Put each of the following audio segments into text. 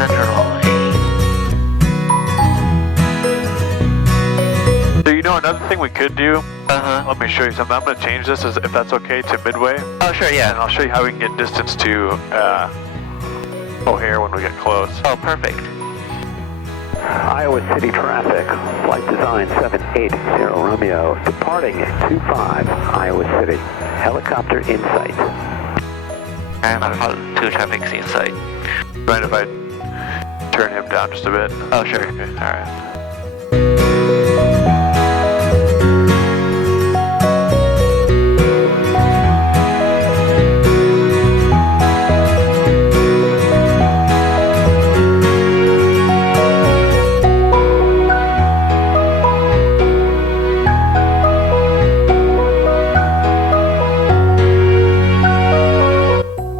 Centerline. So you know another thing we could do? Uh-huh. Let me show you something. I'm going to change this, if that's okay, to midway. Oh, sure, yeah. And I'll show you how we can get distance to O'Hare when we get close. Oh, perfect. Iowa City traffic, flight design 780 Romeo, departing 25 Iowa City, helicopter in sight. And two traffics in sight. Mind if I turn him down just a bit? Oh, sure. Okay, alright.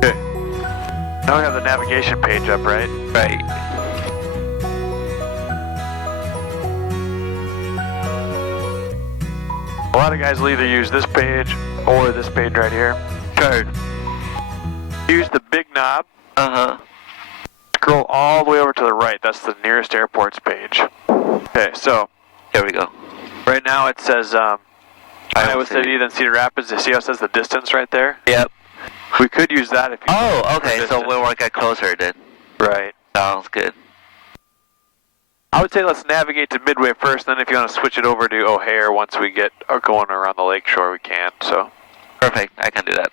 Now we have the navigation page up, right? Right. A lot of guys will either use this page or this page right here. Sure. Use the big knob. Uh-huh. Scroll all the way over to the right. That's the nearest airports page. Okay, so There we go. right now it says Iowa City, then Cedar Rapids. You see how it says the distance right there? Yep. We could use that if you Oh, okay, so we'll get closer then. Right. Sounds good. I would say let's navigate to Midway first, then if you want to switch it over to O'Hare once we get going around the lakeshore, we can, so. Perfect, I can do that.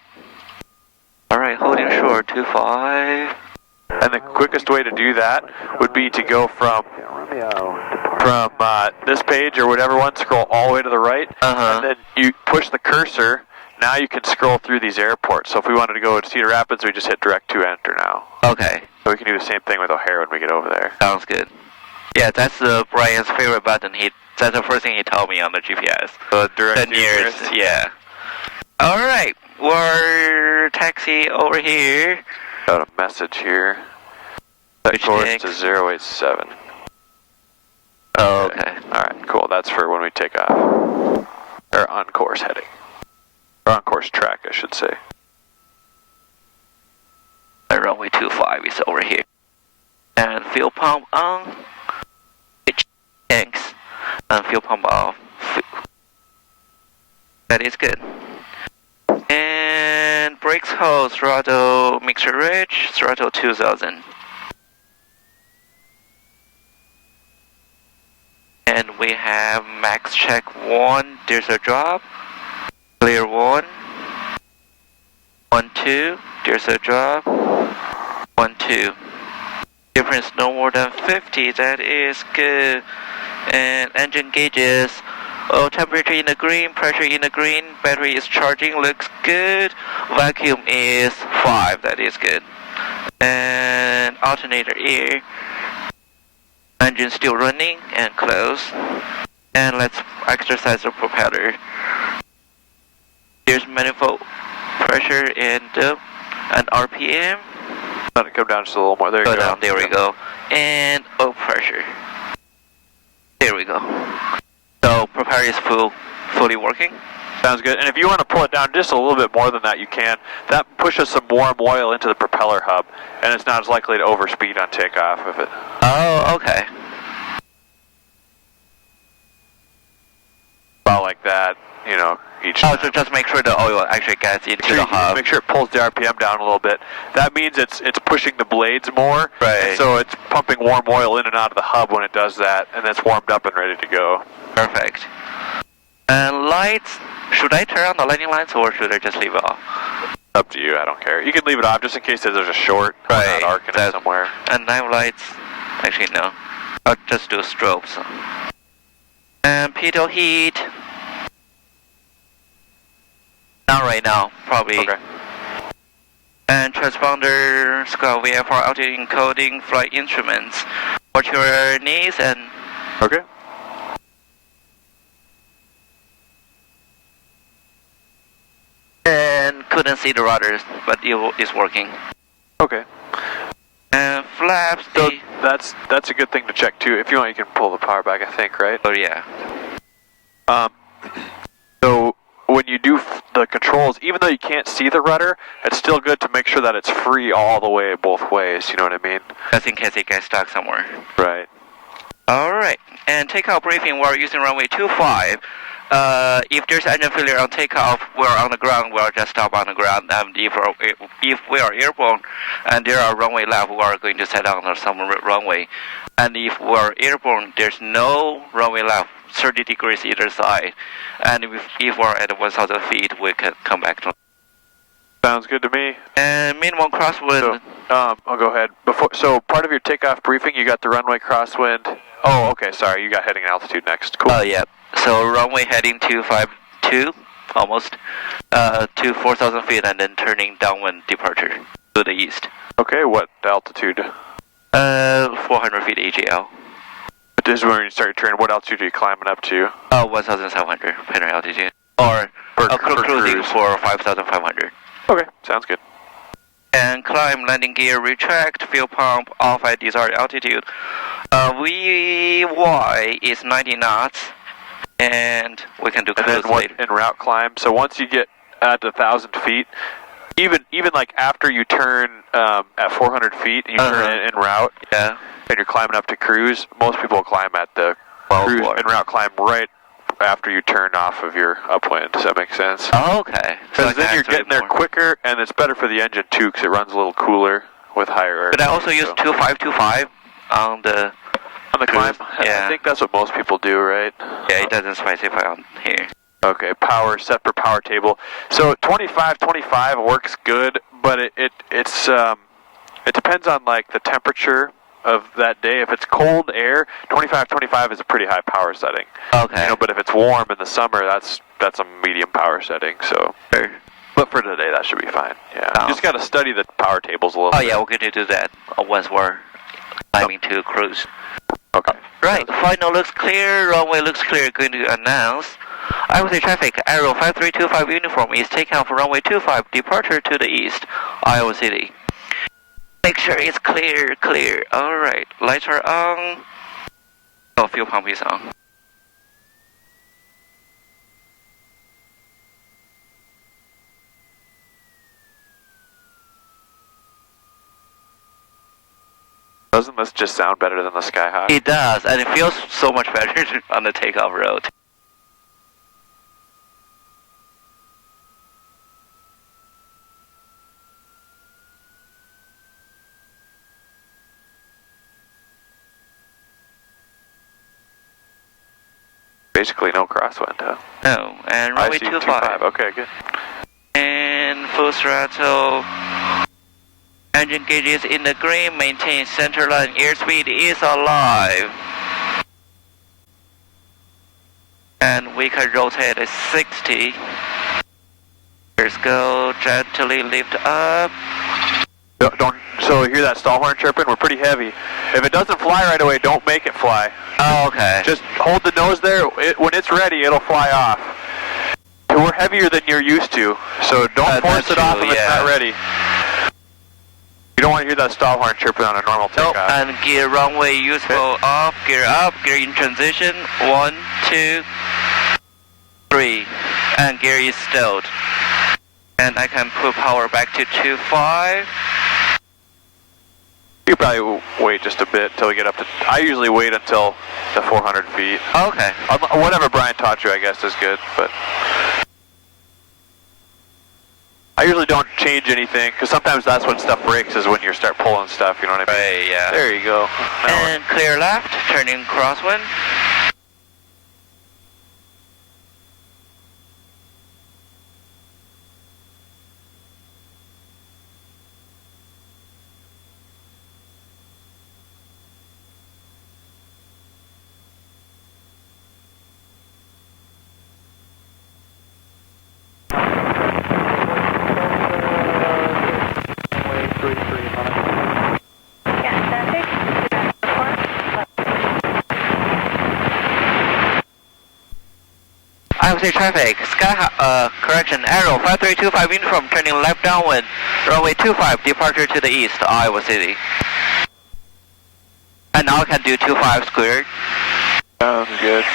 Alright, holding shore 25. And the quickest way to do that would be to go from this page or whatever one, scroll all the way to the right, Uh-huh. and then you push the cursor. Now you can scroll through these airports. So if we wanted to go to Cedar Rapids, we just hit direct to enter now. Okay, So we can do the same thing with O'Hare when we get over there. sounds good. Yeah, that's Brian's favorite button. That's the first thing he told me on the GPS. Direct The to nearest, yeah. Alright, we're taxi over here. Got a message here. That Which course takes- to 087. Oh, okay. Alright, cool. That's for when we take off. Or on course heading. Or on course track, I should say. And runway 25 is over here. And fuel pump on. Tanks. And fuel pump off. That is good. And brakes hold throttle mixture rich, throttle 2000. And we have max check 1, there's a drop. Clear 1. 1, 2, there's a drop. 1, 2. Difference no more than 50, that is good. And engine gauges. Oh, temperature in the green, pressure in the green, battery is charging, looks good. Vacuum is 5, that is good. And alternator air. Engine still running and close. And let's exercise the propeller. Here's manifold pressure and RPM. Let it come down just a little more. There you go. Go down, there we go. And oil pressure. There we go. So propeller is fully working. Sounds good. And if you want to pull it down just a little bit more than that, you can. That pushes some warm oil into the propeller hub, and it's not as likely to overspeed on takeoff if it. Oh, okay. About like that, you know, each Oh, time. so just make sure the oil actually gets into the hub. Make sure it pulls the RPM down a little bit. That means it's pushing the blades more. Right. And so it's pumping warm oil in and out of the hub when it does that, and it's warmed up and ready to go. Perfect. And lights, should I turn on the lighting lights or should I just leave it off? Up to you, I don't care. You can leave it off just in case there's a short. Right. Not arcing it somewhere. And night lights, actually no. I'll just do strobes. And pedal heat. Not right now, probably. Okay. And transponder, SCAR VFR altitude encoding, flight instruments. Watch your knees and Okay. couldn't see the rudders, but it's working. Okay. And flaps. So that's a good thing to check too. If you want, you can pull the power back, I think, right? Oh yeah. So when you do the controls, even though you can't see the rudder, it's still good to make sure that it's free all the way both ways, you know what I mean? Just in case it gets stuck somewhere. Right. Alright, and takeoff briefing, we're using runway 25. If there's engine failure on takeoff, we're on the ground, we'll just stop on the ground. And if we are airborne and there are runway left, we are going to set down on some runway. And if we're airborne, there's no runway left, 30 degrees either side. And if we're at 1,000 feet, we can come back to. Sounds good to me. And minimum crosswind. So, I'll go ahead. So part of your takeoff briefing, you got the runway crosswind. Oh, okay, sorry, you got heading and altitude next. Cool. Oh, yeah. So runway heading 252, almost, to 4,000 feet, and then turning downwind departure to the east. Okay, what altitude? 400 feet AGL. This is when you start your turn. What altitude are you climbing up to? 1,700 Penryn altitude. Or cruising cruise. for 5,500. Okay, sounds good. And climb, landing gear, retract, fuel pump, off at desired altitude. VY is 90 knots, and we can do cruise And then what later. in route climb? So once you get at 1,000 feet, even like after you turn at 400 feet, you turn in route, Yeah. and you're climbing up to cruise, most people climb at the cruise and route climb right after you turn off of your upwind. Does that make sense? Oh, okay. Because then you're getting there quicker, and it's better for the engine too, because it runs a little cooler with higher air. But I also use 2525 on the climb. Yeah. I think that's what most people do, right? Yeah, it doesn't specify on here. Okay, power set for power table. So 25 works good, but it depends on like the temperature of that day. If it's cold air, 25 is a pretty high power setting. Okay. You know, but if it's warm in the summer, that's a medium power setting. So, Sure. but for today, that should be fine. Yeah. Oh. You just got to study the power tables a little Oh bit. yeah, we're going to do that once we're climbing to cruise. Okay. Right, final looks clear, runway looks clear, going to announce. Iowa traffic, Aero 5325 uniform is taking off runway 25, departure to the east, Iowa City. Make sure it's clear. Alright, lights are on. Oh, fuel pump is on. Doesn't this just sound better than the Sky High? It does, and it feels so much better on the takeoff road. Basically no crosswind, huh? No, and I runway see 25. Okay, good. And full throttle. Engine gauges in the green, maintain center line, airspeed is alive. And we can rotate at 60. Let's go, gently lift up. So you hear that stall horn chirping? We're pretty heavy. If it doesn't fly right away, don't make it fly. Oh, okay. Just hold the nose there. When it's ready, it'll fly off. We're heavier than you're used to, so don't force it off if it's not ready. You don't want to hear that stall horn chirping on a normal takeoff. Nope, and gear runway useful off, gear up, gear in transition, 1, 2, 3, and gear is stowed. And I can put power back to 2.5. You probably wait just a bit till we get up to. I usually wait until the 400 feet. Okay. Whatever Brian taught you, I guess, is good. But I usually don't change anything because sometimes that's when stuff breaks. Is when you start pulling stuff. You know what I mean? Right, yeah. There you go. And clear left, turning crosswind. Iowa traffic, correction, Aero 5325 uniform, turning left downwind, runway 25, departure to the east, Iowa City. And now I can do 25 squared. Sounds good.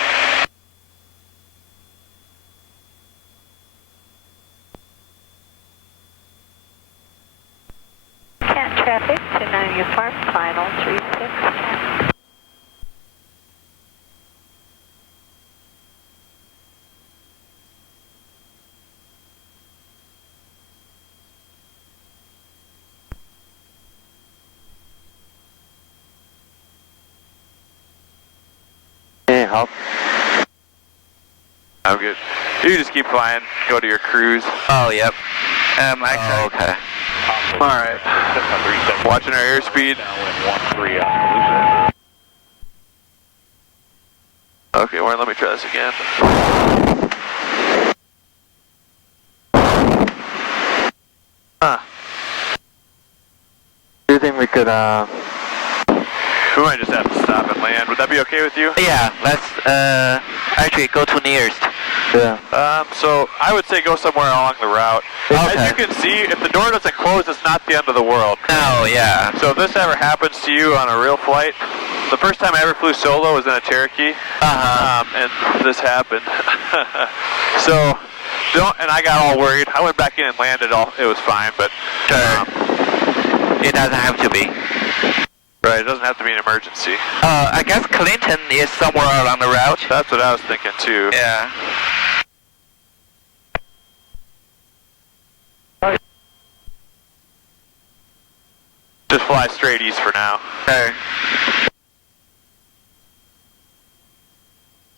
traffic to 90 Farm, final 3610. Hey, help. I'm good. You just keep flying, go to your cruise. Oh, yep. Actually, okay. Alright. Watching our airspeed. Okay, well, let me try this again. Huh. Do you think we could, We might just have to stop and land. Would that be okay with you? Yeah, let's actually go to nearest. yeah. So I would say go somewhere along the route. Okay. As you can see, if the door doesn't close, it's not the end of the world. Oh, yeah. So if this ever happens to you on a real flight, the first time I ever flew solo was in a Cherokee, and this happened. So don't. And I got all worried. I went back in and landed. It was fine, but Sure. It doesn't have to be. right, it doesn't have to be an emergency. I guess Clinton is somewhere along the route. That's what I was thinking too. Yeah. Just fly straight east for now. Sure.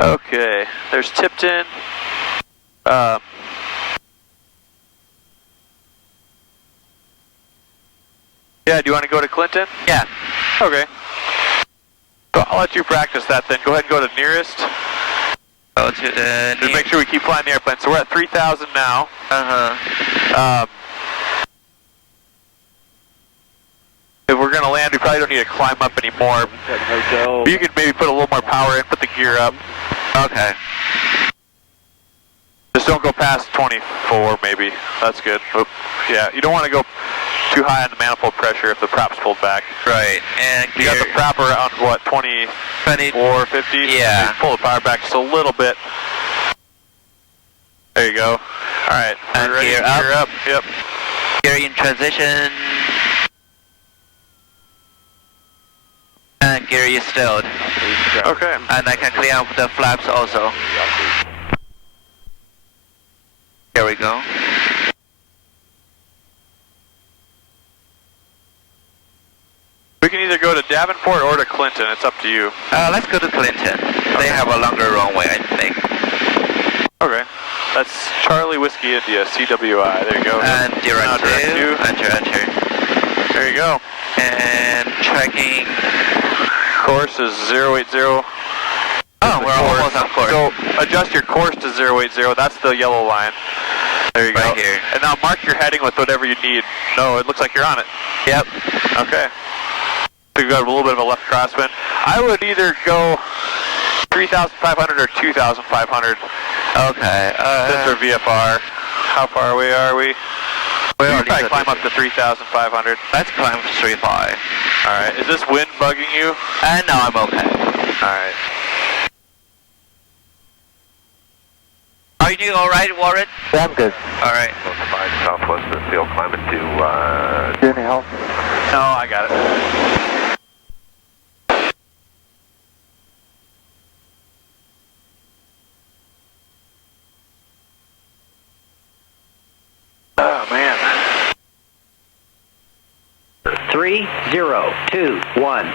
Okay, there's Tipton. Yeah, do you want to go to Clinton? Yeah. Okay. So I'll let you practice that then. Go ahead and go to nearest. Go to the Just make sure we keep flying the airplane. So we're at 3,000 now. If we're going to land, we probably don't need to climb up anymore. You can maybe put a little more power in, put the gear up. Okay. Just don't go past 24 maybe. That's good. Oop. Yeah, you don't want to go too high on the manifold pressure if the prop's pulled back. Right. And You got the prop around, what, 24, 50? Yeah. Just pull the power back just a little bit. There you go. All right. And We're ready. gear up. Gear up. Yep. Gear in transition. And gear is stilled. Okay. And I can clean up the flaps also. Here we go. We can either go to Davenport or to Clinton. It's up to you. Let's go to Clinton. They have a longer runway, I think. Okay. That's Charlie Whiskey India, CWI. There you go. And Now direct two. enter. There you go. And tracking. Course is 080. Oh, we're almost on course. So adjust your course to 080. That's the yellow line. There you go. Right here. And now mark your heading with whatever you need. No, it looks like you're on it. Yep. Okay. So you've got a little bit of a left crosswind. I would either go 3,500 or 2,500. Okay. Since we're VFR. How far away are we? We can probably climb up to 3,500. Let's climb 3.5. Alright. Is this wind bugging you? No, I'm okay. Alright. Are you doing alright, Warren? Yeah, I'm good. Alright. Southwest of the field, climbing to, do you need help? No, I got it. Oh, man. 3, 0, 2, 1.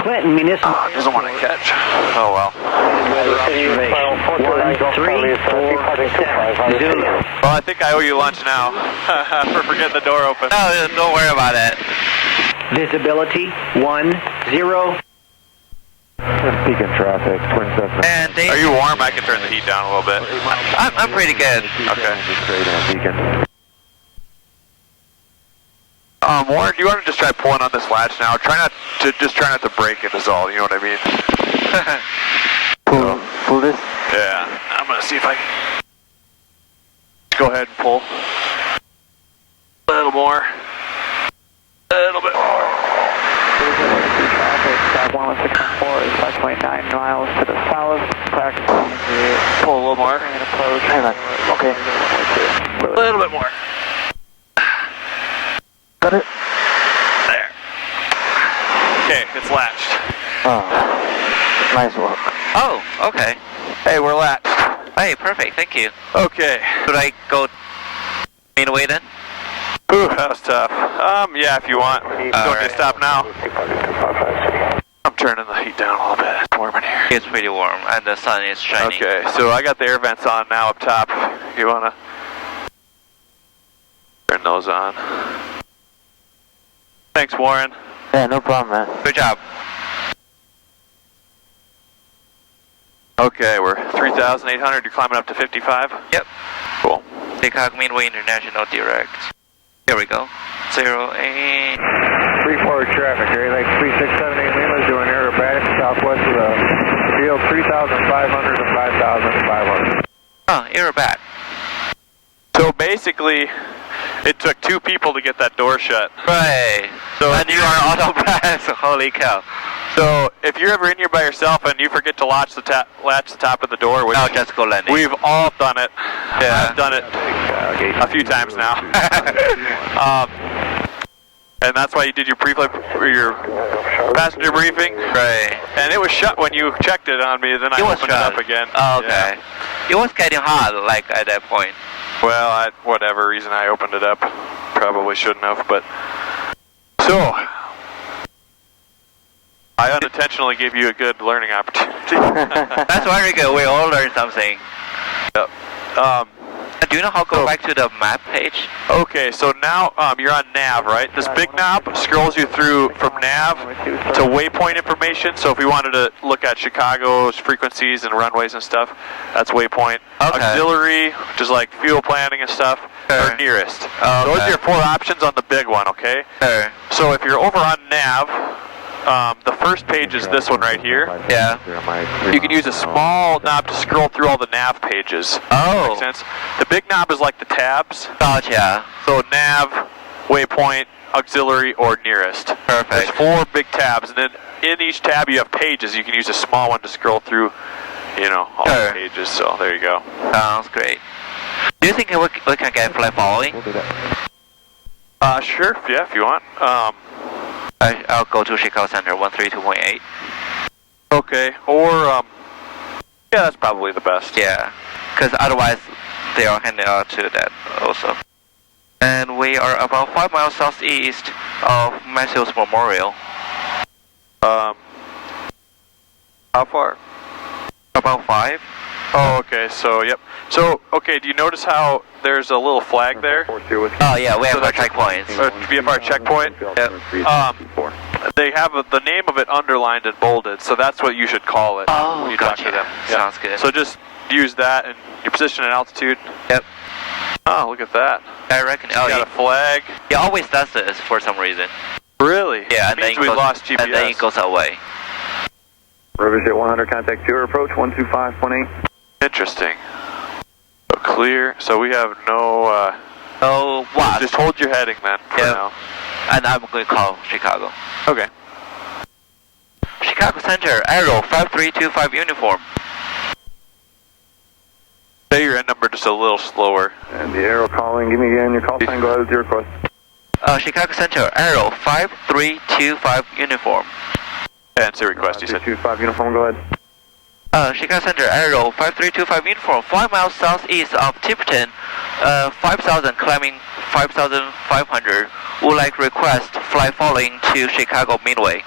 Clinton Municipal. Oh, it doesn't want to catch. Oh, well. 1, 3, 4, Zulu. Well, I think I owe you lunch now for forgetting the door open. No, don't worry about it. Visibility 1, 0. Peak in traffic, 27. And they, Are you warm? I can turn the heat down a little bit. I'm pretty good. Okay. Warren, do you want to just try pulling on this latch now? Try not to break it is all, you know what I mean? Pull this? Yeah. I'm going to see if I can. Go ahead and pull. A little more. A little bit more. Traffic, 116.4 is 5.9 miles to the south. Practice. Pull a little more. And approach. Hang on. Okay. A little bit more. Got it. There. Okay, it's latched. Oh, nice work. Oh, okay. Hey, we're latched. Hey, perfect. Thank you. Okay. Should I go main way then? Ooh, that was tough. Yeah, if you want. Don't need to stop now. I'm turning the heat down a little bit. It's warm in here. It's pretty warm and the sun is shining. Okay, so I got the air vents on now up top. You wanna turn those on? Thanks, Warren. Yeah, no problem, man. Good job. Okay, we're 3,800. You're climbing up to 55? Yep. Cool. Chicago Midway International Direct. Here we go. 08. 3-4 traffic, Gary Lake 3678 Lima doing aerobatic southwest of the field 3,500 to 5,500. Oh, you're back. So basically, it took 2 people to get that door shut. Right. So and you are auto press. Holy cow. So if you're ever in here by yourself and you forget to latch the top of the door, which I'll just go landing. we've all done it. Yeah. I've done it a few times now. And that's why you did your pre-flight or your passenger briefing. Right. And it was shut when you checked it on me. Then I opened it up again. Oh, okay. Yeah. It was getting hot, like at that point. Well, whatever reason I opened it up, probably shouldn't have. But so I unintentionally gave you a good learning opportunity. That's very good. We all learned something. Yep. Do you know how to go back to the map page? Okay, so now you're on nav, right? This big knob scrolls you through from nav to waypoint information. So if we wanted to look at Chicago's frequencies and runways and stuff, that's waypoint. Okay. Auxiliary, which is like fuel planning and stuff, Sure. or nearest. Oh, Those okay. are your 4 options on the big one, okay? Sure. So if you're over on nav, the first page is this one right here. Yeah. You can use a small knob to scroll through all the nav pages. Oh. Makes sense? The big knob is like the tabs. Gotcha. So nav, waypoint, auxiliary, or nearest. There's Perfect. 4 big tabs, and then in each tab you have pages. You can use a small one to scroll through, all Sure. the pages. So there you go. Sounds great. Do you think we can get flight following? Sure. Yeah, if you want. I'll go to Chicago Center 132.8. Okay. Or yeah, that's probably the best. Yeah, because otherwise they are handing out to that also. And we are about 5 miles southeast of Matthews Memorial. How far? About 5. Oh, okay. So yep. So okay. Do you notice how there's a little flag there? Oh yeah, we have our checkpoints. VFR checkpoint. They have the name of it underlined and bolded, so that's what you should call it when you talk to them. Yeah. Sounds good. So just use that and your position and altitude. Yep. Oh, look at that. I reckon. You got a flag. He always does this for some reason. Really? Yeah, and means then we lost GPS. And then it goes away. Riverjet 100, contact 2 approach 125.8. Interesting. So clear. So we have no. Oh, what? Just hold your heading then for now. And I'm going to call Chicago. Okay. Chicago Center, Aero 5325 uniform. Say your end number just a little slower. And the arrow calling, give me again your call sign, go ahead with your request. Chicago Center, Aero 5325 uniform. And say request, you said. 325 uniform, go ahead. Chicago Center, Aero 5325 uniform, 5 miles southeast of Tipton, 5,000 climbing 5,500. Would like request flight following to Chicago Midway.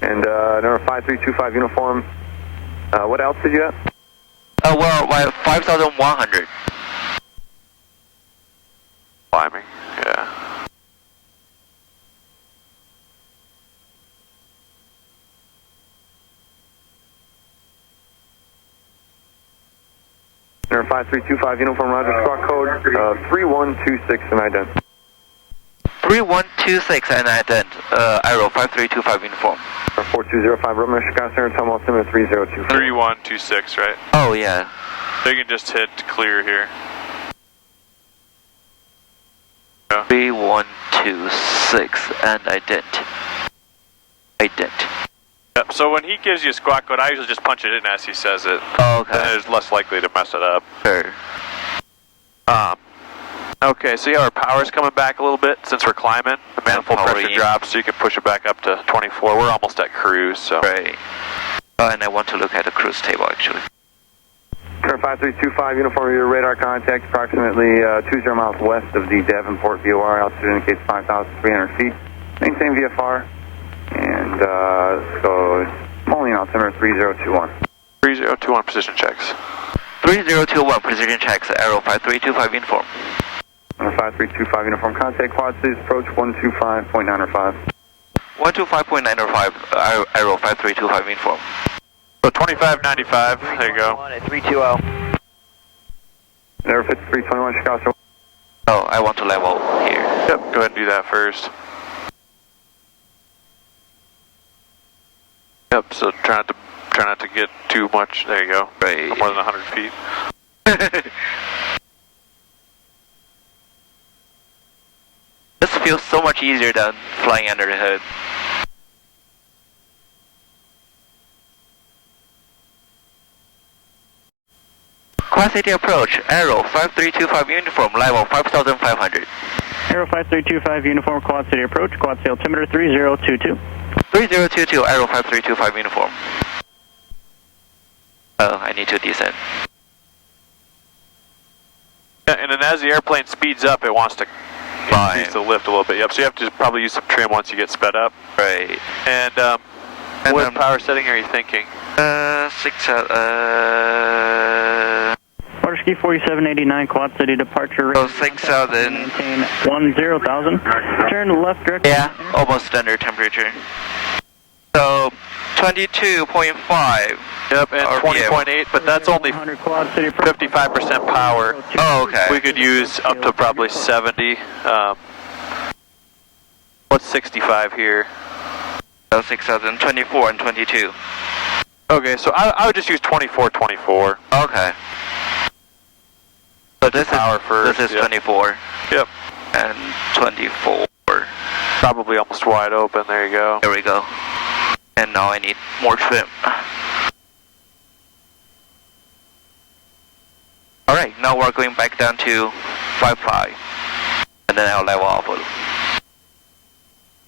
And number 5325 uniform, what altitude you at? We're 5,100. Climbing, yeah. Number 5325 uniform, roger, squawk code 3126 and ident. 3126 and ident, Aero 5325 uniform. 4205 Romeo, Chicago Center, Tom Altimeter 3024. 3126, right? Oh yeah. So you can just hit clear here. 3126 and ident. Yeah, Yep, so when he gives you a squawk code, I usually just punch it in as he says it. Oh, okay. Then it's less likely to mess it up. Sure. Okay, so yeah, our power's coming back a little bit since we're climbing. The manifold pressure drops, so you can push it back up to 24. We're almost at cruise, so. Right. And I want to look at the cruise table, actually. Sir 5325, uniform your radar contact, approximately 20 miles west of the Davenport VOR. Altitude indicates 5,300 feet. Maintain VFR. And let's go Moline altimeter 3021. 3021 precision checks. 3021 precision checks, arrow 5325 uniform. 5325 uniform contact, quad cities approach 125.905. 125.905, arrow 5325 uniform. So 2595, there you go. 320. Air 5321 Chicago. Oh, I want to level here. Yep, go ahead and do that first. Yep, so try not to get too much, there you go. Right. More than 100 feet. This feels so much easier than flying under the hood. Quad City approach, arrow 5325 uniform, level 5,500. Aero 5325 uniform, Quad City approach, quad sail altimeter 3022. 3022, arrow 5325 uniform. Oh, I need to descend. Yeah, and then as the airplane speeds up, it wants to increase the lift a little bit. Yep, so you have to probably use some trim once you get sped up. Right. And what power setting are you thinking? 4789, Quad City departure. So 6,000. Maintain 10,000. Turn left direct. Yeah, almost under temperature. So 22.5. Yep, and 20.8, but that's only 55% power. Oh, okay. We could use up to probably 70. What's 65 here? So 6,000, 24 and 22. Okay, so I would just use 24. Okay. So this power is first. This is 24. Yep. And 24. Probably almost wide open. There you go. There we go. And now I need more trim. Alright, now we're going back down to 5.5. And then I'll level off a little.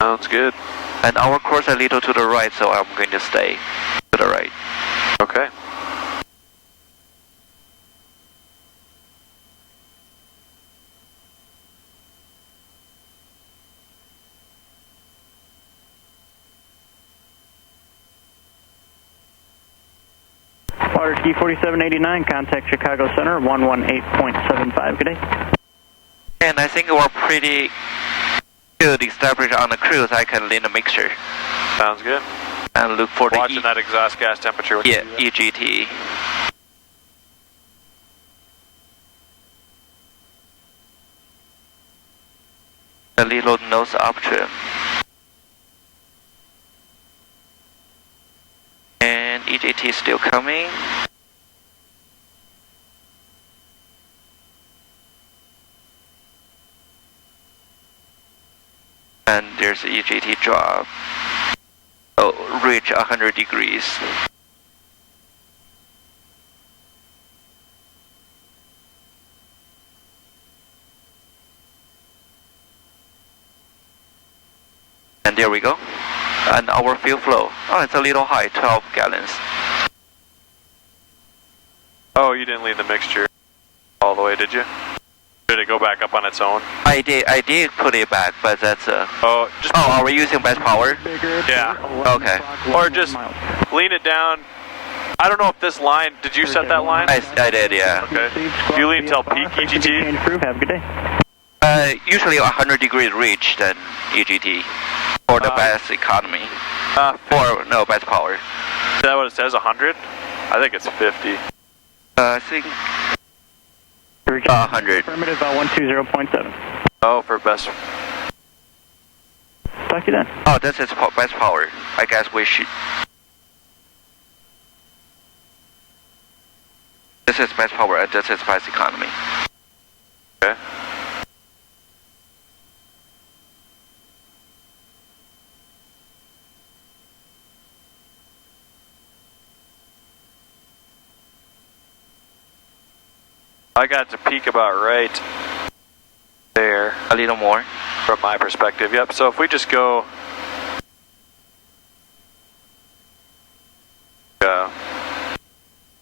Sounds good. And our course a little to the right, so I'm going to stay to the right. Okay. Water ski 4789, contact Chicago Center 118.75. Good day. And I think we're pretty good established on the cruise. I can lean a mixture. Sounds good. And look for watching that exhaust gas temperature. Yeah, EGT. A little nose up trim. And EGT is still coming. And there's EGT drop. Oh, reach 100 degrees. And there we go. And our fuel flow. Oh, it's a little high, 12 gallons. Oh, you didn't leave the mixture all the way, did you? Did it go back up on its own? I did put it back, but that's Oh, are we using best power? Yeah. Okay. Or just lean it down. I don't know if this line, did you set that line? I did, yeah. Okay. You lean till peak EGT? Have a good day. Usually 100 degrees reach, then EGT. For the best economy. Or, no, best power. Is that what it says, 100? I think it's 50. I think 100. Affirmative, 120.7. Oh, for best. Talk to you then. Oh, this is best power. I guess we should. This is best power and this is best economy. Okay. I got to peak about right there. A little more. From my perspective, yep. So if we just go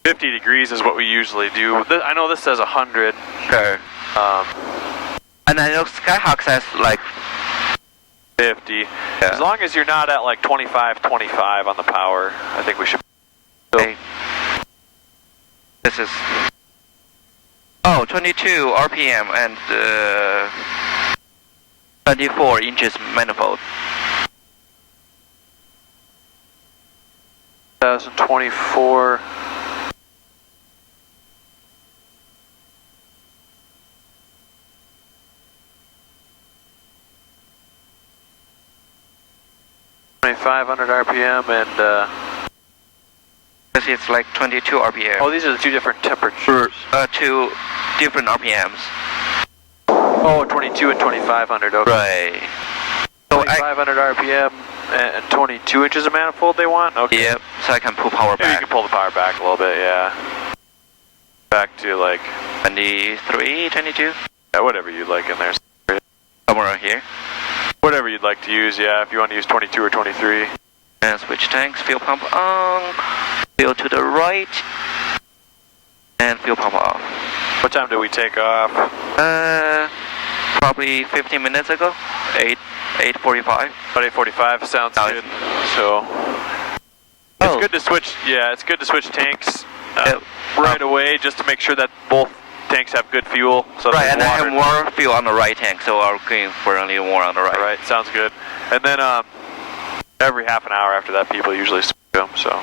50 degrees is what we usually do. I know this says 100. Sure. And I know Skyhawk says like 50. Yeah. As long as you're not at like 25 on the power, I think we should. Okay. This is 22 RPM and 24 inches manifold. 2024. RPM and This is like 22 RPM. oh, these are the two different temperatures. Two different RPMs. Oh, 22 and 2500. Okay. Right. So 2500 RPM and 22 inches of manifold they want? Okay. Yep, so I can pull power Maybe you back. can pull the power back a little bit, yeah. Back to like 23, 22? yeah, whatever you'd like in there. Somewhere around here. Whatever you'd like to use, yeah, if you want to use 22 or 23. And switch tanks, fuel pump on, fuel to the right, and fuel pump off. What time did we take off? Probably 15 minutes ago. 8:45. About 8:45, sounds Oh, good. So it's good to switch. Yeah, it's good to switch tanks right away, just to make sure that both tanks have good fuel. So right, and I have more fuel on the right tank, so I'm going for a little more on the right. Right, sounds good. And then every half an hour after that, people usually switch them. So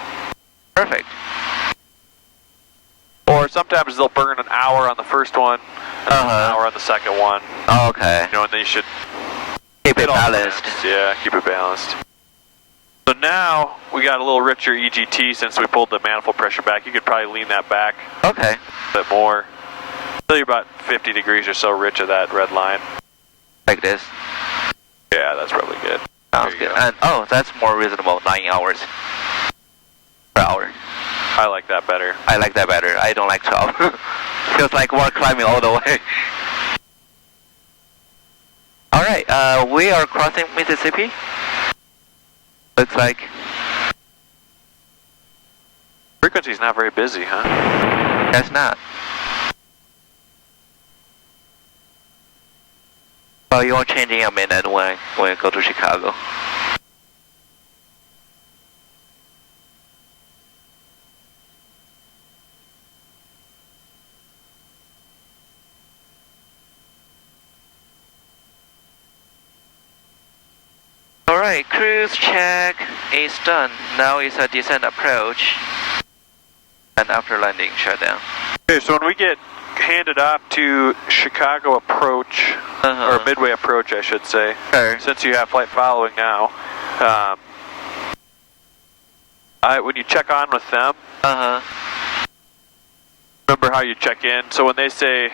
perfect. or sometimes they'll burn an hour on the first one, and then an hour on the second one. Okay. You know, and then you should Keep it all balanced. Yeah, keep it balanced. So now we got a little richer EGT since we pulled the manifold pressure back. You could probably lean that back Okay. a bit more. So you're about 50 degrees or so rich of that red line. Like this. Yeah, that's probably good. Sounds There you good. go. And that's more reasonable. 9 hours per hour. I like that better. I like that better. I don't like 12. Feels like we're climbing all the way. All right. We are crossing Mississippi. Looks like Frequency's not very busy, huh? that's not. Well, you're changing a minute when you go to Chicago. Alright, cruise check is done. Now it's a descent approach. And after landing, shutdown. Okay, so when we get handed off to Chicago approach, or Midway approach, I should say, Sure. since you have flight following now, when you check on with them, remember how you check in. So when they say,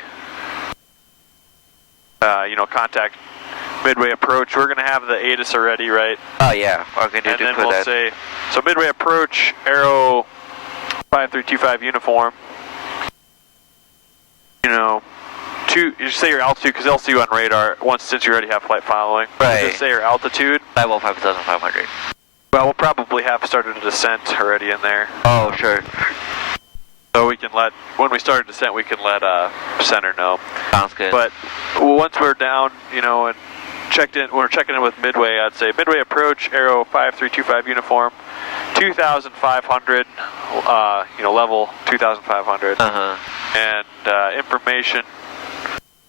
contact Midway approach, we're going to have the ATIS already, right? Oh yeah, we're going to And do then put we'll that. say, so Midway approach, Aero 5325 uniform. You just say your altitude, because they'll see you on radar since you already have flight following. Right. Just say your altitude. Level 5,500. Well, we'll probably have started a descent already in there. Oh, sure. So we can when we start a descent, we can let center know. Sounds good. But once we're down, and we're checking in with Midway, I'd say Midway approach, Aero 5325 uniform, 2,500, level 2,500. And information,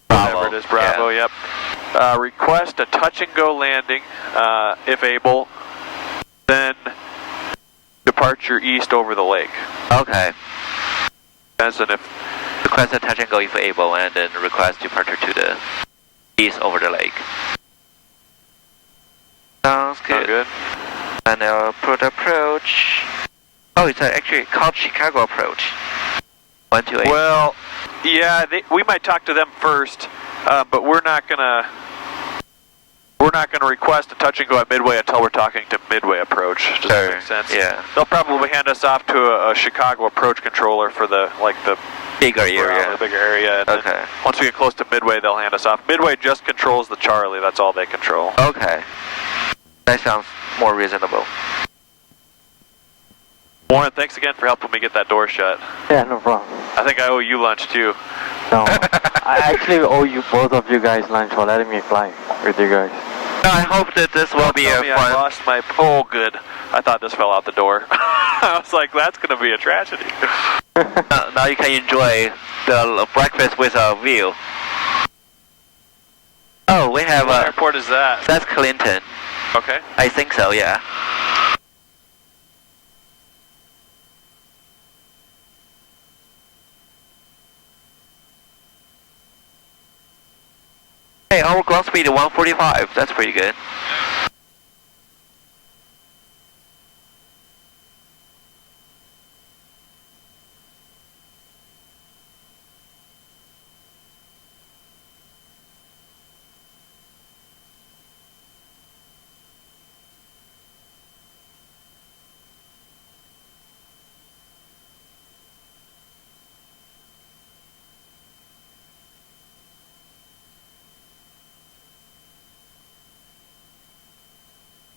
Bravo. whatever it is, Bravo, Yeah. yep. Request a touch and go landing, if able, then departure east over the lake. Okay. As in if Request a touch and go if able, and then request departure to the east over the lake. Sounds good. not good. And put approach. Oh, it's actually called Chicago approach. 128. Well, yeah, we might talk to them first, but we're not gonna request a touch and go at Midway until we're talking to Midway approach. Does that make sense? Yeah. They'll probably hand us off to a Chicago approach controller for the Bigger for area. a bigger area. And Okay. then once we get close to Midway, they'll hand us off. Midway just controls the Charlie. That's all they control. Okay. That sounds more reasonable. Warren, thanks again for helping me get that door shut. Yeah, no problem. I think I owe you lunch too. No, I actually owe you both of you guys lunch for letting me fly with you guys. I hope that this will be a I fun. lost my. Oh, good. I thought this fell out the door. I was like, that's going to be a tragedy. Now you can enjoy the breakfast with a view. Oh, we have What a. airport is that? That's Clinton. Okay. I think so, yeah. Hey, our ground speed is 145. That's pretty good.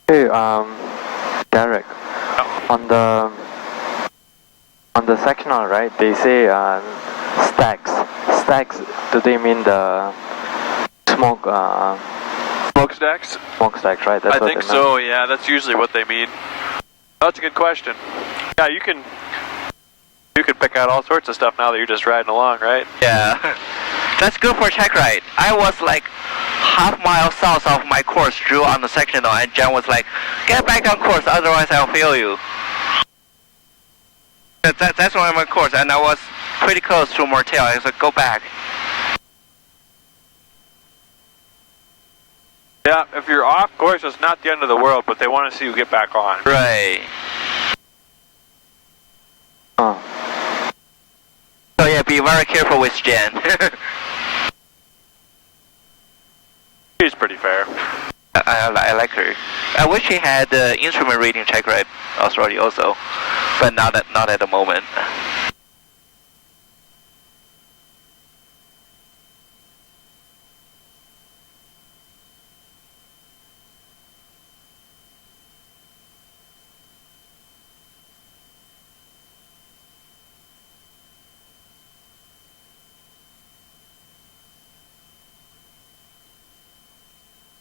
Hey, Derek, on the sectional, right? They say stacks. Stacks. Do they mean the smoke? Smokestacks? Smokestacks, right? That's I what think they so, yeah. That's usually what they mean. That's a good question. Yeah, you can pick out all sorts of stuff now that you're just riding along, right? Yeah. That's good for check ride. I was like half mile south of my course, drew on the sectional, and John was like, get back on course, otherwise I'll fail you. That's why I'm on course, and I was pretty close to Martel. I was like, go back. Yeah, if you're off course, it's not the end of the world, but they want to see you get back on. Right. Oh. So yeah, be very careful with Jen. She's pretty fair. I like her. I wish she had instrument reading check ride Australia also, but not at the moment.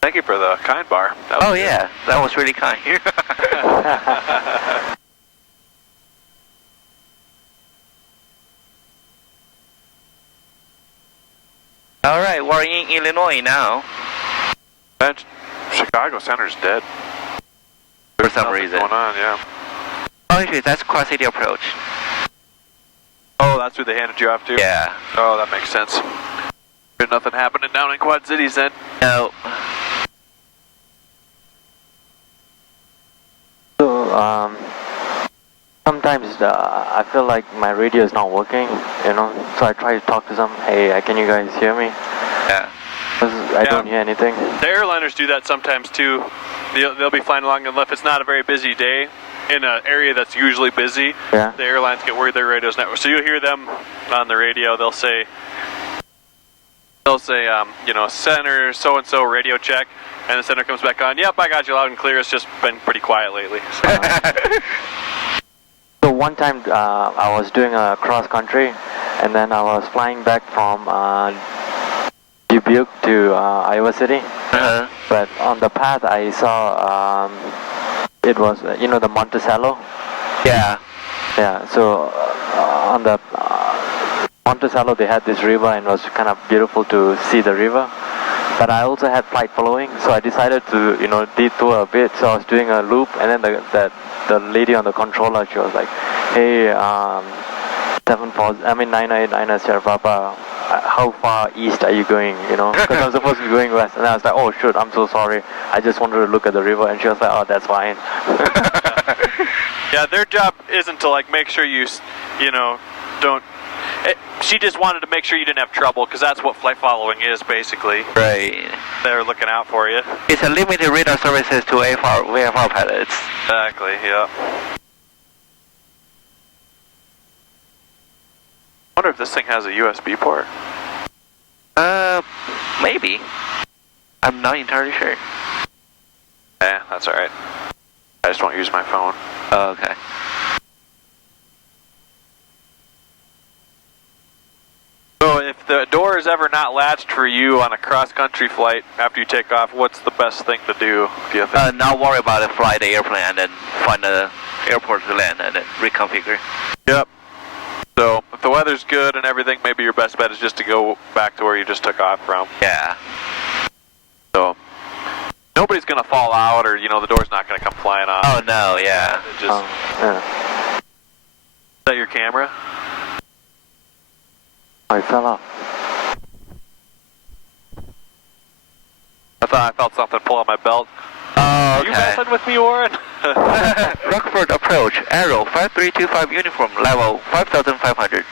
Thank you for the kind bar. That was Oh good. yeah, that was really kind. All right, we're in Illinois now. And Chicago Center's dead. For some Nothing reason. going on, yeah. Oh, actually, that's Cross City Approach. Oh, that's who they handed you off to? Yeah. Oh, that makes sense. There's nothing happening down in Quad Cities then. No. So, sometimes I feel like my radio is not working, you know, so I try to talk to them, hey, can you guys hear me? Yeah. 'Cause I don't hear anything. The airliners do that sometimes too. They'll be flying along, and if it's not a very busy day in an area that's usually busy, Yeah. the airlines get worried their radio's not. So you'll hear them on the radio. They'll say, you know, center so and so radio check, and the center comes back on. Yep, I got you loud and clear. It's just been pretty quiet lately. So. So one time I was doing a cross country, and then I was flying back from Dubuque to Iowa City. Uh-huh. But on the path I saw it was you know, the Monticello. Yeah. Yeah. So on the Monticello they had this river, and it was kind of beautiful to see the river. But I also had flight following, so I decided to, you know, detour a bit. So I was doing a loop, and then the lady on the controller, she was like, hey, 998 Sierra Papa, how far east are you going, you know? Because I was supposed to be going west. And I was like, oh shoot, I'm so sorry. I just wanted to look at the river. And she was like, oh, that's fine. Yeah, their job isn't to like make sure you know, don't. She just wanted to make sure you didn't have trouble, because that's what flight following is basically. Right. They're looking out for you. It's a limited radar services to VFR pilots. Exactly. Yeah. wonder if this thing has a USB port. Maybe. I'm not entirely sure. Yeah, that's alright. I just won't use my phone. Oh, okay. So if the door is ever not latched for you on a cross-country flight after you take off, what's the best thing to do, do you think? Not worry about it, fly the airplane and then find the airport to land and then reconfigure. Yep. So if the weather's good and everything, maybe your best bet is just to go back to where you just took off from. Yeah. So nobody's going to fall out or, the door's not going to come flying off. Oh, no, yeah. It just, Is that your camera? I fell off. I thought I felt something pull on my belt. Oh, Are you okay. messing with me, Warren? Rockford approach, arrow 5325 uniform, level 5500.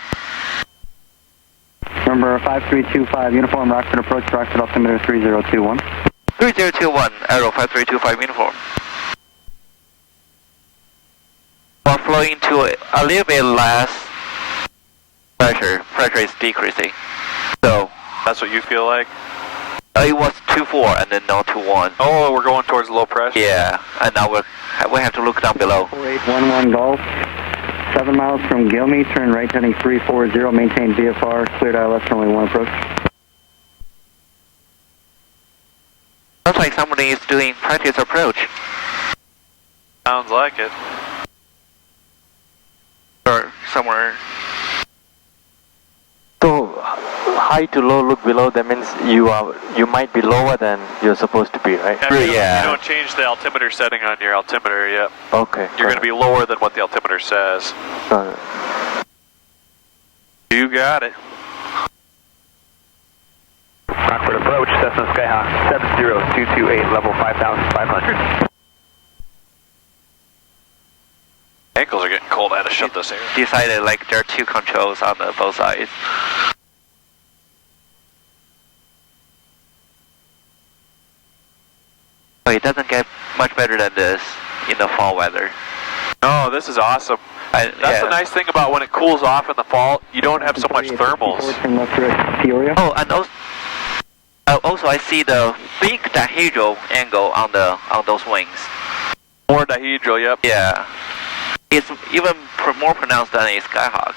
Number 5325, uniform Rockford approach, Rockford altimeter 3021. 3021, arrow 5325 uniform. While flowing to a little bit less pressure is decreasing. So That's what you feel like? it was 2-4 and then now 2-1. Oh, we're going towards low pressure? Yeah, and now we have to look down below. 4811 Golf, 7 miles from Gilmy, turn right heading 340, maintain VFR, cleared ILS, only one approach. Sounds like somebody is doing practice approach. Sounds like it. Or somewhere. So high to low, look below. That means you might be lower than you're supposed to be, right? Yeah. You don't change the altimeter setting on your altimeter yet. Okay. You're going to be lower than what the altimeter says. You got it. Rockford approach, Cessna Skyhawk 70228, level 5500. Ankles are getting cold. I had to shut this air. Decided like there are two controls on both sides. Oh, it doesn't get much better than this in the fall weather. Oh, this is awesome. That's the nice thing about when it cools off in the fall. You don't have so much thermals. Oh, and also I see the big dihedral angle on those wings. More dihedral, yep. Yeah. It's even more pronounced than a Skyhawk.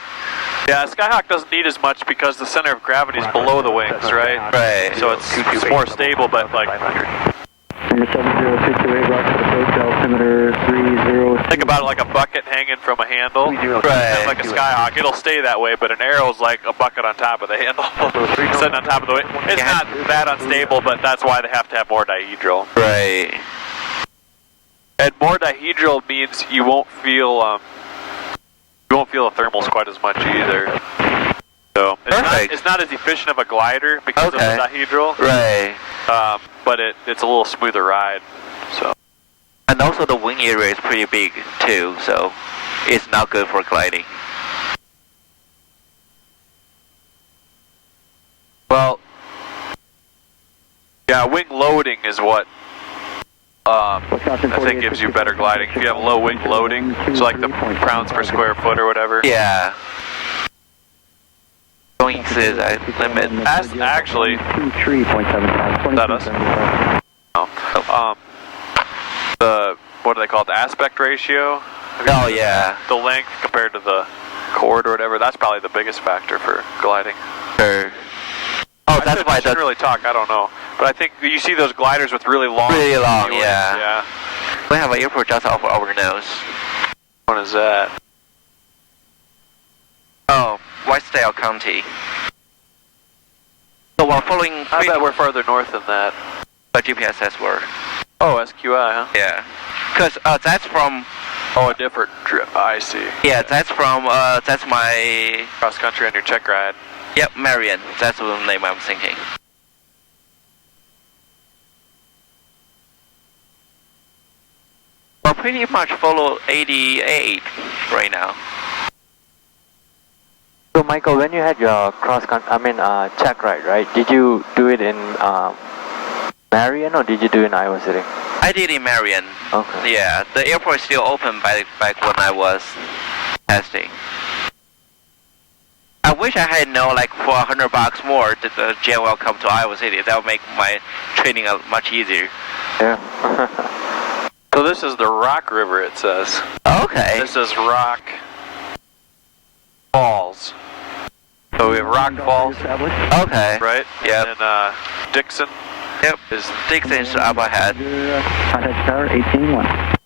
Yeah, Skyhawk doesn't need as much because the center of gravity is below the wings, right? Right. So it's more stable, but like... Number 70228, Rockford approach, altimeter 30... Think about it like a bucket hanging from a handle. Right. Kind of like a Skyhawk. It'll stay that way, but an arrow's like a bucket on top of the handle. Sitting on top of the wing. It's not that unstable, but that's why they have to have more dihedral. Right. And more dihedral means you won't feel the thermals quite as much either. So it's not as efficient of a glider because of the dihedral. Right. But it's a little smoother ride. So. And also the wing area is pretty big too, so it's not good for gliding. Well, yeah, wing loading is what I think gives you better gliding. If you have low wing loading, so like the pounds per square foot or whatever. Yeah. Going is at limit. That's actually. Is that us? No. What do they call it? The aspect ratio? Oh yeah. The length compared to the chord or whatever. That's probably the biggest factor for gliding. Sure. Oh, that's why I shouldn't really talk. I don't know, but I think you see those gliders with really long. Really long, viewers. yeah. Yeah. We have an airport just off our nose. What is that? Oh, Whitesdale County. So we're following. I bet we're further north than that. But GPS says we're. Oh, SQI, huh? Yeah. Because that's from. Oh, a different trip. I see. Yeah, that's from. That's my. Cross country on your check ride. Yep, Marion. That's the name I'm thinking. We'll pretty much follow 88 right now. So Michael, when you had your check ride, right? Did you do it in Marion or did you do it in Iowa City? I did in Marion. Okay. Yeah, the airport is still open back when I was testing. I wish I had known, like, for $100 more that the jet will come to Iowa City. That would make my training much easier. Yeah. So this is the Rock River, it says. Okay. This is Rock Falls. So we have Rock Falls, Okay. right? Yep. And then Dixon. Yep. Dixon's up ahead. Contact tower 18-1.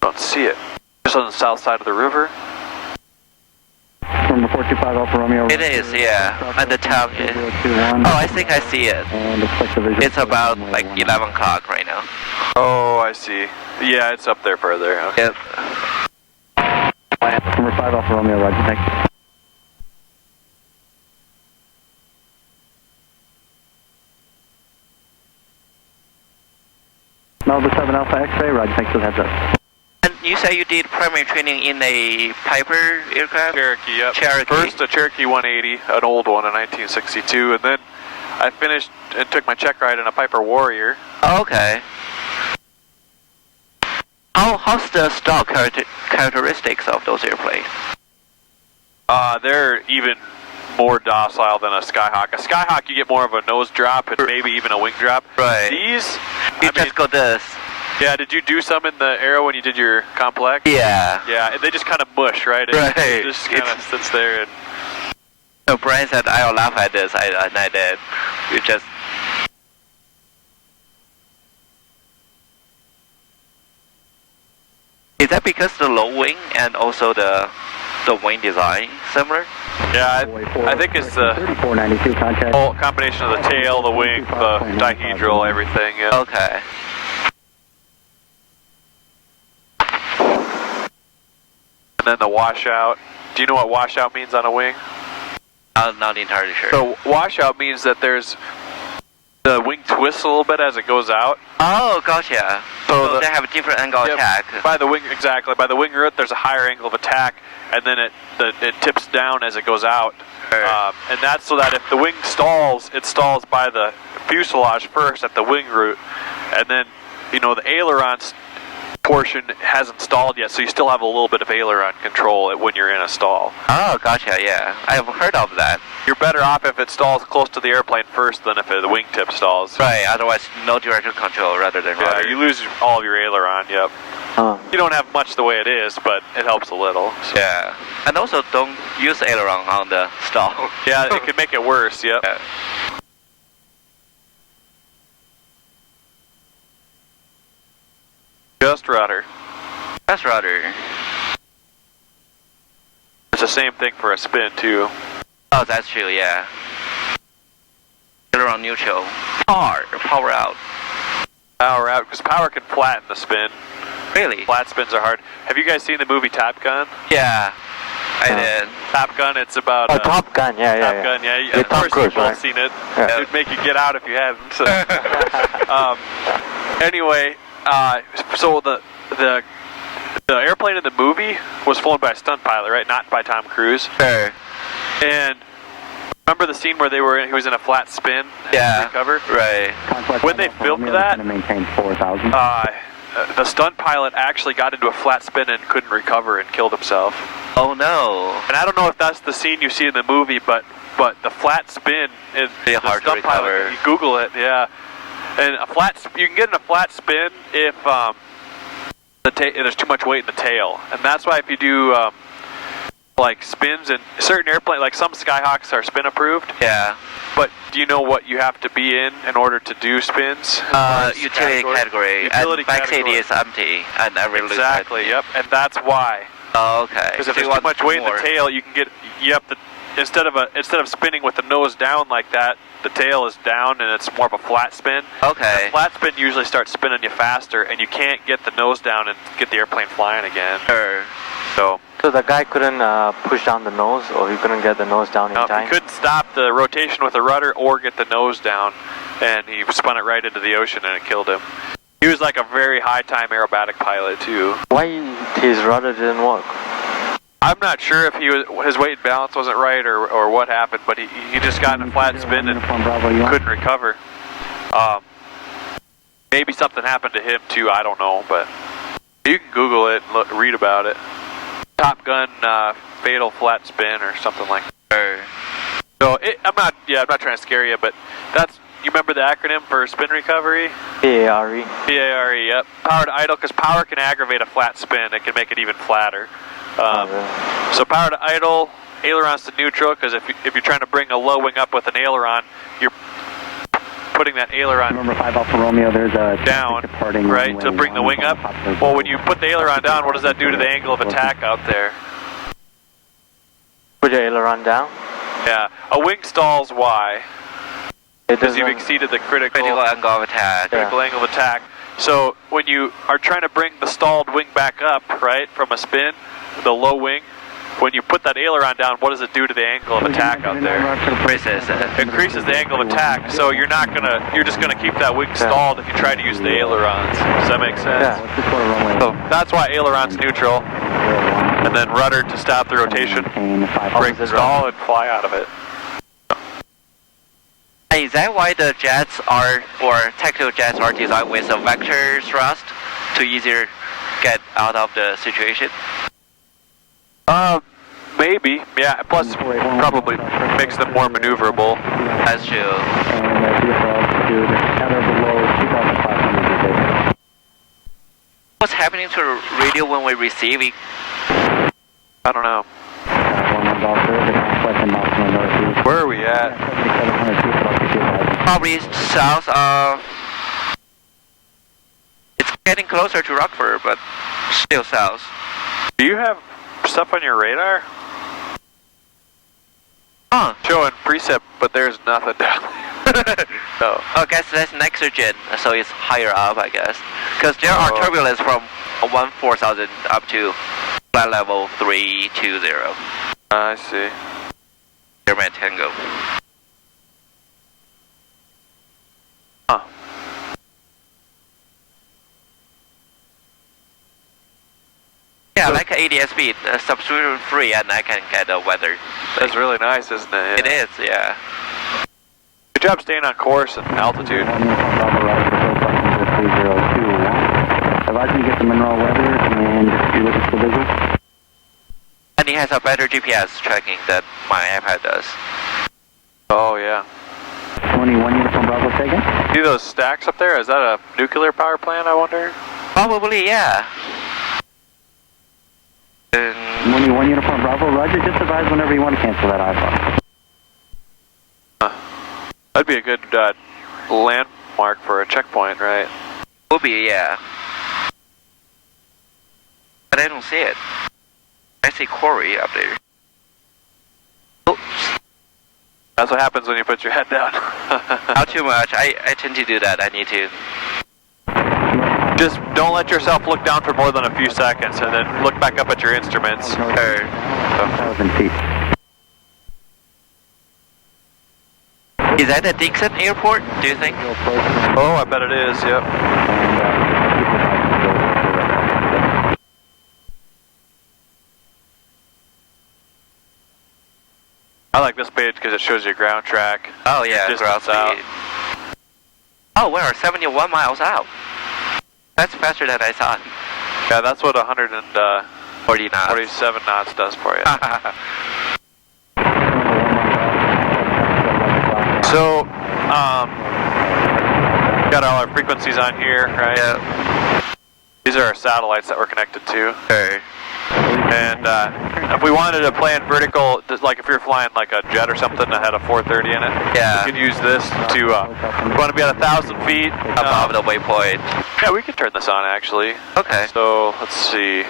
Don't see it. Just on the south side of the river. Number 425 Alpha Romeo. It is, yeah. At the town. Oh, I think I see it. And expect the visual. It's about like 11 o'clock right now. Oh, I see. Yeah, it's up there further. Okay. Yep. Number 5 Alpha Romeo, roger, thank you. Number 7 Alpha X-ray, roger, thanks for the heads up. And you say you did primary training in a Piper aircraft? Cherokee, yep. Cherokee. First a Cherokee 180, an old one in 1962, and then I finished and took my check ride in a Piper Warrior. Okay. How's the stock characteristics of those airplanes? They're even more docile than a Skyhawk. A Skyhawk, you get more of a nose drop and maybe even a wing drop. Right. These, You just go this. yeah, did you do some in the Aero when you did your complex? Yeah. Yeah, they just kind of mush, right? It just kind of sits there and... So Brian said, I'll laugh at this, and I did. You just... Is that because the low wing and also the wing design similar? Yeah, I think it's the 3492 contact. whole combination of the tail, the wing, the dihedral, everything, yeah. Okay. And then the washout. Do you know what washout means on a wing? I'm not entirely sure. So washout means that there's the wing twists a little bit as it goes out. Oh, gotcha. So the- they have a different angle Yep. attack. By the wing, exactly. By the wing root, there's a higher angle of attack, and then it tips down as it goes out. Right. And that's so that if the wing stalls, it stalls by the fuselage first at the wing root, and then the ailerons portion hasn't stalled yet, so you still have a little bit of aileron control when you're in a stall. Oh, gotcha, yeah. I've heard of that. You're better off if it stalls close to the airplane first than if the wingtip stalls. Right, otherwise no direction control rather than Yeah, rudder. you lose all of your aileron, yep. You don't have much the way it is, but it helps a little. So. Yeah. And also don't use aileron on the stall. Yeah, it can make it worse, yep. Yeah. Just rudder. That's rudder. It's the same thing for a spin, too. Oh, that's true, yeah. Aileron neutral. Power out. Power out, because power can flatten the spin. Really? Flat spins are hard. Have you guys seen the movie Top Gun? Yeah, I did. Top Gun, it's about... Top Gun, yeah. Top Gun, yeah. With Of Tom course, Cruise, you've all right? seen it. Yeah. It would make you get out if you hadn't. So. Anyway, so the airplane in the movie was flown by a stunt pilot, right? Not by Tom Cruise. Sure. And remember the scene where he was in a flat spin and recovered? Right. When they filmed that, maintain 4,000. the stunt pilot actually got into a flat spin and couldn't recover and killed himself. Oh no. And I don't know if that's the scene you see in the movie, but the flat spin is Pretty the hard to stunt pilot. recover. You Google it, yeah. And you can get in a flat spin if there's too much weight in the tail, and that's why if you do like spins in certain airplanes, like some Skyhawks are spin approved. Yeah. But do you know what you have to be in order to do spins? Utility category. Utility and back seat category. is empty, and every loose Exactly. side. Yep. And that's why. Oh, okay. Because if So you there's too want much weight in more. the tail, you can get instead of spinning with the nose down like that, the tail is down and it's more of a flat spin. Okay. The flat spin usually starts spinning you faster, and you can't get the nose down and get the airplane flying again. Sure. So the guy couldn't push down the nose, or he couldn't get the nose down in time? He couldn't stop the rotation with the rudder or get the nose down, and he spun it right into the ocean and it killed him. He was like a very high-time aerobatic pilot, too. Why his rudder didn't work? I'm not sure if his weight and balance wasn't right or what happened, but he just got in a flat spin and couldn't recover. Maybe something happened to him, too, I don't know, but You can Google it and read about it. Top Gun fatal flat spin or something like that. So I'm not trying to scare you, but you remember the acronym for spin recovery? PARE. PARE, yep. Power to idle, because power can aggravate a flat spin. It can make it even flatter. So power to idle, ailerons to neutral, because if you're trying to bring a low wing up with an aileron, you're putting that aileron Number 5 Alpha Romeo, there's a down, right, to bring the wing up. Well, when you put the aileron down, what does that do to the angle of attack out there? Put your aileron down? Yeah. A wing stalls, why? Because you've doesn't- exceeded the critical angle of attack. critical angle of attack. So when you are trying to bring the stalled wing back up, right, from a spin, the low wing, when you put that aileron down, what does it do to the angle of attack out there? Increases the angle of attack, so you're just gonna keep that wing stalled if you try to use the ailerons. Does that make sense? Yeah. So that's why aileron's neutral, and then rudder to stop the rotation, break the stall, and fly out of it. Is that why the jets or tactical jets are designed with a vector thrust to easier get out of the situation? Maybe, yeah. Plus, probably makes them more maneuverable. That's true. What's happening to the radio when we receive it? I don't know. Where are we at? Probably south of... It's getting closer to Rockford, but still south. Do you have stuff on your radar? Huh. Showing precip, but there's nothing down there. No. I guess that's nitrogen, so it's higher up, I guess. Because there are turbulence from 14,000 up to flight level 320. I see. German Tango. Huh. Yeah, like ADS-B, substitution free, and I can get the weather. That's really nice, isn't it? It is, yeah. Good job staying on course and altitude. Advise me to get the Monroe weather and just be looking for visual. And it has a better GPS tracking than my iPad does. Oh, yeah. 21 Uniform Bravo taken. See those stacks up there? Is that a nuclear power plant, I wonder? Probably, yeah. 21 Uniform Bravo, roger. Just advise whenever you want to cancel that iPhone. That'd be a good landmark for a checkpoint, right? Will be, yeah. But I don't see it. I see Corey up there. Oops. That's what happens when you put your head down. Not too much. I tend to do that. I need to. Just don't let yourself look down for more than a few seconds, and then look back up at your instruments. 1,000 feet. Is that a Dixon Airport, do you think? Oh, I bet it is, yep. I like this page because it shows you ground track. Oh yeah, ground distance out. speed. Oh, we're 71 miles out. That's faster than I thought. Yeah, that's what 40 knots. 47 knots does for you. So, got all our frequencies on here, right? Yeah. These are our satellites that we're connected to. Okay. And if we wanted to plan vertical, just like if you're flying like a jet or something that had a 430 in it, Yeah. you could use this to, we want to be at 1,000 feet. Above the waypoint. Yeah, we can turn this on actually. Okay. So, let's see.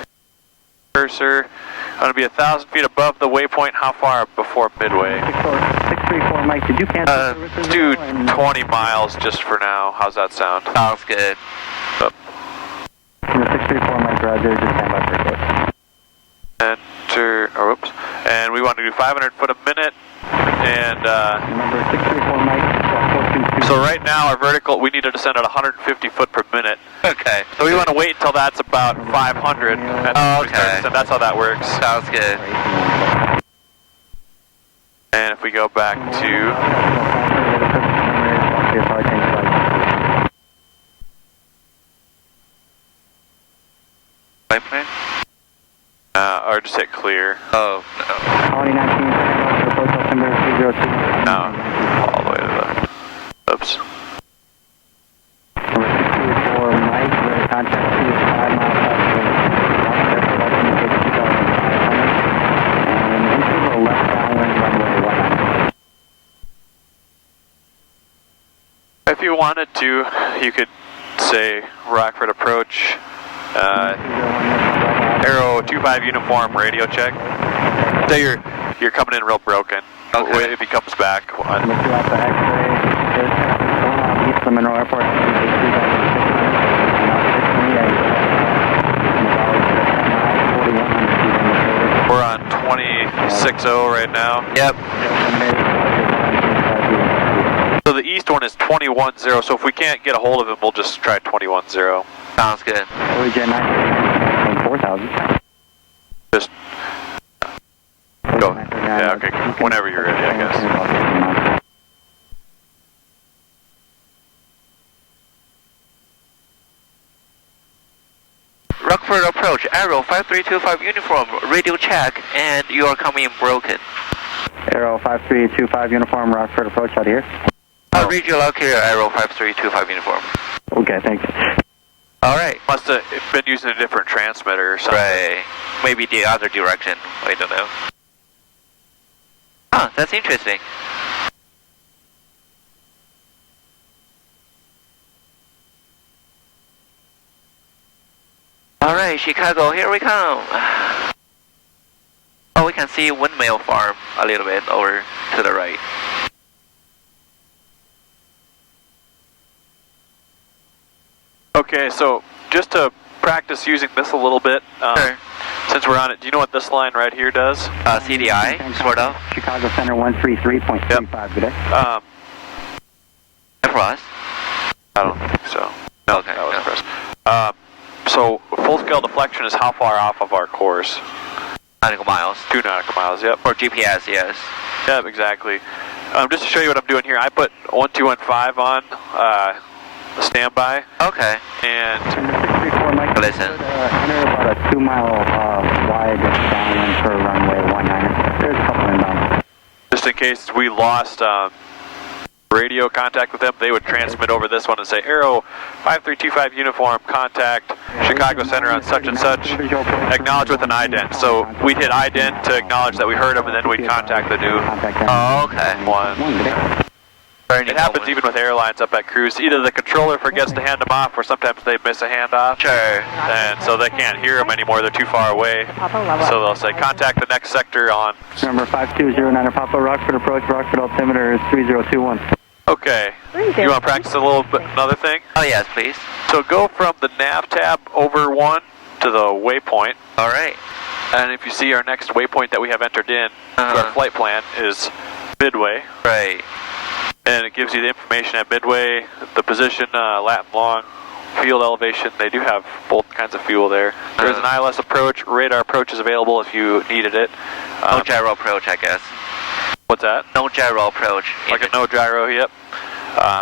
Cursor, I want to be 1,000 feet above the waypoint. How far before midway? 634 Mike, did you cancel services? Let's do 20 miles just for now. How's that sound? Sounds good. 634 Mike, roger, just stand by for a close. Enter, or oops, and we want to do 500 foot a minute, and Remember, 634 Mike, 422. so right now our vertical, we need to descend at 150 foot per minute. Okay. So we want to wait until that's about 500, and then we start to descend. That's how that works. Sounds good. And if we go back to, or just hit clear. Oh, no. Colony 19, approach altimeter 302. No, all the way to the, oops. Number 624, Mike, radar contact 2 is 5 miles south of the airport, altimeter 2,500. And into the left downwind runway 19. If you wanted to, you could say Rockford approach, Aero 25 uniform radio check. Say you're coming in real broken. Okay. If he comes back. Look throughout the X-ray. There's going off east of Monroe Airport. We're on 26.0 right now. Yep. So the east one is 21.0, so if we can't get a hold of him, we'll just try 21.0. Sounds good. Origin 4,000. Just go. Yeah, okay. Whenever you're ready, I guess. Rockford approach, Aero 5325 uniform, radio check, and you are coming in broken. Aero 5325 uniform, Rockford approach out here. I'll read you loud clear, Aero 5325 uniform. Okay, thanks. Alright. Must have been using a different transmitter or something. Right. Maybe the other direction. I don't know. Huh, that's interesting. Alright, Chicago, here we come. Oh, we can see Windmill Farm a little bit over to the right. Okay, so just to practice using this a little bit, Sure. since we're on it, do you know what this line right here does? CDI, sort of. Chicago Center 133.35 today. For us? I don't think so. No, Okay, that was no. for us. So full scale deflection is how far off of our course? Nautical miles. 2 nautical miles, yep. For GPS, yes. Yep, exactly. Just to show you what I'm doing here, I put 1215 on standby, Okay. and 634 Mike. Listen. Enter about a 2 mile wide downwind for runway 19. There's a couple inbound. just in case we lost radio contact with them, they would transmit over this one and say, Aero 5325 uniform, contact Chicago Center on such and such, acknowledge with an ident. So we'd hit ident to acknowledge that we heard them, and then we'd contact the new Oh, okay. one. It happens even with airlines up at cruise. Either the controller forgets to hand them off, or sometimes they miss a handoff. Sure. And so they can't hear them anymore, they're too far away. So they'll say, contact the next sector on... Number 5209 Papa Rockford approach, Rockford altimeter is 3021. Okay. You want to practice a little bit, another thing? Oh, yes, please. So go from the nav tab over one to the waypoint. All right. And if you see our next waypoint that we have entered in to our flight plan is Midway. Right. And it gives you the information at Midway, the position, lat and long, field elevation. They do have both kinds of fuel there. There's an ILS approach. Radar approach is available if you needed it. No gyro approach, I guess. What's that? No gyro approach. Like a no gyro, yep.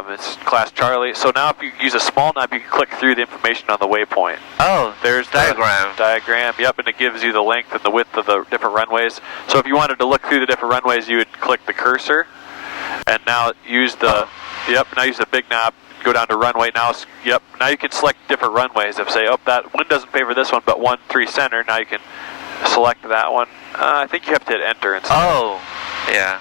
It's class Charlie. So now if you use a small knob, you can click through the information on the waypoint. Oh, There's diagram. The diagram, yep, and it gives you the length and the width of the different runways. So if you wanted to look through the different runways, you would click the cursor, and now use the, now use the big knob, go down to runway. Now you can select different runways. If say, oh, that wind doesn't favor this one, but 1-3 center, now you can select that one. I think you have to hit enter instead. Oh, yeah.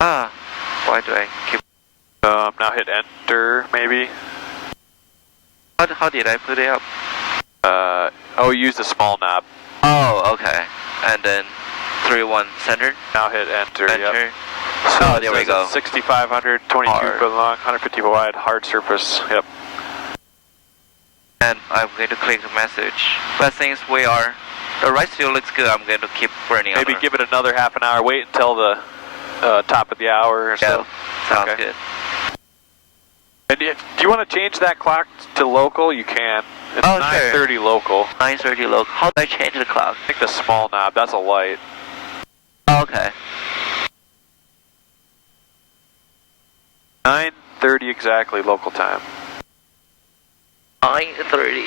Why do I keep... Now hit enter, maybe. How did I put it up? Use the small knob. Oh, okay. And then 3-1 center. Now hit enter, Enter. yep. Oh, there we says go. it's 6,500, 22 Hard. foot long, 150 wide, hard surface, yep. And I'm going to click the message. But since we are... The right still looks good, I'm going to keep burning Maybe on. give it another half an hour, wait until the top of the hour or so. Sounds Okay. good. And do you want to change that clock to local? You can. It's Oh, 9:30 local. 9:30 local. How do I change the clock? I think the small knob, that's a light. Oh, okay. 9:30 exactly local time. 9:30.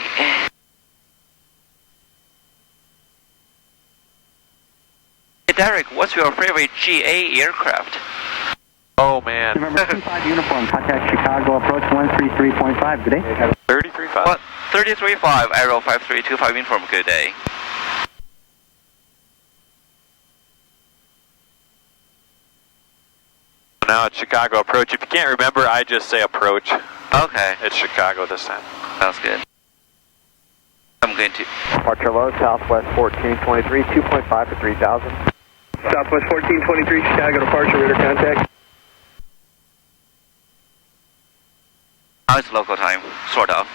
Hey Derek, what's your favorite GA aircraft? Oh man. November 25 uniform, contact Chicago, approach 133.5, good day. 33.5. What? 33.5, Aero 5325 uniform, good day. Now it's Chicago approach. If you can't remember, I just say approach. Okay, It's Chicago this time. sounds good. I'm going to... Departure low, Southwest 1423, 2.5 for 3000. Southwest 1423, Chicago departure, radar contact. Now it's local time, sort of.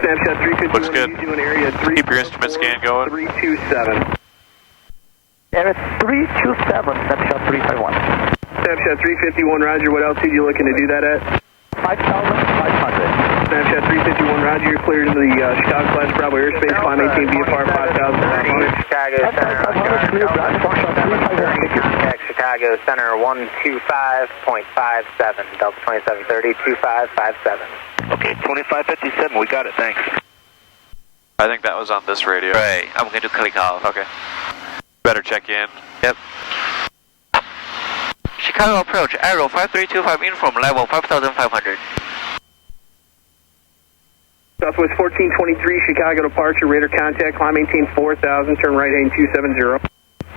Snapshot 351. Looks good. Doing area 3. Keep your instrument scan going. 327. Area 327, snapshot 351. Snapshot 351, roger. What altitude you looking to do that at? 5,500. Snapshot 351, roger. You're cleared into the Chicago class Bravo airspace. Climb 18 VFR 5,500. Chicago Center, contact Chicago Center 125.57, Delta 2730, 2557. Okay, 2557, we got it, thanks. I think that was on this radio. Right, I'm going to click off. Okay. Better check in. Yep. Chicago approach, Aero 5325 uniform, level 5,500. Southwest 1423, Chicago departure, radar contact, climb maintain 4,000, turn right heading 270.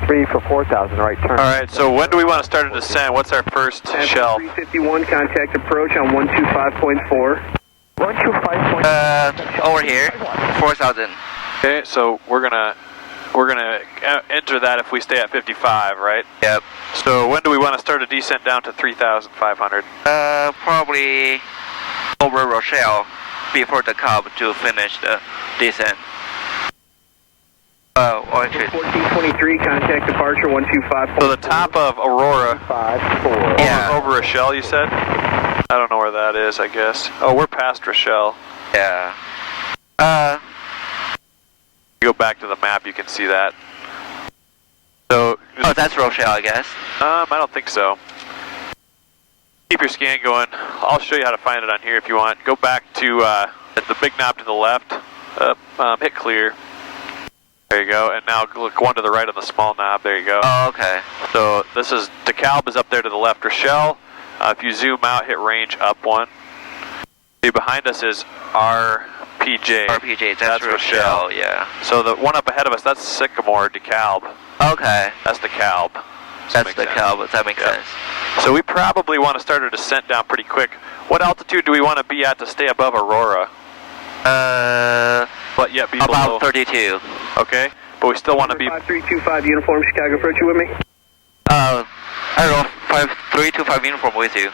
3 for 4,000, right turn. Alright, so when do we want to start a descent? What's our first shelf? 351, contact approach on 125.4. 125. Over here, 4,000. Okay, so we're gonna enter that if we stay at 55, right? Yep. So when do we want to start a descent down to 3,500? Probably over Rochelle before the Cub to finish the descent. Or actually, 1423, contact departure 125.4. So the top of Aurora, 5-4. Yeah. over Rochelle, you said? I don't know where that is, I guess. Oh, we're past Rochelle. yeah. You go back to the map, you can see that. So, Oh, that's Rochelle, I guess. I don't think so. Keep your scan going. I'll show you how to find it on here if you want. Go back to the big knob to the left. Hit clear. There you go. And now look one to the right on the small knob. There you go. Oh, okay. So this is DeKalb is up there to the left. Rochelle. If you zoom out, hit range up one. See, behind us is RPJ. RPJ, that's Rochelle, yeah. So the one up ahead of us, that's Sycamore, DeKalb. Okay. That's DeKalb. That's the Cub, that makes sense. So we probably want to start our descent down pretty quick. What altitude do we want to be at to stay above Aurora? But yet be below? About 32. Okay, but we still want to be... 5325 uniform, Chicago approach, you with me? Aero 5325 uniform with you.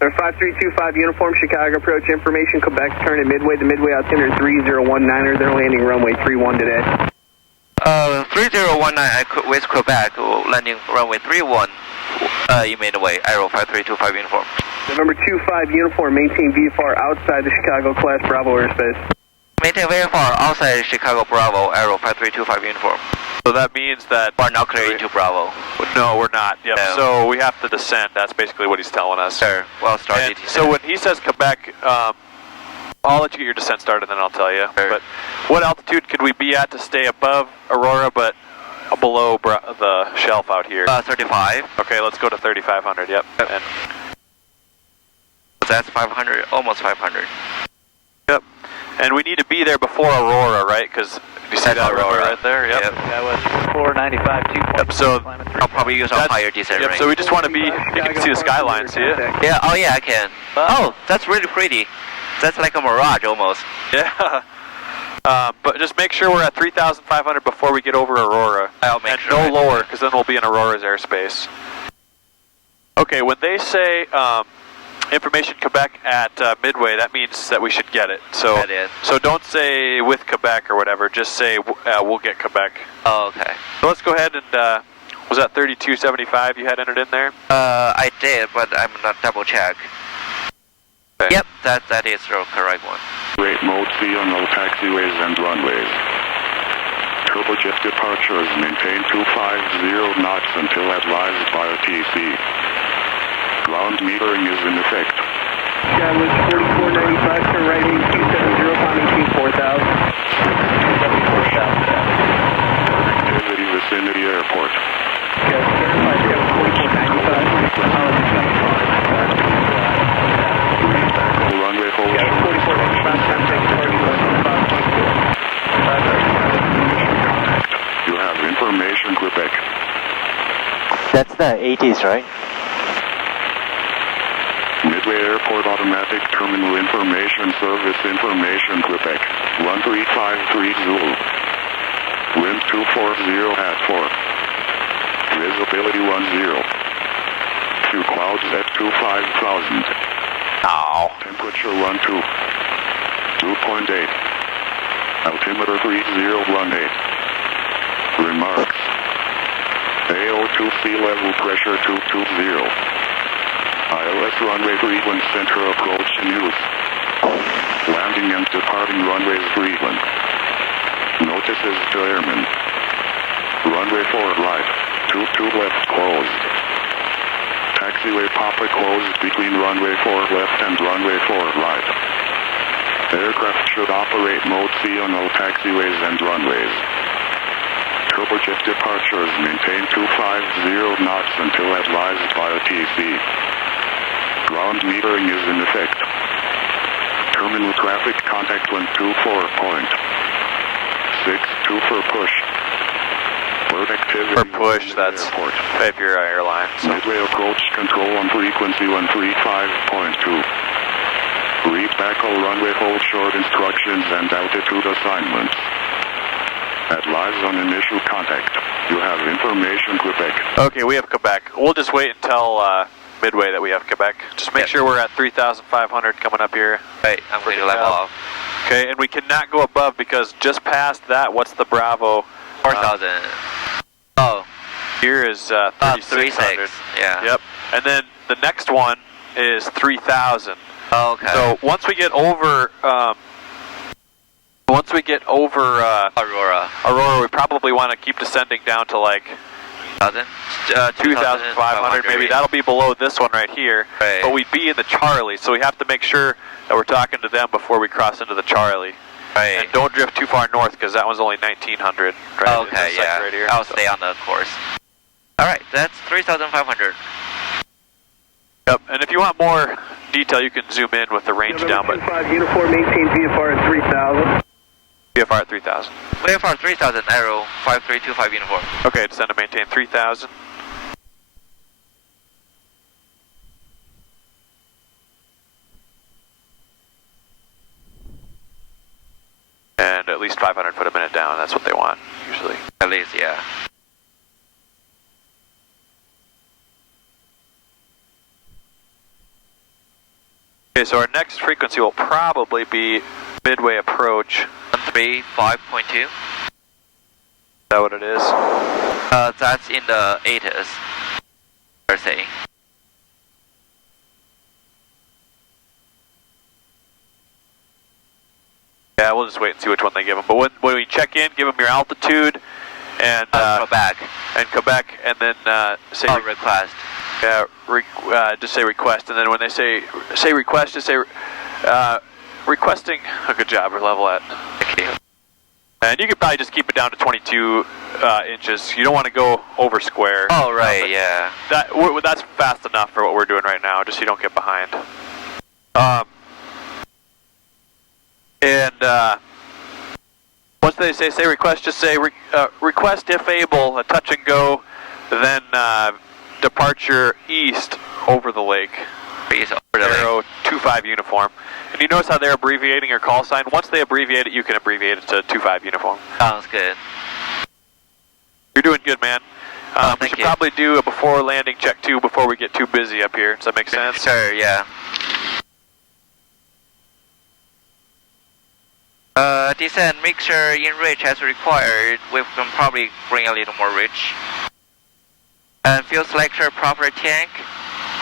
5325 uniform, Chicago approach, information, Quebec, turn at Midway. The Midway altimeter 3019er, they're landing runway 31 today. 3019 with Quebec, landing runway 31 in Midway, Aero 5325 uniform. November 25 uniform, maintain VFR outside the Chicago class Bravo airspace. Maintain VFR outside Chicago Bravo, Aero 5325 uniform. So that means that... We're not clear into Bravo. No, we're not. Yep. No. So we have to descend. That's basically what he's telling us. Sure. Well, start And DT. so when he says Quebec, I'll let you get your descent started and then I'll tell you. Sure. But what altitude could we be at to stay above Aurora but below the shelf out here? 35. Okay, let's go to 3,500. Yep. And, That's 500, almost 500. yep. And we need to be there before Aurora, right? Because you see That's that river Aurora. right there? Yep. That was 495, 2. Yep. So I'll probably use a that's- higher descent Yep. range. So we just want to be. You can see the skyline. See it? Yeah, oh yeah, I can. Oh, that's really pretty. That's like a mirage almost. Yeah. But just make sure we're at 3,500 before we get over Aurora. I'll make and sure. no lower, because then we'll be in Aurora's airspace. Okay, when they say information Quebec at Midway, that means that we should get it. So, That is. so don't say with Quebec or whatever. Just say we'll get Quebec. Oh, okay. So let's go ahead and was that 3275 you had entered in there? I did, but I'm not double check. Okay. Yep, that is the correct one. Rate mode C on all taxiways and runways. Turbojet departures maintain 250 knots until advised by TC. Ground metering is in effect. Skywich 4495, turn right heading 270. the 80s, right? Midway Airport Automatic Terminal Information Service Information Quebec 13530. Wind 240 at 4. Visibility 10. Few clouds at 25,000. Ow. Temperature 12. 2.8. Altimeter 3018. Remarks. AO2 sea level pressure 220. ILS runway 31 center approach in use. Landing and departing runways 31. Notices to airmen. Runway 4 right, 22 left closed. Taxiway Papa closed between runway 4 left and runway 4 right. Aircraft should operate mode C on all taxiways and runways. Turbojet departures maintain 250 knots until advised by a TC. Ground metering is in effect. Terminal traffic contact 124.62 for push. Alert activity For push, that's airport. if you're an airline. So. Midway approach control on frequency 135.2. Read back all runway hold short instructions and altitude assignments. Advise on initial contact. You have information Quebec. Okay, we have Quebec. We'll just wait until Midway that we have Quebec. Just make sure we're at 3,500 coming up here. Right, I'm going to level off. Okay, and we cannot go above because just past that, what's the Bravo? 4,000. Oh. Here is 3,600. Yeah. Yep. And then the next one is 3,000. Oh, okay. So once we get over, Aurora, we probably want to keep descending down to like 2,500 maybe. That'll be below this one right here. Right. But we'd be in the Charlie, so we have to make sure that we're talking to them before we cross into the Charlie. Right. And don't drift too far north because that one's only 1,900. Right? Okay, yeah. Right here, I'll stay on the course. All right, that's 3,500. Yep. And if you want more detail, you can zoom in with the range down. But 5 uniform, maintain VFR at 3,000. VFR at 3,000. VFR 3,000, arrow 5325 uniform. Okay, descend to maintain 3,000. And at least 500 foot a minute down. That's what they want, usually. At least, yeah. Okay, so our next frequency will probably be Midway approach. 135.2. Is that what it is? That's in the 80s, per se. Yeah, we'll just wait and see which one they give them. But when we check in, give them your altitude and Quebec. And Quebec, and then say request. Yeah, just say request, and then when they say request, just say requesting. Oh, good job, we're level at. Thank you. And you could probably just keep it down to 22 inches. You don't want to go over square. Oh, right, yeah. That's fast enough for what we're doing right now, just so you don't get behind. Once they say request, just say request if able, a touch and go, then departure east over the lake. East over the Arrow lake. 25 uniform. And you notice how they're abbreviating your call sign? Once they abbreviate it, you can abbreviate it to 25 uniform. Sounds good. You're doing good, man. We should you. probably do a before landing check too before we get too busy up here. Does that make sense? Sure, yeah. Descent, make sure in reach as required. We can probably bring a little more reach. And fuel selector proper tank.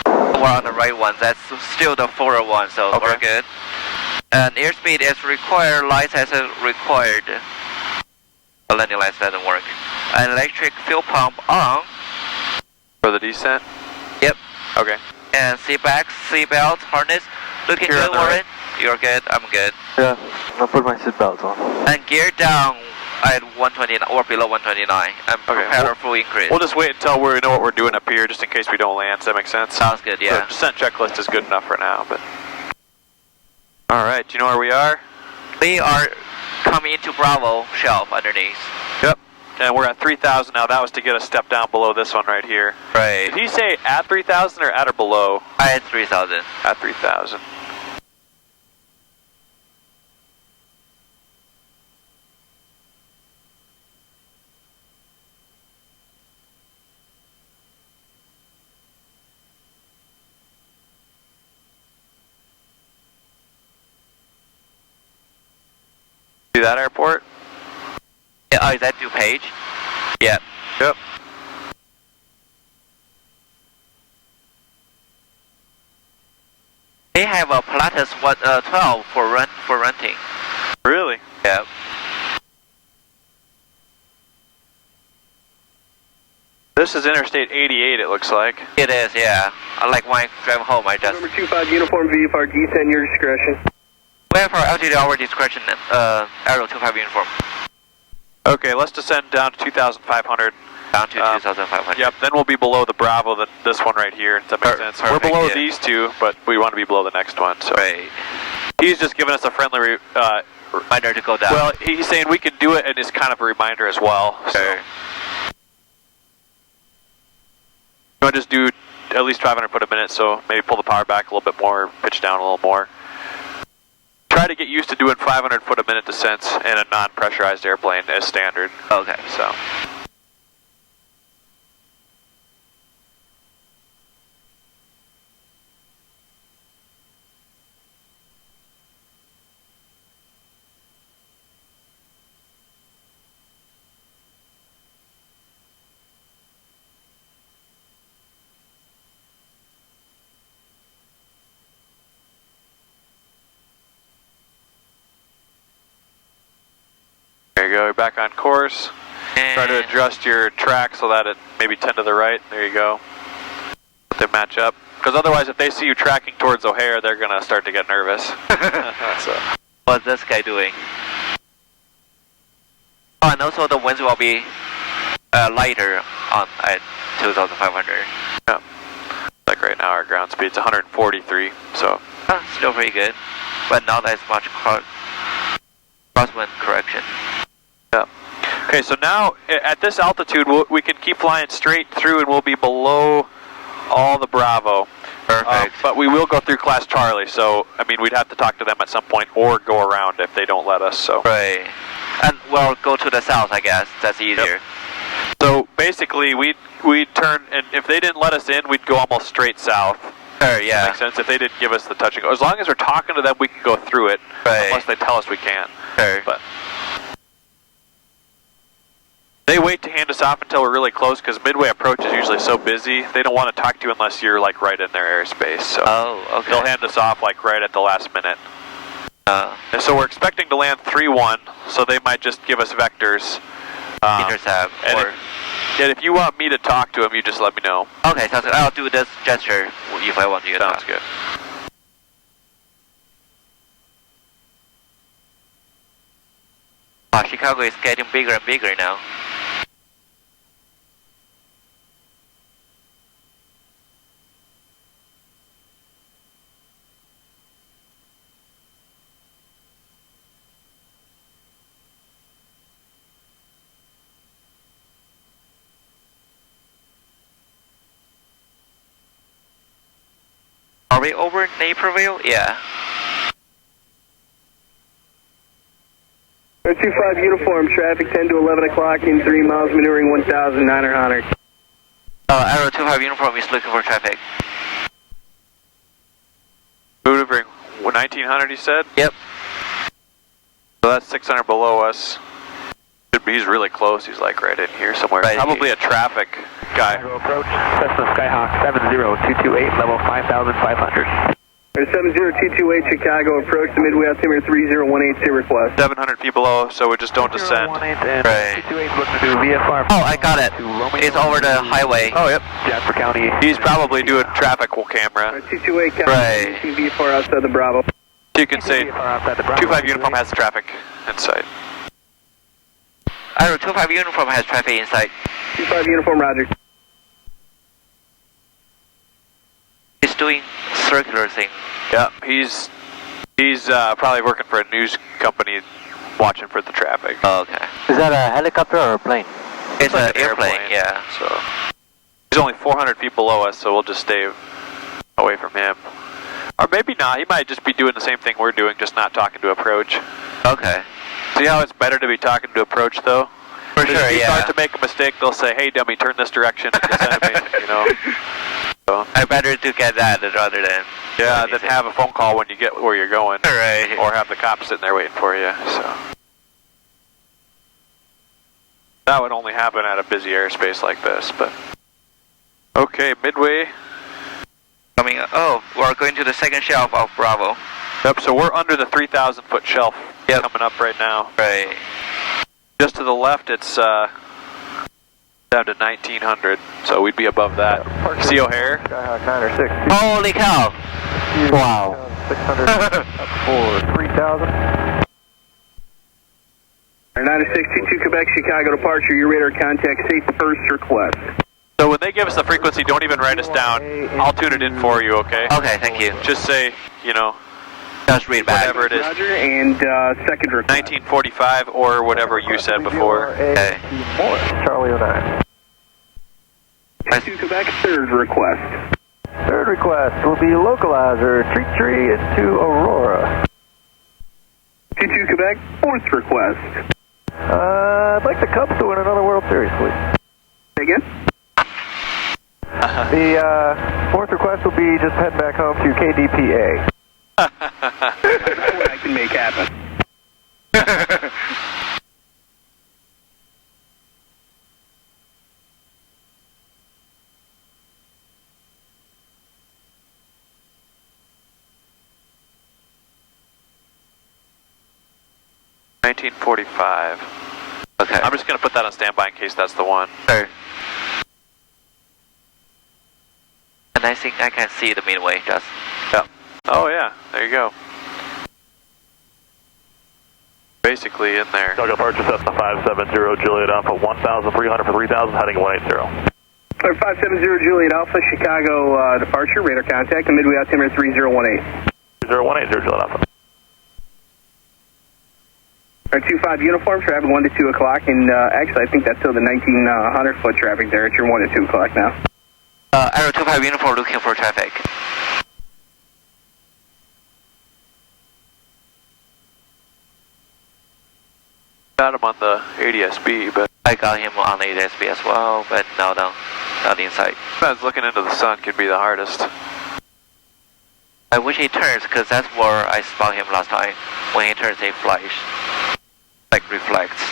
We're on the right one. That's still the 401, so okay. We're good. And airspeed is required, lights as required. The landing lights doesn't work. And electric fuel pump on. For the descent? Yep. Okay. And seat back, seat belt, harness. Looking Here good, on the Warren? right. You're good, I'm good. Yeah, I'll put my seatbelt on. And gear down at 129 or below 129 and prepare for increase. We'll just wait until we know what we're doing up here just in case we don't land. Does that make sense? Sounds good, yeah. The descent checklist is good enough for now, but... Alright, do you know where we are? We are coming into Bravo shelf underneath. Yep. and we're at 3,000 now. That was to get a step down below this one right here. Right. Did he say at 3,000 or at or below? At 3,000. At 3,000. See that airport? Yeah, oh, is that DuPage? Yeah. Yep. They have a Pilatus 12 for renting. Really? Yeah. This is Interstate 88, it looks like. It is, yeah. Like when I drive home, I just... Number 25, uniform VFR, descend your discretion. Wait for altitude our discretion, Aero 25 uniform. Okay, let's descend down to 2,500. Down to 2,500. Yep, then we'll be below the Bravo, this one right here. Does that make sense? Perfect, we're below yeah. these two, but we want to be below the next one. So Right. he's just giving us a friendly reminder to go down. Well, he's saying we can do it, and it's kind of a reminder as well. So. Sure. You want to just do at least 500 foot a minute, so maybe pull the power back a little bit more, pitch down a little more. Try to get used to doing 500 foot a minute descents in a non-pressurized airplane as standard. Okay. So. There you go, you're back on course. And Try to adjust your track so that it maybe 10 to the right. There you go. Let them match up. Because otherwise, if they see you tracking towards O'Hare, they're going to start to get nervous. So. What's this guy doing? Oh, and also the winds will be lighter at 2,500. Yeah. Like right now, our ground speed's 143, so. Still pretty good, but not as much crosswind correction. Yeah. Okay, so now at this altitude, we can keep flying straight through and we'll be below all the Bravo. Perfect. But we will go through Class Charlie, so, I mean, we'd have to talk to them at some point or go around if they don't let us, so. Right. And we'll go to the south, I guess. That's easier. Yep. So basically, we'd turn, and if they didn't let us in, we'd go almost straight south. Sure, yeah. Makes sense. If they didn't give us the touch and go. As long as we're talking to them, we can go through it. Right. Unless they tell us we can't. Sure. But they wait to hand us off until we're really close because midway approach is usually so busy. They don't want to talk to you unless you're like right in their airspace. So okay. They'll hand us off like right at the last minute. And so we're expecting to land 3-1, so they might just give us vectors. Intercept. And if you want me to talk to them, you just let me know. Okay, sounds good. I'll do this gesture if I want you to Sounds talk. good. Chicago is getting bigger and bigger now. Are we over Naperville? Yeah. 25 uniform, traffic 10 to 11 o'clock in 3 miles, maneuvering 1,900. Aero 25 uniform is looking for traffic. Maneuvering 1900, you said? Yep. So that's 600 below us. He's really close. He's like right in here somewhere. Right Probably here. a traffic guy. Approach, Cessna Skyhawk 70228, level 5,500. 70228 Chicago, approach the midway altimeter 30180 request. 700 feet below, so we just don't descend. Right. 228 looking to do VFR. Oh, I got it. It's over the highway. Oh, yep. Jasper County. He's probably doing traffic camera. 228 County, Right. VFR outside the Bravo. So you can say 25 uniform has traffic inside. Aero 25 uniform has traffic inside. 25 uniform, roger. He's doing circular thing. Yeah, he's probably working for a news company watching for the traffic. Oh, okay. Is that a helicopter or a plane? It's like an airplane, yeah. So he's only 400 feet below us, so we'll just stay away from him. Or maybe not. He might just be doing the same thing we're doing, just not talking to approach. Okay. See how it's better to be talking to approach, though? For sure, if you yeah. start to make a mistake, they'll say, "Hey, dummy, turn this direction and descend me," you know. So, I'd better to get that rather than... yeah, than have a phone call when you get where you're going. Right. Or have the cops sitting there waiting for you, so. That would only happen at a busy airspace like this, but. Okay, midway. Coming, we're going to the second shelf of Bravo. Yep, so we're under the 3,000 foot shelf coming up right now. Right. Just to the left, it's down to 1,900, so we'd be above that. See O'Hare? Holy cow! Wow. 600 up for 3,000. 9622 Quebec, Chicago departure. Your radar contact, safe first request. So when they give us the frequency, don't even write us down. I'll tune it in for you, okay? Okay, thank you. Just say, you know, just read back. whatever it is. Roger, and second request. 1945 or whatever you said before. Okay. Charlie 09. 2 Quebec, third request. Third request will be localizer, tree into Aurora. 22 Quebec, fourth request. I'd like the Cubs to win another World Series, please. Say again? The fourth request will be just head back home to KDPA. What I can make happen. $19.45. Okay. I'm just going to put that on standby in case that's the one. Sure. And I think I can see the midway just. Yeah. Oh yeah, there you go. Basically in there. Chicago departure Cessna 570 Juliet Alpha 1,300 for 3,000 heading 180. 570 Juliet Alpha, Chicago departure, radar contact, and midway altimeter 3018. 3018 Juliet Alpha. Alright, 25 uniform, traffic 1 to 2 o'clock, and actually I think that's still the 1,900 foot traffic there at your 1 to 2 o'clock now. Arrow 25 uniform looking for traffic. Got him on the ADSB, but I got him on the ADSB as well, but no, not inside. sometimes looking into the sun can be the hardest. I wish he turns, because that's where I spot him last time. When he turns, he flash. Like reflects.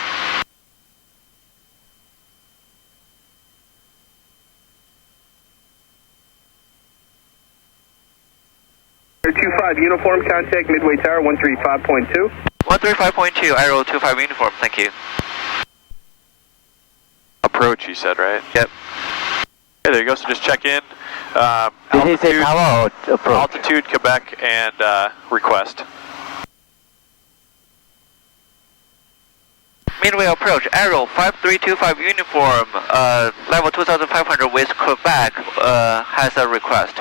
Air 25 uniform, contact Midway Tower 135.2. 135.2, Arrow 25 uniform, thank you. Approach, you said, right? Yep. Okay, there you go. So just check in. Did he say tower or approach? Altitude, Quebec, and request. Midway approach, Arrow 5325 uniform, level 2500 with Quebec, has a request.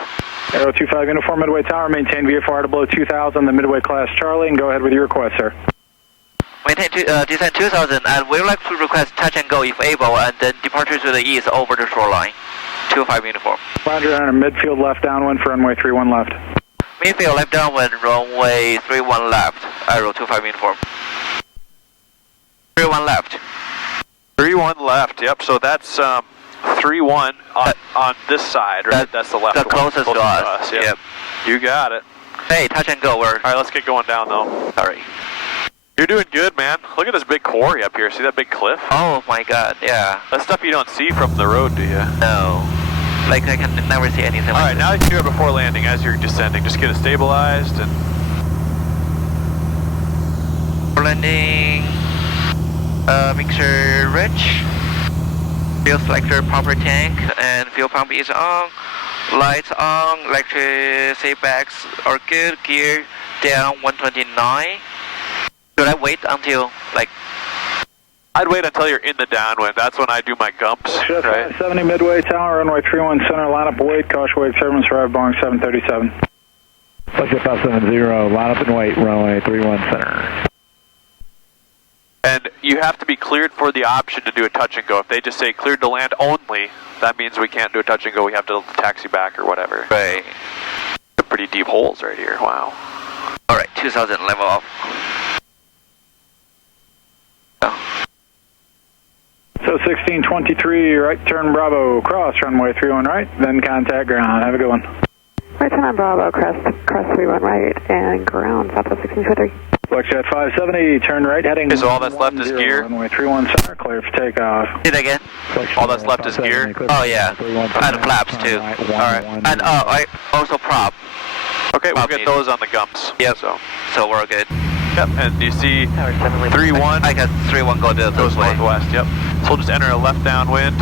Arrow 25 uniform, Midway Tower, maintain VFR to below 2,000, the Midway class Charlie, and go ahead with your request, sir. Maintain descent 2000, and we would like to request touch and go if able, and then departure to the east over the shoreline. 25 uniform. Roger, and a midfield left downwind for runway 31 left. Midfield left downwind, runway 31 left, Arrow 25 uniform. 31 left. 31 left, yep, so that's 31 on this side, right? That's the left the one. closest to us. Yep. You got it. Hey, touch and go. Alright, let's get going down though. Sorry. You're doing good, man. Look at this big quarry up here. See that big cliff? Oh my god, yeah. That's stuff you don't see from the road, do you? No. Like, I can never see anything like Alright, now you can do it before landing as you're descending. Just get it stabilized and... For landing, mixture rich. Fuel selector, proper tank, and fuel pump is on. Lights on, electricity bags are good. Gear down 129. Should I wait until, like... I'd wait until you're in the downwind. That's when I do my gumps, right? 70 Midway Tower, runway 31 center, line up wait, caution wait, turbulence arrive, Boeing 737. Let's get 570, line up and wait, runway 31 center. And you have to be cleared for the option to do a touch and go. If they just say cleared to land only, that means we can't do a touch and go. We have to taxi back or whatever. Right. Pretty deep holes right here. Wow. All right, 2000 level off. Oh. So 1623, right turn Bravo, cross runway 31 right, then contact ground. Have a good one. Right turn on Bravo, crest 31 right, and ground, Southwest 1623. Flexjet 570, turn right, heading. So all that's left is gear? Runway 31 center, clear for takeoff. Say that again. All that's left is gear? Oh yeah, and flaps too. Alright, and I also prop. Okay, we'll get those on the gums. Yep, so we're good. Yep, and do you see 3-1? I got 3-1 go this way. Northwest, yep. So we'll just enter a left downwind.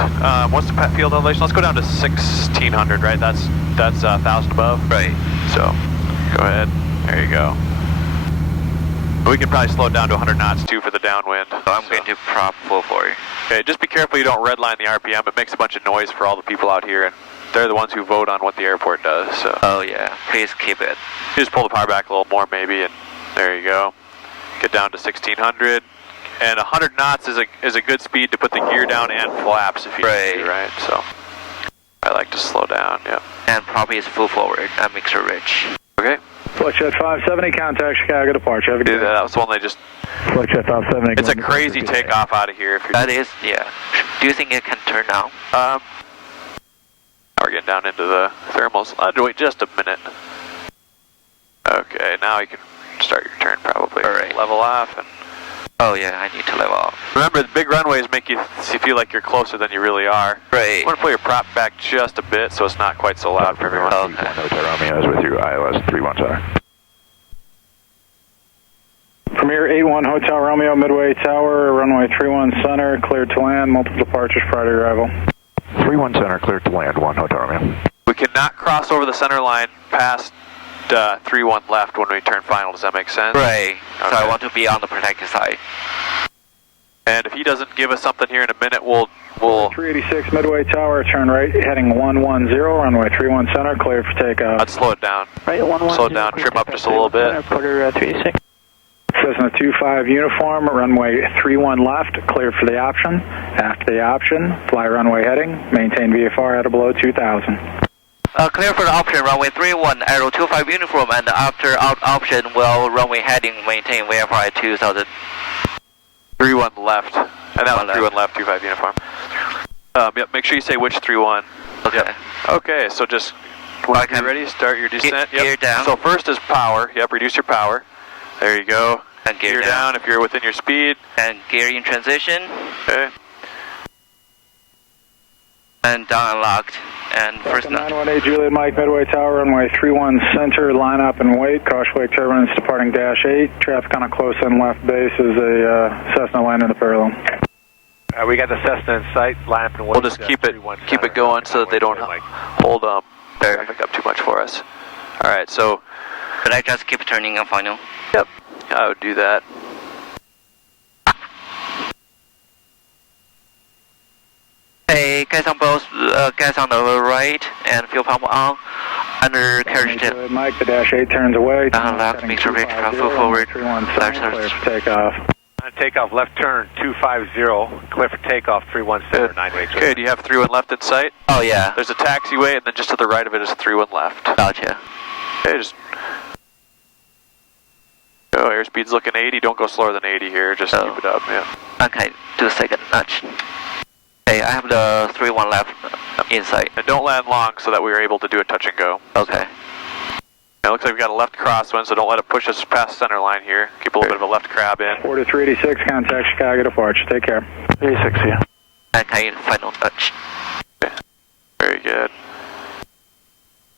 What's the field elevation? Let's go down to 1600, right? That's 1,000 above? Right. So, go ahead. There you go. We can probably slow it down to 100 knots too for the downwind. So I'm going to prop full for you. Okay, just be careful you don't redline the RPM. It makes a bunch of noise for all the people out here, and they're the ones who vote on what the airport does. So. Oh yeah, please keep it. You just pull the power back a little more maybe, and there you go. Get down to 1600, and 100 knots is a good speed to put the gear down and flaps if you need to, right? So I like to slow down, yeah. And probably is full forward, mixer rich. Okay. Flexjet 570, contact Chicago departure. Have a good day. That was the one they just... Flexjet 570. It's a crazy takeoff out of here. If you're that is, yeah. Do you think it can turn now? Now we're getting down into the thermals. I'll have to wait just a minute. Okay, now you can start your turn probably. All right. Level off. And oh yeah, I need to level off. remember, the big runways make you feel like you're closer than you really are. Right. You want to pull your prop back just a bit so it's not quite so loud for everyone. Okay. Hotel Romeo is with you, ILS 31 center. Premier 81 Hotel Romeo, Midway Tower, runway 31 center, cleared to land, multiple departures prior to arrival. 31 center, cleared to land, 1 Hotel Romeo. We cannot cross over the center line past 31 left when we turn final. Does that make sense? Right. Okay. So I want to be on the protected side. And if he doesn't give us something here in a minute, we'll 386 Midway Tower, turn right, heading 110, runway 31 center, cleared for takeoff. Let's slow it down. Right, 110. Slow it down, trim up just a little bit. Quarter 386. Cessna 25 uniform, runway 31 left, cleared for the option. After the option, fly runway heading, maintain VFR at or below 2000. Clear for the option, runway 31, arrow 25 uniform, and after out option, will runway heading maintain VFR at 2000. 31 left. And that was 31 left, 25 uniform. Yep, make sure you say which 31. Okay. Yep. Okay, so just, when you're ready, start your descent. Gear down. So first is power. Yep, reduce your power. There you go. And gear down if you're within your speed. And gear in transition. Okay. And down and locked. And first 918 Juliet Mike, Midway Tower, runway 31 center, line up and wait. Caution wake turbulence departing dash 8. Traffic on a close in left base is a Cessna landing the parallel. We got the Cessna in sight, line up and wait. We'll just keep it going so that they don't hold traffic up too much for us. All right, so. But I just keep turning on final. Yep, I would do that. Hey, guys on both, guys on the right, and fuel pump on. Under carriage tip. Mike, the dash 8 turns away. Lock, make sure we full forward. Clear for takeoff. Takeoff, left turn, 250, clear for takeoff, 317, 988. Okay, do you have 31 left in sight? Oh, yeah. There's a taxiway, and then just to the right of it is 31 left. Gotcha. Okay, just go. Airspeed's looking 80. Don't go slower than 80 here. Just keep it up, yeah. Okay, do a second nudge. Hey, I have the 31 left inside. And don't land long so that we are able to do a touch and go. Okay. It looks like we've got a left crosswind, so don't let it push us past center line here. Keep a little bit of a left crab in. 4386, contact Chicago departure. Take care. 86, yeah. Okay, final touch. Okay. Very good.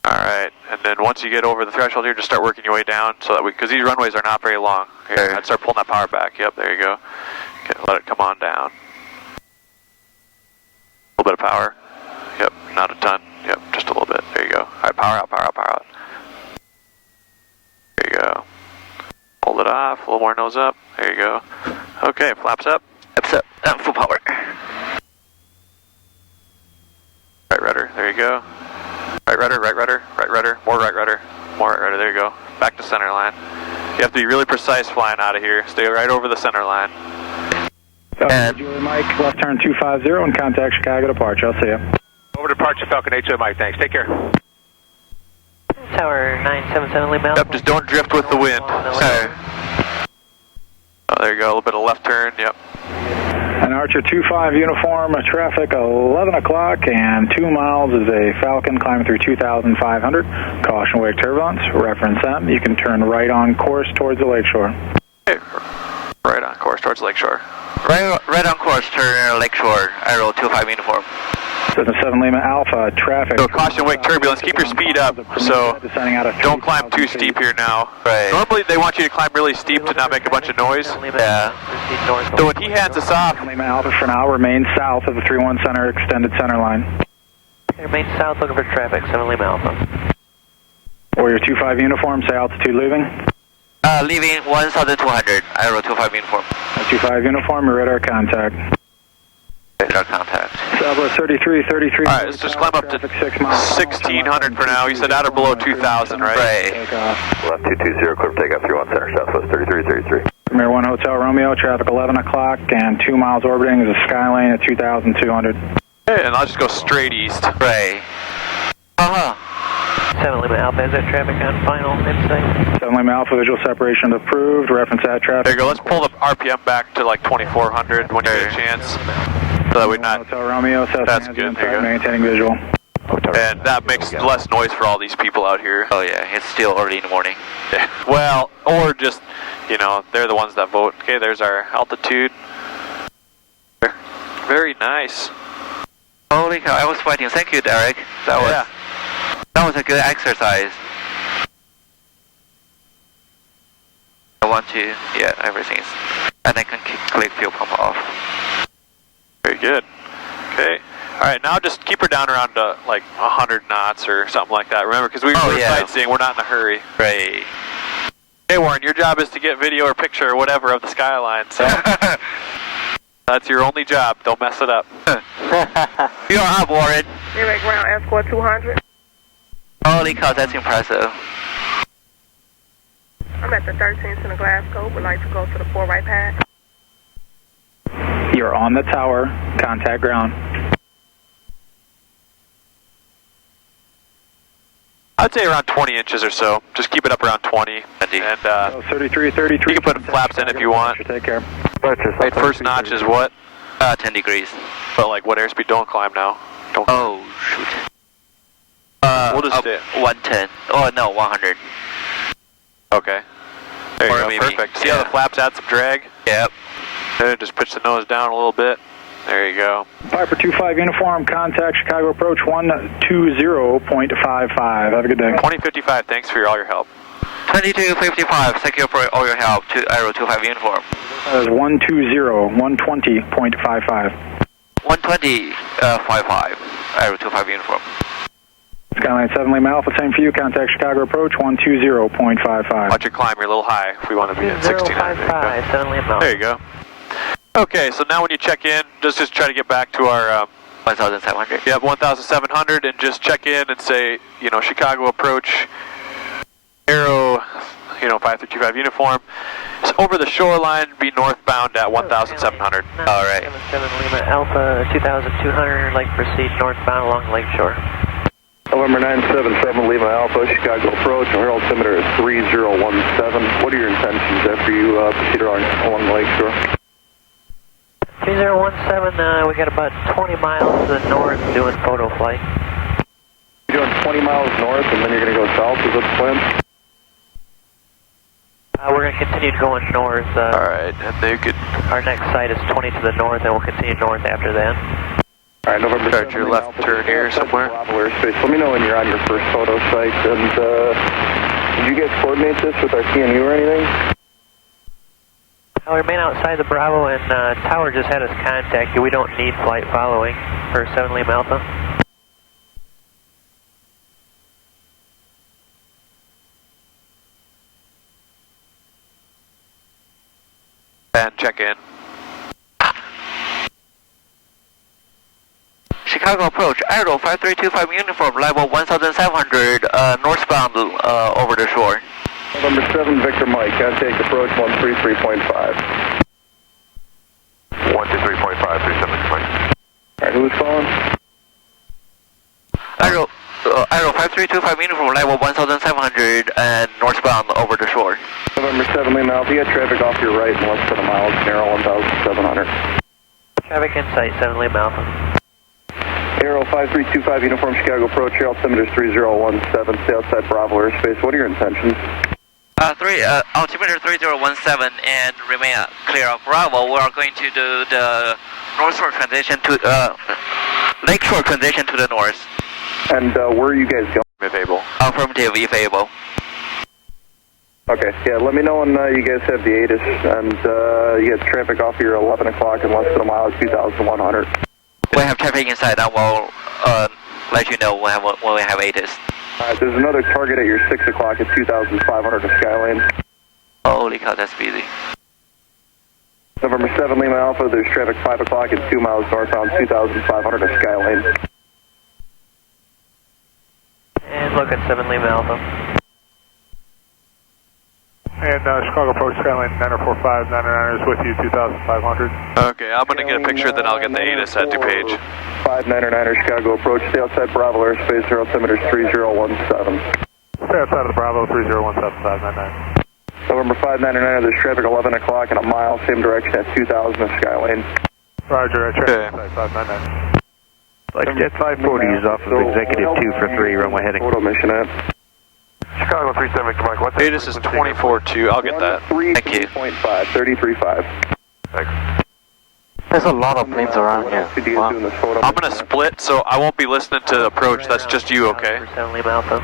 Alright, and then once you get over the threshold here, just start working your way down so that because these runways are not very long. Here, I'd start pulling that power back. Yep, there you go. Okay, let it come on down. A little bit of power. Yep, not a ton. Yep, just a little bit. There you go. Alright, power out, power out, power out. There you go. Hold it off, a little more nose up. There you go. Okay, flaps up. Flaps up, and full power. Right rudder, there you go. Right rudder, right rudder, right rudder, more right rudder, more right rudder, there you go. Back to center line. You have to be really precise flying out of here. Stay right over the center line. And Julie Mike, left turn 250 and contact Chicago departure. I'll see you. Over departure, Falcon 8 Mike, thanks. Take care. Tower 977 Lima Alpha. Yep, just don't drift with the wind. sorry. Oh, there you go, a little bit of left turn, yep. And Archer 25 uniform, traffic 11 o'clock and 2 miles is a Falcon climbing through 2,500. Caution wake turbulence, reference M. You can turn right on course towards the lakeshore. Okay. Right on course towards Lakeshore. Right on course, turn Lakeshore, Aero 25 uniform. 77 Lima Alpha, traffic. So caution wake turbulence, keep your speed up, so don't climb too steep here now. Right. Normally they want you to climb really steep to not make a bunch of noise. Yeah. So when he hands us off, Lima Alpha for now, remain south of the 31 center extended center line. Remain south looking for traffic, 7 Lima Alpha. Warrior 25 uniform, say altitude leaving. Leaving 1,200, Aero 25 uniform. 25 uniform, your radar contact. Radar contact. Southwest 3333. alright, let's just climb up to 1,600 for now. You said at or below 2,000, right? Right. Left 220, clear for takeoff, 31 center, southwest 3333. Premier 1 Hotel Romeo, traffic 11 o'clock and 2 miles orbiting is a Skylane at 2,200. Okay, and I'll just go straight east. Right. 7 Lima Alpha, is that traffic on final insight? 7 Lima Alpha, visual separation approved, reference at traffic. There you go, let's pull the RPM back to like 2,400 when you get a chance. So that we're not, Hotel Romeo, that's good, there you go. maintaining visual. And that makes less noise for all these people out here. Oh yeah, it's still early in the morning. Yeah. Well, or just, you know, they're the ones that vote. Okay, there's our altitude. Very nice. Holy cow, I was fighting. Thank you, Derek. That was a good exercise. I want to, yeah, everything's, and I can click fuel pump off. Very good. Okay. All right, now just keep her down around like 100 knots or something like that. Remember, because we're sightseeing, we're not in a hurry. Right. Hey, Warren, your job is to get video or picture or whatever of the skyline, so that's your only job. Don't mess it up. You're up, Warren. Direct ground escort 200. Holy cow, that's impressive. I'm at the 13th in Glasgow. Would like to go to the 4 right pad. You're on the tower, contact ground. I'd say around 20 inches or so. Just keep it up around 20. And 3333. You can put flaps in if you want. Take care. Right, first notch is what? 10 degrees. But like what airspeed? Don't climb now. Don't climb. Oh, shoot. We'll just stay. 110. Oh, no, 100. Okay. There you Or go, maybe, perfect. See how the flaps add some drag? Yep. Then just pitch the nose down a little bit. There you go. Piper 25 uniform, contact Chicago approach 120.55. Have a good day. 2055, thanks for all your help. 2255, thank you for all your help to Aero 25 uniform. That is 120.55. 120.55, Aero 25 uniform. Skyline 7 Lima Alpha, same for you. Contact Chicago approach 120.55. Watch your climb, you're a little high if we want to be at 1600. 7 Lima Alpha. There you go. Okay, so now when you check in, just try to get back to our 1,700. Yeah, 1,700, and just check in and say, you know, Chicago approach, Aero, 5325 uniform. It's over the shoreline, be northbound at 1,700. All right. 7 Lima Alpha, 2,200, like proceed northbound along Lakeshore. November 977 Lima Alpha, Chicago approach, our altimeter is 3017. What are your intentions after you proceed along the lakeshore? 3017, we got about 20 miles to the north doing photo flight. You're doing 20 miles north and then you're going to go south, is that the plan? We're going to continue going north. Alright, and they could... Our next site is 20 to the north, and we'll continue north after that. Alright, November start your left turn here somewhere. Let me know when you're on your first photo site. And did you guys coordinate this with our TNU or anything? We remain outside the Bravo, and Tower just had us contact you. We don't need flight following for 7 Lima Alpha. And check in. Chicago approach, Aero 5325 uniform, level 1,700, northbound over the shore. November 7, Victor Mike, contact approach 133.5. 123.5, 370. Alright, who's calling? Aero 5325 uniform level 1700 and northbound over the shore. November 7 Lima Alpha, you had traffic off your right and less than a mile, narrow 1700. Traffic in sight, 7 Lima Alpha. Aero 5325 uniform Chicago approach, your altimeter 3017, stay outside Bravo airspace. What are your intentions? Altimeter 3017 and remain clear of Bravo. We are going to do the north shore transition to lake shore transition to the north. And where are you guys going? If able. Affirmative, if able. Okay, yeah, let me know when you guys have the ATIS, and you get traffic off your 11 o'clock in less than a mile, 2,100. We have traffic inside, and we'll let you know when we have ATIS. Alright, there's another target at your 6 o'clock at 2,500 to Skylane. Holy cow, that's busy. November 7 Lima Alpha, there's traffic 5 o'clock at 2 miles northbound, 2,500 to Skylane. And look at 7 Lima Alpha. And Chicago approach Skylane 9045, 99 is with you, 2,500. Okay, I'm going to get a picture, then I'll get the ATIS at DuPage. 599er Chicago approach, stay outside Bravo airspace, your altimeter 3017. Stay outside of the Bravo, 3017, 599. November 599er, there's traffic 11 o'clock in a mile, same direction at 2,000 to Skylane. Roger, traffic inside 599. Jet 540 is off of executive 2 for 3, runway heading. Photo mission at. Chicago 37, Mike, what's ATIS is 24-2, I'll get that. Thank you. 33.5. Thanks. There's a lot of planes around here. Wow. I'm going to split, so I won't be listening to the approach, that's just you, okay? 7 Lima Alpha.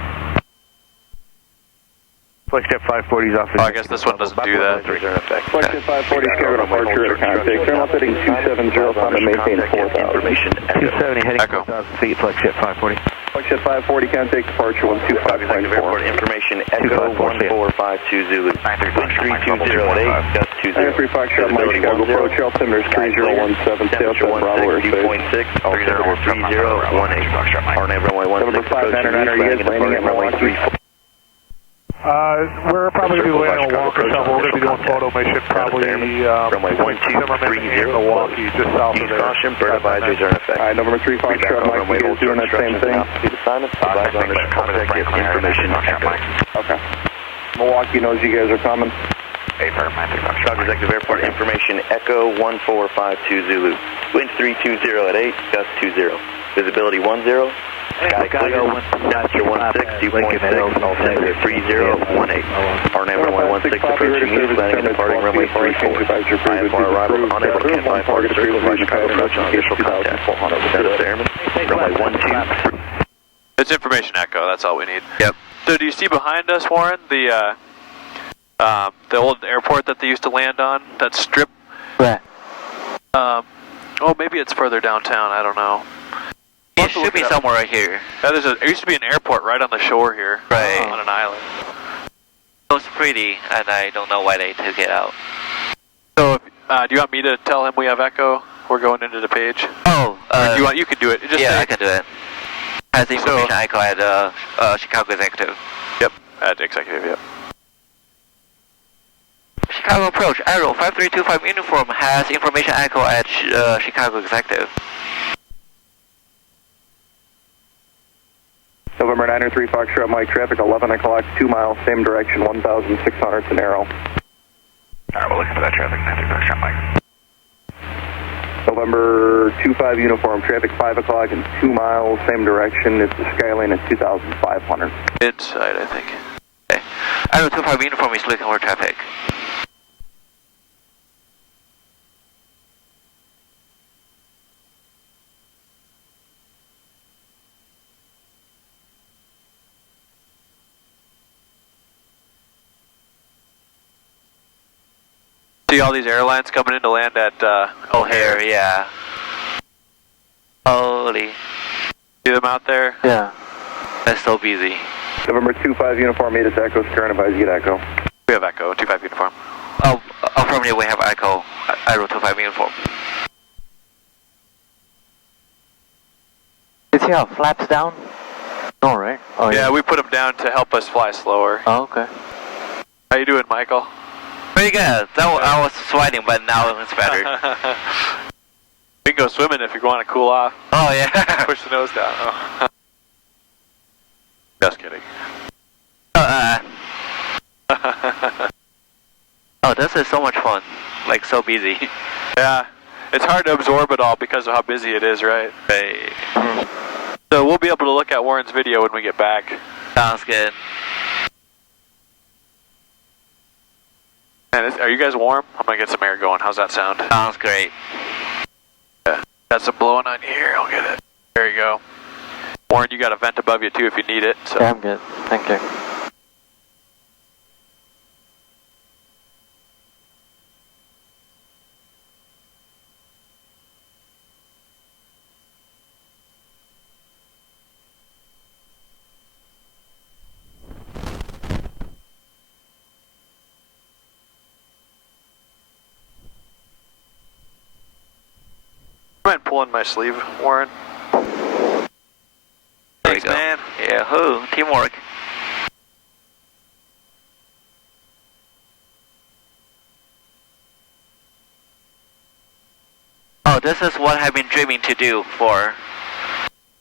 Jet 540 is off of Oh, I guess this one doesn't do that. Jet 540 Chicago departure at contact. Turn left heading 270, time to maintain 4,000. 270 heading Echo. 4,000 feet, Jet 540. Jet 540 contact departure 125.4. Information Echo 1452 Zulu. 320 at 8, gust 20. 93 Foxtrot Mike Chicago approach, altimeter 3017, stay outside Bravo airspace. 2.6, altimeter 3018. RNAV runway 16, November 599, are you guys landing at Milwaukee? We're probably going to be landing on Walker Shuttle. We're going to be doing photo mission probably runway 1230 Milwaukee, just south of there. Caution, bird advisories are in effect. Alright, November 3 Foxtrot Mike, you guys doing that same thing? Assignment, advise on mission contact, give information Echo. Okay. Milwaukee knows you guys are coming. Chicago Executive Airport, information Echo 1452 Zulu. Wind 320 at 8, gust 20. Visibility 10. Sky clear, temperature 16, 2.6, altimeter 3018. RNAV runway 16 approaching you, landing and departing runway 34. IFR arrival, unable to cancel IFR to circle, Roger Chicago approach on official contact. Status airman, runway 12. It's information echo, that's all we need. Yep. So do you see behind us, Warren, the old airport that they used to land on, that strip? Where? Oh, maybe it's further downtown, I don't know. It should be somewhere right here. There used to be an airport right on the shore here. Right. On an island. It was pretty, and I don't know why they took it out. So, do you want me to tell him we have echo? We're going into the page. Oh, you can do it. Just yeah, say, I can do it. Has the information echo at Chicago Executive. Yep, at Executive, yep. Chicago approach, Aero 5325 uniform has information echo at Chicago Executive. November 93 Foxtrot Mike, traffic 11 o'clock, 2 miles, same direction, 1,600 to narrow. Alright, we're looking for that traffic, 93 Foxtrot Mike. November 25 uniform, traffic 5 o'clock and 2 miles, same direction, it's the Skylane at 2,500. Inside, I think. Okay. Aero 25 uniform is looking for traffic. See all these airlines coming in to land at O'Hare, yeah. Holy. See them out there? Yeah. That's so busy. November 25 uniform, 8 is Echo, Stern advise you get Echo. We have echo, 25 uniform. Oh, affirmative, we have echo, Aero 25 uniform. Is he have flaps down? No, right? Oh, yeah, we put them down to help us fly slower. Oh, okay. How you doing, Michael? Pretty good. I was sweating, but now it's better. We can go swimming if you want to cool off. Oh, yeah. Push the nose down. Oh. Just kidding. Oh, this is so much fun. Like, so busy. Yeah. It's hard to absorb it all because of how busy it is, right? Right. So we'll be able to look at Warren's video when we get back. Sounds good. Man, are you guys warm? I'm going to get some air going. How's that sound? Sounds great. Yeah. Got some blowing on here. I'll get it. There you go. Warren, you got a vent above you too if you need it. So. Yeah, I'm good. Thank you. Mind pulling my sleeve, Warren? Thanks, man. Yahoo! Teamwork. Oh, this is what I've been dreaming to do for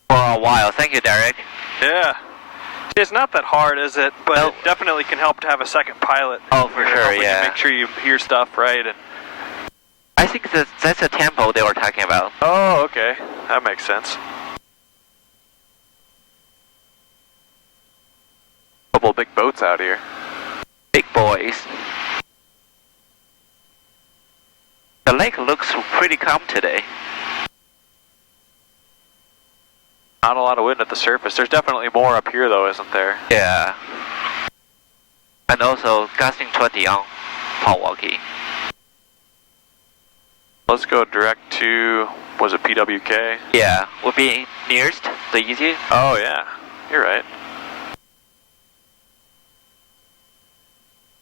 a while. Thank you, Derek. Yeah. It's not that hard, is it? But it definitely can help to have a second pilot. Oh, for sure, yeah. Make sure you hear stuff right. And I think that's a tempo they were talking about. oh, okay. That makes sense. Couple big boats out here. Big boys. The lake looks pretty calm today. Not a lot of wind at the surface. There's definitely more up here, though, isn't there? Yeah. And also gusting 20 on Milwaukee. Let's go direct to, was it PWK? Yeah, would be nearest, the easiest. Oh, yeah. You're right.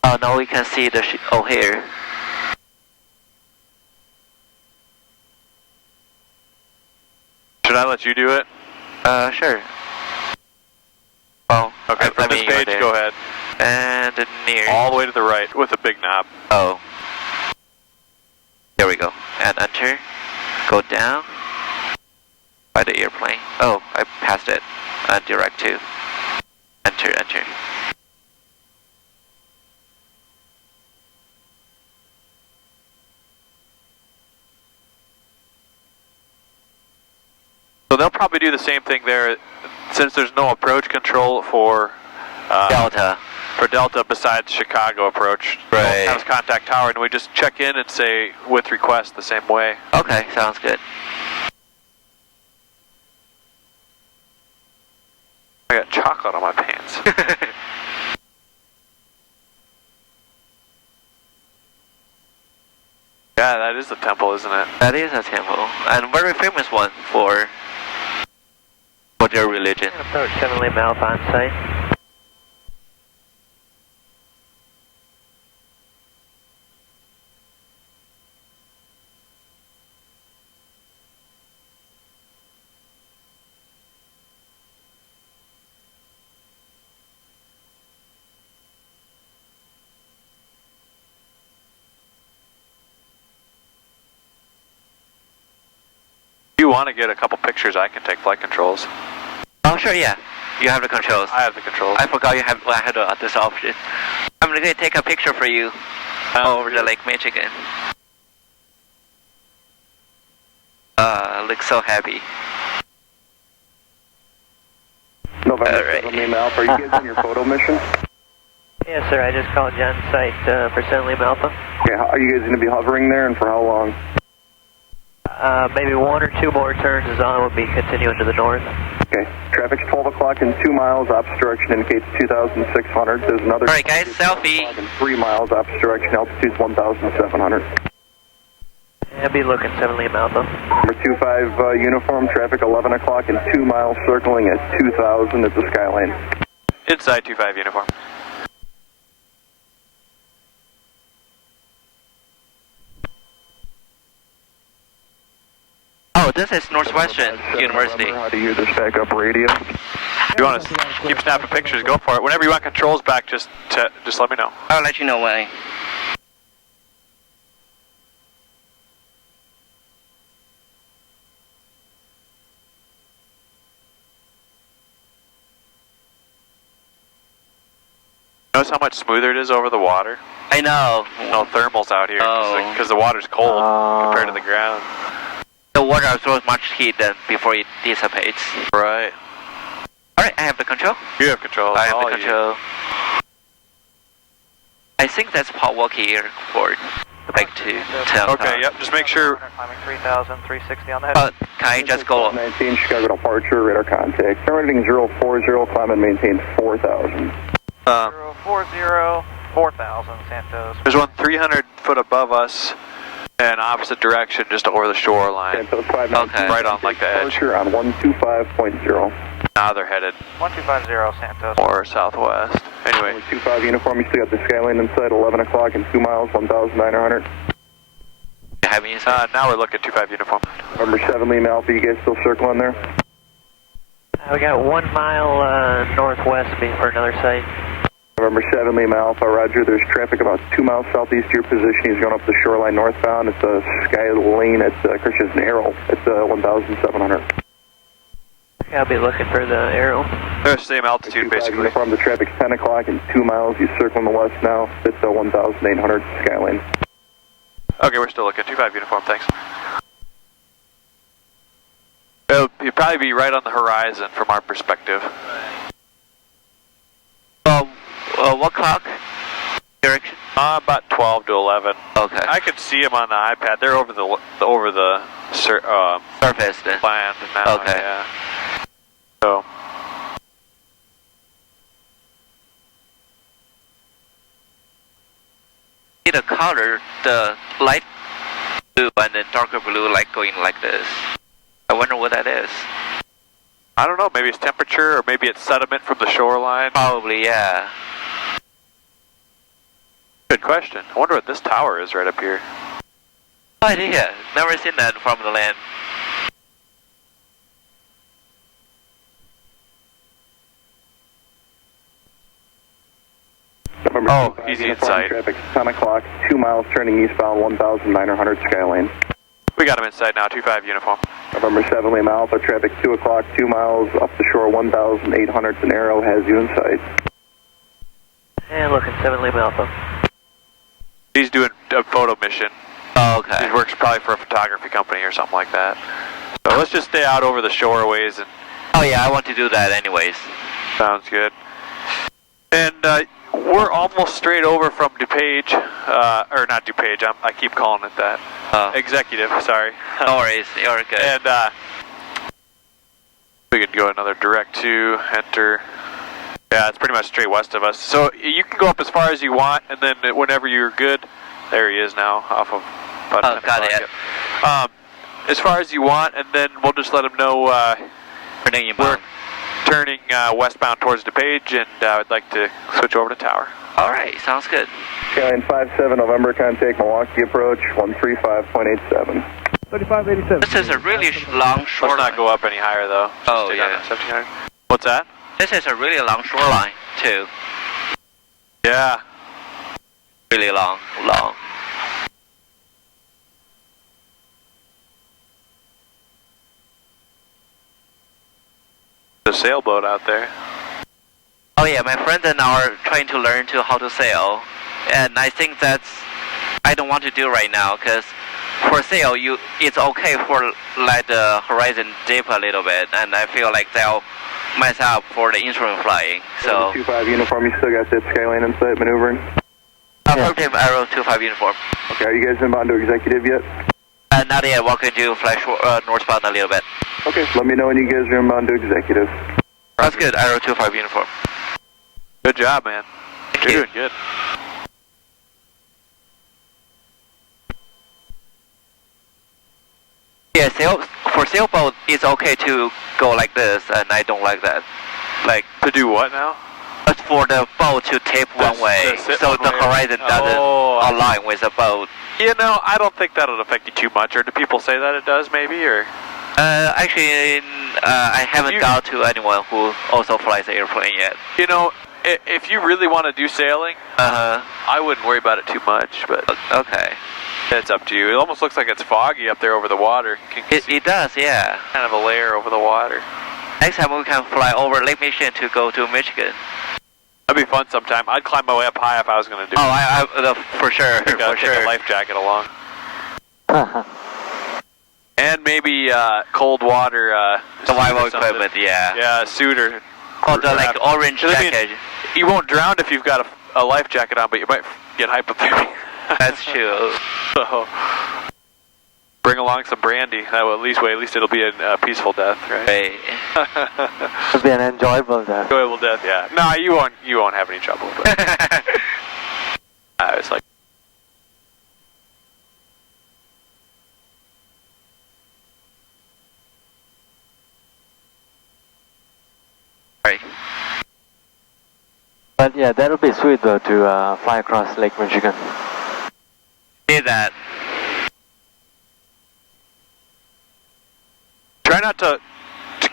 Oh, now we can see the here. Should I let you do it? Sure. Oh, okay, from this page, go ahead. And near. All the way to the right with a big knob. Oh. There we go. And enter. Go down. By the airplane. Oh, I passed it. Direct to. Enter, enter. So they'll probably do the same thing there, since there's no approach control for Delta. For Delta besides Chicago approach. Right. House contact tower, and we just check in and say with request the same way. Okay, sounds good. I got chocolate on my pants. Yeah, that is the temple, isn't it? That is a temple, and very famous one for their religion. Approach 7 Lima Alpha on site. If you want to get a couple pictures, I can take flight controls. Oh, sure, yeah. You have the controls. I have the controls. I forgot you had this option. I'm going to take a picture for you over the Lake Michigan. Looks so happy. November 7 Lima Alpha, are you guys on your photo mission? Yes, sir. I just called you on site for 7 Lima Alpha. Okay, are you guys going to be hovering there, and for how long? Maybe 1 or 2 more turns is all. We'll be continuing to the north. Okay. Traffic's 12 o'clock and 2 miles. Opposite direction indicates 2,600. There's another. All right, guys, selfie. 3 miles. Opposite direction. Altitude's 1,700. I'll be looking 7 Lima Alpha. Number 25 uniform. Traffic 11 o'clock and 2 miles. Circling at 2,000 at the skyline. Inside 25 uniform. Oh, this is Northwestern University. How to use this backup radio? If you want to keep snapping pictures, go for it. Whenever you want controls back, just let me know. I'll let you know when. Notice how much smoother it is over the water? I know. No thermals out here because the water's cold compared to the ground. The water absorbs much heat than before it dissipates. Right. Alright, I have the control. You have control. I have the control. I think that's Paul Walkie Airport. Back to town. Okay, yep, just make sure. Climbing 3,000, 360 on the head. Can I just go? 19 Chicago departure, radar contact. Current rating 040, climb and maintain 4,000. 040, 4,000, Santos. There's one 300 foot above us in opposite direction, just over the shoreline. Santos 519. Right on like the edge. Departure on 125.0. Now they're headed 1250, Santos. or southwest. Anyway. 25 uniform, you still got the Skyline inside, 11 o'clock and 2 miles, 1,900. Now we're looking 25 uniform. Number 7 Lima Alpha, you guys still circling there? We got 1 mile northwest for another site. November 7 Lima Alpha, roger. There's traffic about 2 miles southeast of your position. He's going up the shoreline northbound. It's a sky lane at Christian's Arrow. It's 1,700. I'll be looking for the arrow. They're the same altitude, basically. Uniform, the traffic's 10 o'clock and 2 miles. He's circling the west now. It's 1,800 sky lane. Okay, we're still looking. 25 uniform, thanks. You'd probably be right on the horizon from our perspective. What clock direction? About 12 to 11. Okay. I could see them on the iPad. They're over the surface then. Land now. Okay. Yeah. So. See the color, the light blue and then darker blue, like going like this. I wonder what that is. I don't know. Maybe it's temperature, or maybe it's sediment from the shoreline. Probably, yeah. Good question. I wonder what this tower is right up here. No idea. Never seen that from the land. Oh, easy insight. Traffic 10 o'clock, 2 miles turning eastbound, 1,900 sky lane. We got him inside now, 25 uniform. November 7 Lima Alpha, traffic 2 o'clock, 2 miles up the shore, 1,800 an arrow, has you in sight. And looking 7 Lima Alpha. He's doing a photo mission. Oh, okay. He works probably for a photography company or something like that. So let's just stay out over the shoreways and. Oh yeah, I want to do that anyways. Sounds good. And we're almost straight over from DuPage, or not DuPage. I keep calling it that. Executive, sorry. No worries, you're good. And we could go another direct to enter. Yeah, it's pretty much straight west of us. So you can go up as far as you want, and then whenever you're good, there he is now, off of. Got it. As far as you want, and then we'll just let him know we're turning westbound towards DuPage, and I'd like to switch over to tower. All right, sounds good. Skyline 57 November, contact Milwaukee approach 135.87. 3587. This is a really long shoreline. Let's not go up any higher though. Oh yeah. 1700. What's that? This is a really long shoreline too. Yeah. Really long. The sailboat out there. Oh yeah, my friends and I are trying to learn how to sail, and I think I don't want to do right now because for sail it's okay for let the horizon dip a little bit, and I feel like they'll mess up for the instrument flying. So 25 uniform, you still got that skyline in sight maneuvering? Affirmative, Arrow 25 uniform. Okay, are you guys inbound to executive yet? Not yet. Walking to flash northbound a little bit. Okay, let me know when you guys are inbound to executive. That's good. Arrow 25 uniform. Good job, man. You're doing good. Yeah, for sailboat, it's okay to go like this, and I don't like that. Like to do what now? For the boat to tip one way, so the horizon doesn't align with the boat. You know, I don't think that'll affect you too much. Or do people say that it does, maybe? Or actually, I haven't got to anyone who also flies the airplane yet. You know, if you really want to do sailing, I wouldn't worry about it too much. But okay, it's up to you. It almost looks like it's foggy up there over the water. It does, yeah. Kind of a layer over the water. Next time we can fly over Lake Michigan to go to Michigan. That'd be fun sometime. I'd climb my way up high if I was going to do it. Oh, for sure. Take a life jacket along. And maybe cold water. Survival equipment, yeah. Yeah, a suit or. Oh, the like orange jacket. You won't drown if you've got a life jacket on, but you might get hypothermia. That's true. So, bring along some brandy. That will at least it'll be a peaceful death, right? It'll be an enjoyable death. Enjoyable death, yeah. No, you won't have any trouble. But I was like. Right. But yeah, that'll be sweet though to fly across Lake Michigan. Did that. Try not to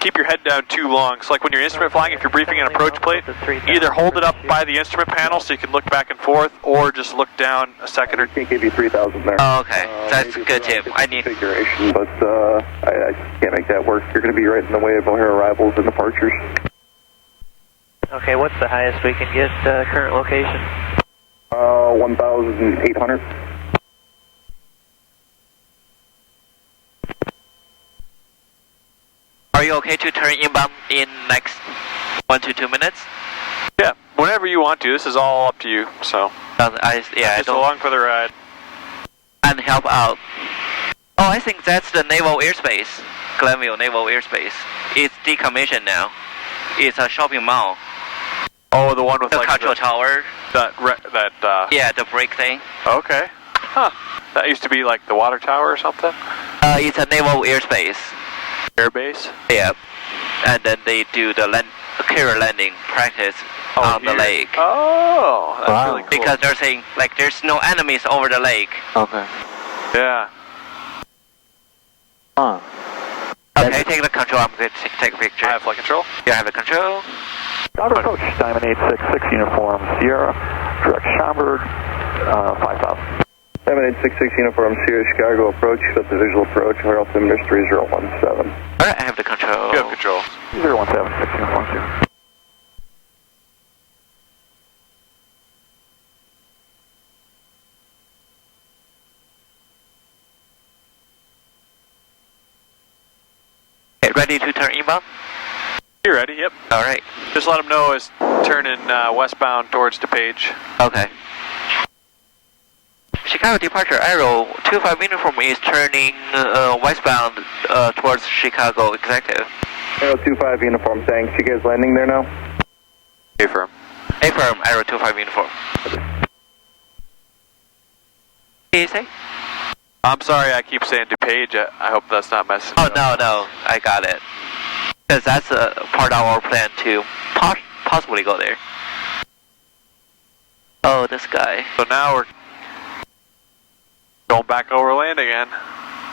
keep your head down too long. So like when you're instrument flying, if you're briefing an approach plate, either hold it up by the instrument panel so you can look back and forth, or just look down a second or two. I can't give you 3,000 there. Oh, okay. That's good, Tim. I need configuration, but I can't make that work. You're going to be right in the way of O'Hare arrivals and departures. Okay, what's the highest we can get current location? 1,800. Are you okay to turn inbound in next 1 to 2 minutes? Yeah, whenever you want to. This is all up to you. So. Just along for the ride. And help out. Oh, I think that's the Naval Airspace, Glenville Naval Airspace. It's decommissioned now. It's a shopping mall. Oh, the one with the like control tower. Yeah, the brick thing. Okay. Huh. That used to be like the water tower or something? It's a naval airspace. Air base? Yeah. And then they do the carrier landing practice on the lake. Oh, that's really cool. Because they're saying, like, there's no enemies over the lake. Okay. Yeah. Huh. Okay, take the control. I'm going to take a picture. I have flight control? Yeah, I have the control. Outer approach, Diamond 866 uniform Sierra, direct Schaumburg, 5,000. Diamond 866 uniform Sierra, Chicago approach, that's the visual approach, O'Hare altimeter 3017. Alright, I have the control. You have control. 0176 uniform Sierra. Okay, ready to turn inbound? You're ready, yep. Alright. Just let them know it's turning westbound towards DePage. Okay. Chicago departure Aero 25 uniform is turning westbound towards Chicago executive. Aero 25 uniform, thanks. You guys landing there now? Affirm. Affirm, Aero 25 uniform. What did you say? I'm sorry I keep saying DePage. I hope that's not messing up. Oh, no, I got it. Because that's a part of our plan to possibly go there. Oh, this guy. So now we're going back over land again.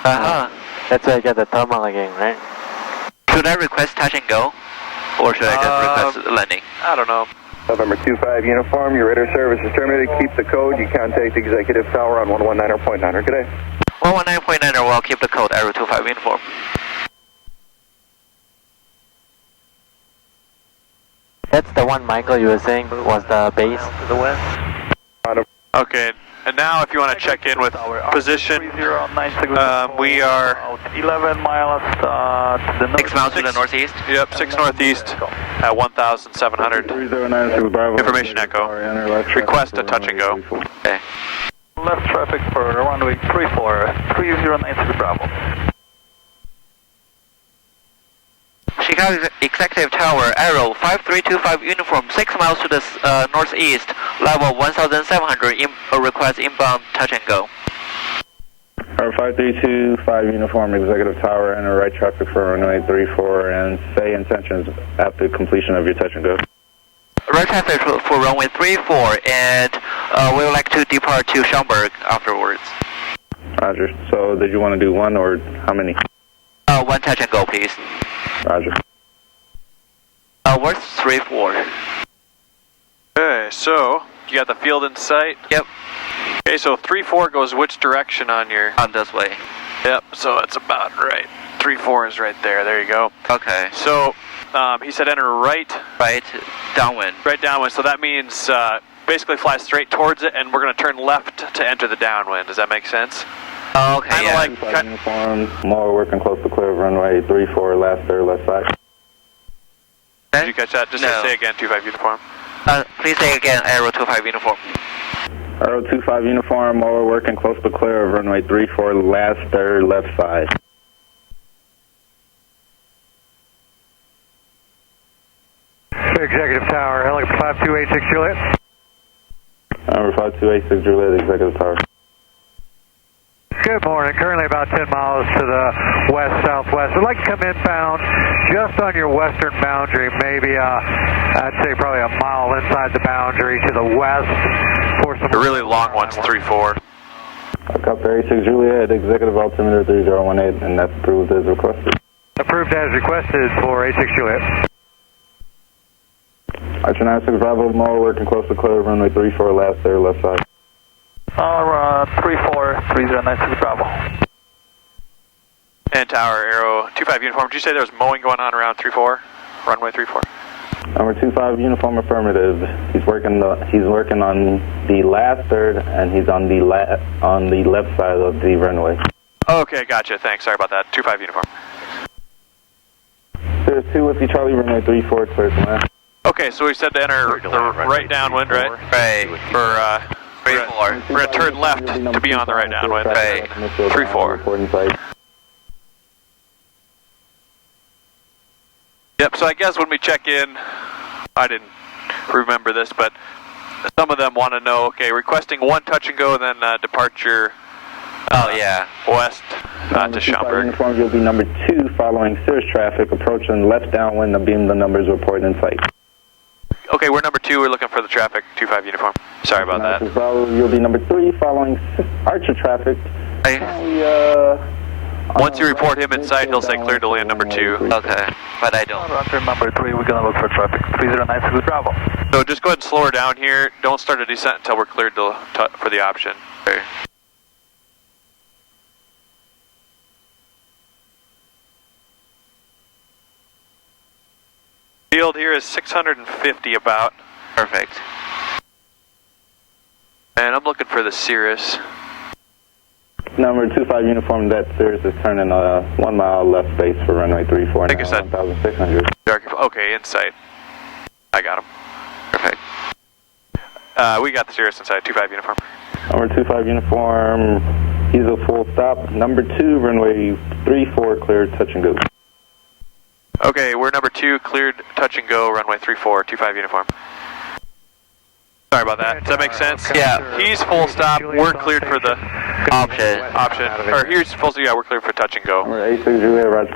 Uh-huh. That's where I get the thermal again, right? Should I request touch and go? Or should I just request landing? I don't know. November 25 uniform, your radar service is terminated. Keep the code. You contact executive tower on 119.9. Good day. 119.9 will keep the code, Aero 25 uniform. That's the one, Michael, you were saying was the base? To the west. Okay, and now if you want to check in with position, we are 11 miles to the north. 6 miles to the northeast? Yep, 6 northeast at 1,700. Information echo. Request a touch and go. Okay. Left traffic for runway 34, 3096 Bravo. Chicago Executive Tower, Aero 5325 uniform, 6 miles to the northeast, level 1,700, request inbound touch and go. Our 5325 uniform Executive Tower, enter right traffic for runway 34 and say intentions after completion of your touch and go. Right traffic for runway 34 and we would like to depart to Schaumburg afterwards. Roger. So did you want to do one or how many? One touch and go, please. Roger. Where's 34? Okay, so you got the field in sight? Yep. Okay, so 34 goes which direction on your... On this way. Yep, so that's about right. 34 is right there. There you go. Okay. So he said enter right downwind. Right downwind. So that means basically fly straight towards it, and we're going to turn left to enter the downwind. Does that make sense? Oh, okay. Kind of like uniform. More working close to clear of runway 34, last third, left side. Did you catch that? Just say again, 25 uniform. Please say again, Aero 25 uniform. Aero 25 uniform, more working close to clear of runway 34, last third, left side. Executive Tower, helicopter 5286 Juliet. Number 5286 Juliet, Executive Tower. Good morning. Currently about 10 miles to the west-southwest. We'd like to come inbound just on your western boundary, maybe I'd say probably a mile inside the boundary to the west for some... The really long one's 3-4. Helicopter 86 Juliet, Executive Altimeter 3018, and that's approved as requested. Approved as requested for 86 Juliet. Archer 96 Bravo, more working close to clear of runway 34, last third, left side. 34, 3096 Bravo. And Tower, Aero 25 uniform. Did you say there was mowing going on around 34? Runway 34? Number 25 uniform affirmative. He's working on the last third, and he's on the left side of the runway. Okay, gotcha. Thanks. Sorry about that. 25 uniform. There's 2 Whiskey Charlie, runway 34, clear to land. Okay, so we said to enter the right downwind, right? Right. For 3-4. We're going to turn left to be on the right downwind. Right. 3-4. Yep, so I guess when we check in, I didn't remember this, but some of them want to know, okay, requesting 1 touch and go, then departure west to Schaumburg. Uniform will be number 2 following Cirrus traffic, approaching left downwind, beam the numbers report in sight. Okay, we're number 2, we're looking for the traffic, 25 uniform. Sorry about that. You'll be number 3 following Archer traffic. Once you report him in sight, he'll say clear to land number 2. Okay, but I don't. Archer number 3, we're going to look for traffic, 3096 Bravo. So just go ahead and slow her down here. Don't start a descent until we're cleared for the option. Okay. Field here is 650 about. Perfect. And I'm looking for the Cirrus. Number 25 uniform, that Cirrus is turning 1 mile left base for runway 34 now, 1,600. Okay, in sight. I got him. Perfect. We got the Cirrus inside, 25 uniform. Number 25 uniform, he's a full stop. Number 2, runway 34, cleared, touch and go. Okay, we're number 2, cleared, touch and go, runway 34, 25 uniform. Sorry about that. Does that make sense? Yeah. He's full stop. We're cleared for the option. Or he's full stop. Yeah, we're cleared for touch and go. Number 86 Juliet, roger.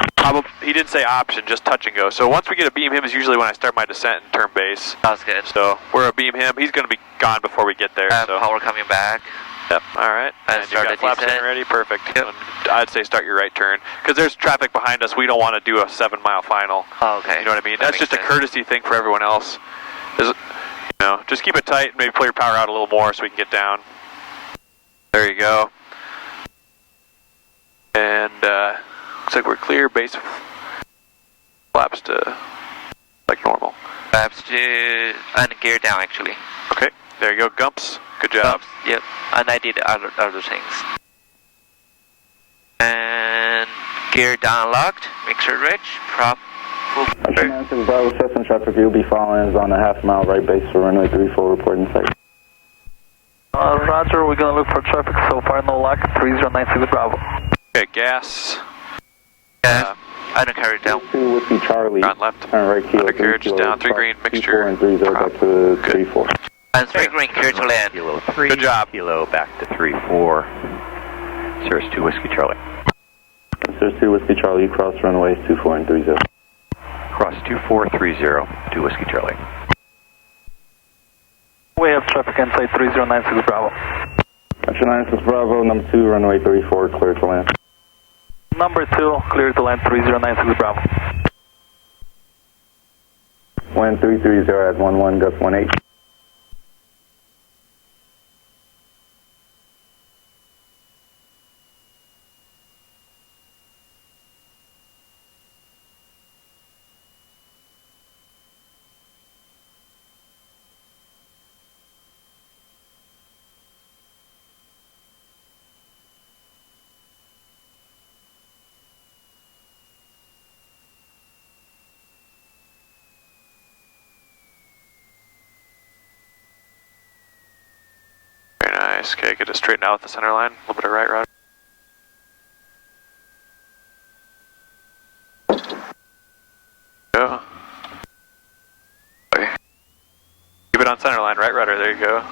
He didn't say option, just touch and go. So once we get a beam him is usually when I start my descent and turn base. That's good. So we're a beam him. He's going to be gone before we get there. So power coming back. Yep. All right. And you got flaps in ready. Perfect. Yep. I'd say start your right turn because there's traffic behind us. We don't want to do a 7-mile final. Oh, okay. You know what I mean? That's just a courtesy thing for everyone else. Just keep it tight and maybe pull your power out a little more so we can get down. There you go. And looks like we're clear. Base flaps to like normal. Flaps to and gear down actually. Okay. There you go. Gumps. Good job. Gumps, yep. And I did other things. And gear down locked. Mixer rich. Prop. Archer 96 Bravo, Cessna traffic you'll be following is on a half-mile right base for runway 34, report in sight. Roger, we're going to look for traffic so far, no lock, 3096 Bravo. Okay, gas. Gas. I don't carry it down. 2 Whiskey Charlie. On left. Turn right kilo. Undercarriage down, 3 green, mixture. 4 and 30 back to 34. And 3 green, clear to land. Kilo 3. Good job. Kilo back to 3-4. Cirrus 2 Whiskey Charlie. Cirrus 2 Whiskey Charlie, cross runways 24 and 30. Cross 2430, 2 Whiskey Charlie. We have traffic inside 3096 Bravo. Archer 96 Bravo, number 2, runway 34, clear to land. Number 2, clear to land 3096 Bravo. Wind 330 at 11, gust 18. nice. Okay, get it straightened out with the center line. A little bit of right rudder. Go. Okay. Keep it on center line, right rudder, there you go.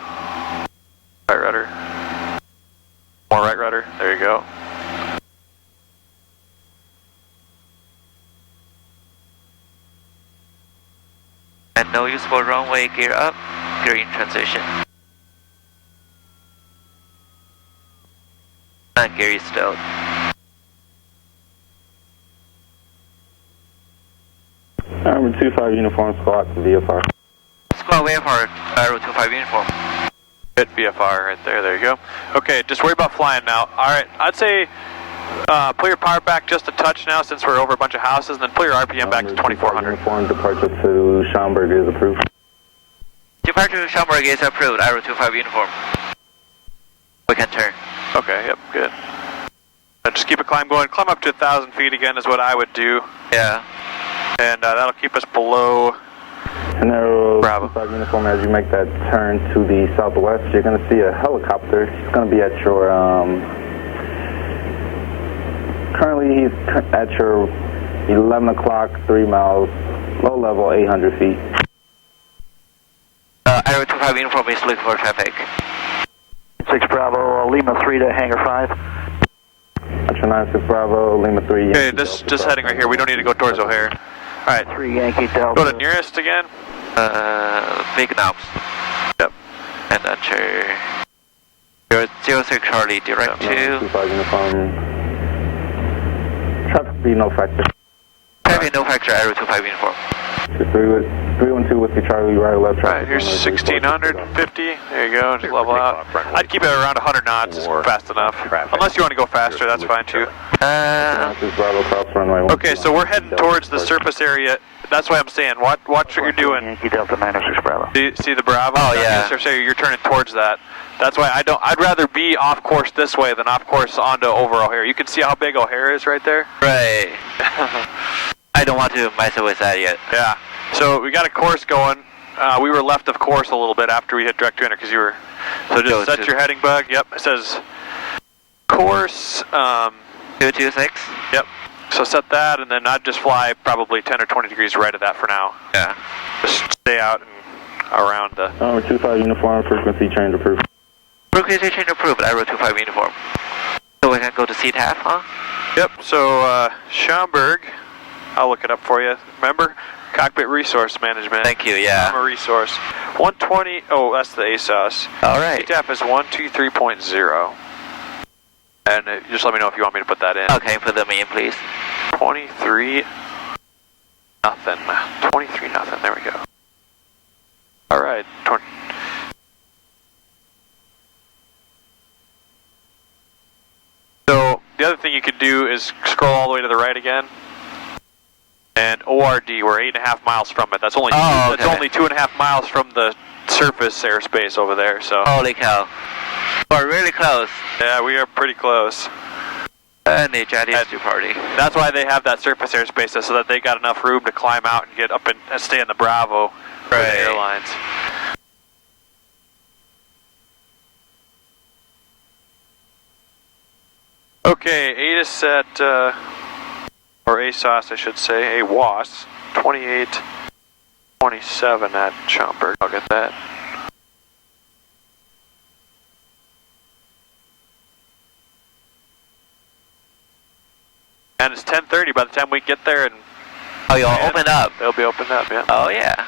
Right rudder. More right rudder, there you go. And no useful runway, gear up, gear in transition. And gear is stowed. Number 25 uniform squawk to VFR. Squawk VFR, Aero 25 uniform. Hit VFR right there, there you go. Okay, just worry about flying now. Alright, I'd say pull your power back just a touch now since we're over a bunch of houses, and then pull your RPM back to 2400. Uniform departure to Schaumburg is approved. Departure to Schaumburg is approved, Aero 25 uniform. We can turn. Okay, yep, good. Just keep a climb going. Climb up to 1,000 feet again is what I would do. Yeah. And that'll keep us below And Aero Bravo. 25 uniform, as you make that turn to the southwest, you're going to see a helicopter. It's going to be at your, currently he's at your 11 o'clock, 3 miles, low level, 800 feet. Aero 25 uniform is looking for traffic. 6 Bravo, Lima 3 to Hangar 5. Archer 96 Bravo, Lima 3. Okay, just heading right here. We don't need to go towards O'Hare. Alright. 3 Yankee Delta. Go to nearest again. Big knobs. Yep. And enter your 06 Charlie direct to 25 uniform. Traffic speed no factor. Traffic no factor, Aero 25 uniform. 312 with the Charlie, right left traffic. Alright, here's 1650. There you go, just level out. I'd keep it around 100 knots, it's fast enough. Unless you want to go faster, that's fine too. Okay, so we're heading towards the surface area. That's why I'm saying, watch what you're doing. Yankee Delta 96 Bravo. See the Bravo? Oh yeah. Surface area, you're turning towards that. That's why I'd rather be off course this way than off course onto over O'Hare. You can see how big O'Hare is right there? Right. I don't want to mess with that yet. Yeah. So we got a course going. We were left of course a little bit after we hit direct to enter because you were. So just set your heading bug. Yep. It says course 226. Yep. So set that, and then I'd just fly probably 10 or 20 degrees right of that for now. Yeah. Just stay out and around the. 25 uniform, frequency change approved. Frequency change approved, Aero 25 uniform. So we can go to CTAF, huh? Yep. So Schaumburg, I'll look it up for you. Remember? Cockpit Resource Management. Thank you, yeah. I'm a resource. 120, oh, that's the ASOS. All right. CTAF is 123.0. And just let me know if you want me to put that in. Okay, put them in, please. 23 nothing. 23 nothing, there we go. All right. So, the other thing you could do is scroll all the way to the right again. And ORD, we're 8.5 miles from it. That's only that's only 2.5 miles from the surface airspace over there. So holy cow, we're really close. Yeah, we are pretty close. And the jet is departing. That's why they have that surface airspace, so that they got enough room to climb out and get up and stay in the Bravo for the airlines. Okay, ATIS set. Or ASOS, I should say, AWOS, 2827 at Schaumburg. I'll get that. And it's 10:30 by the time we get there, and oh, you'll open up. They'll be opened up, yeah. Oh yeah.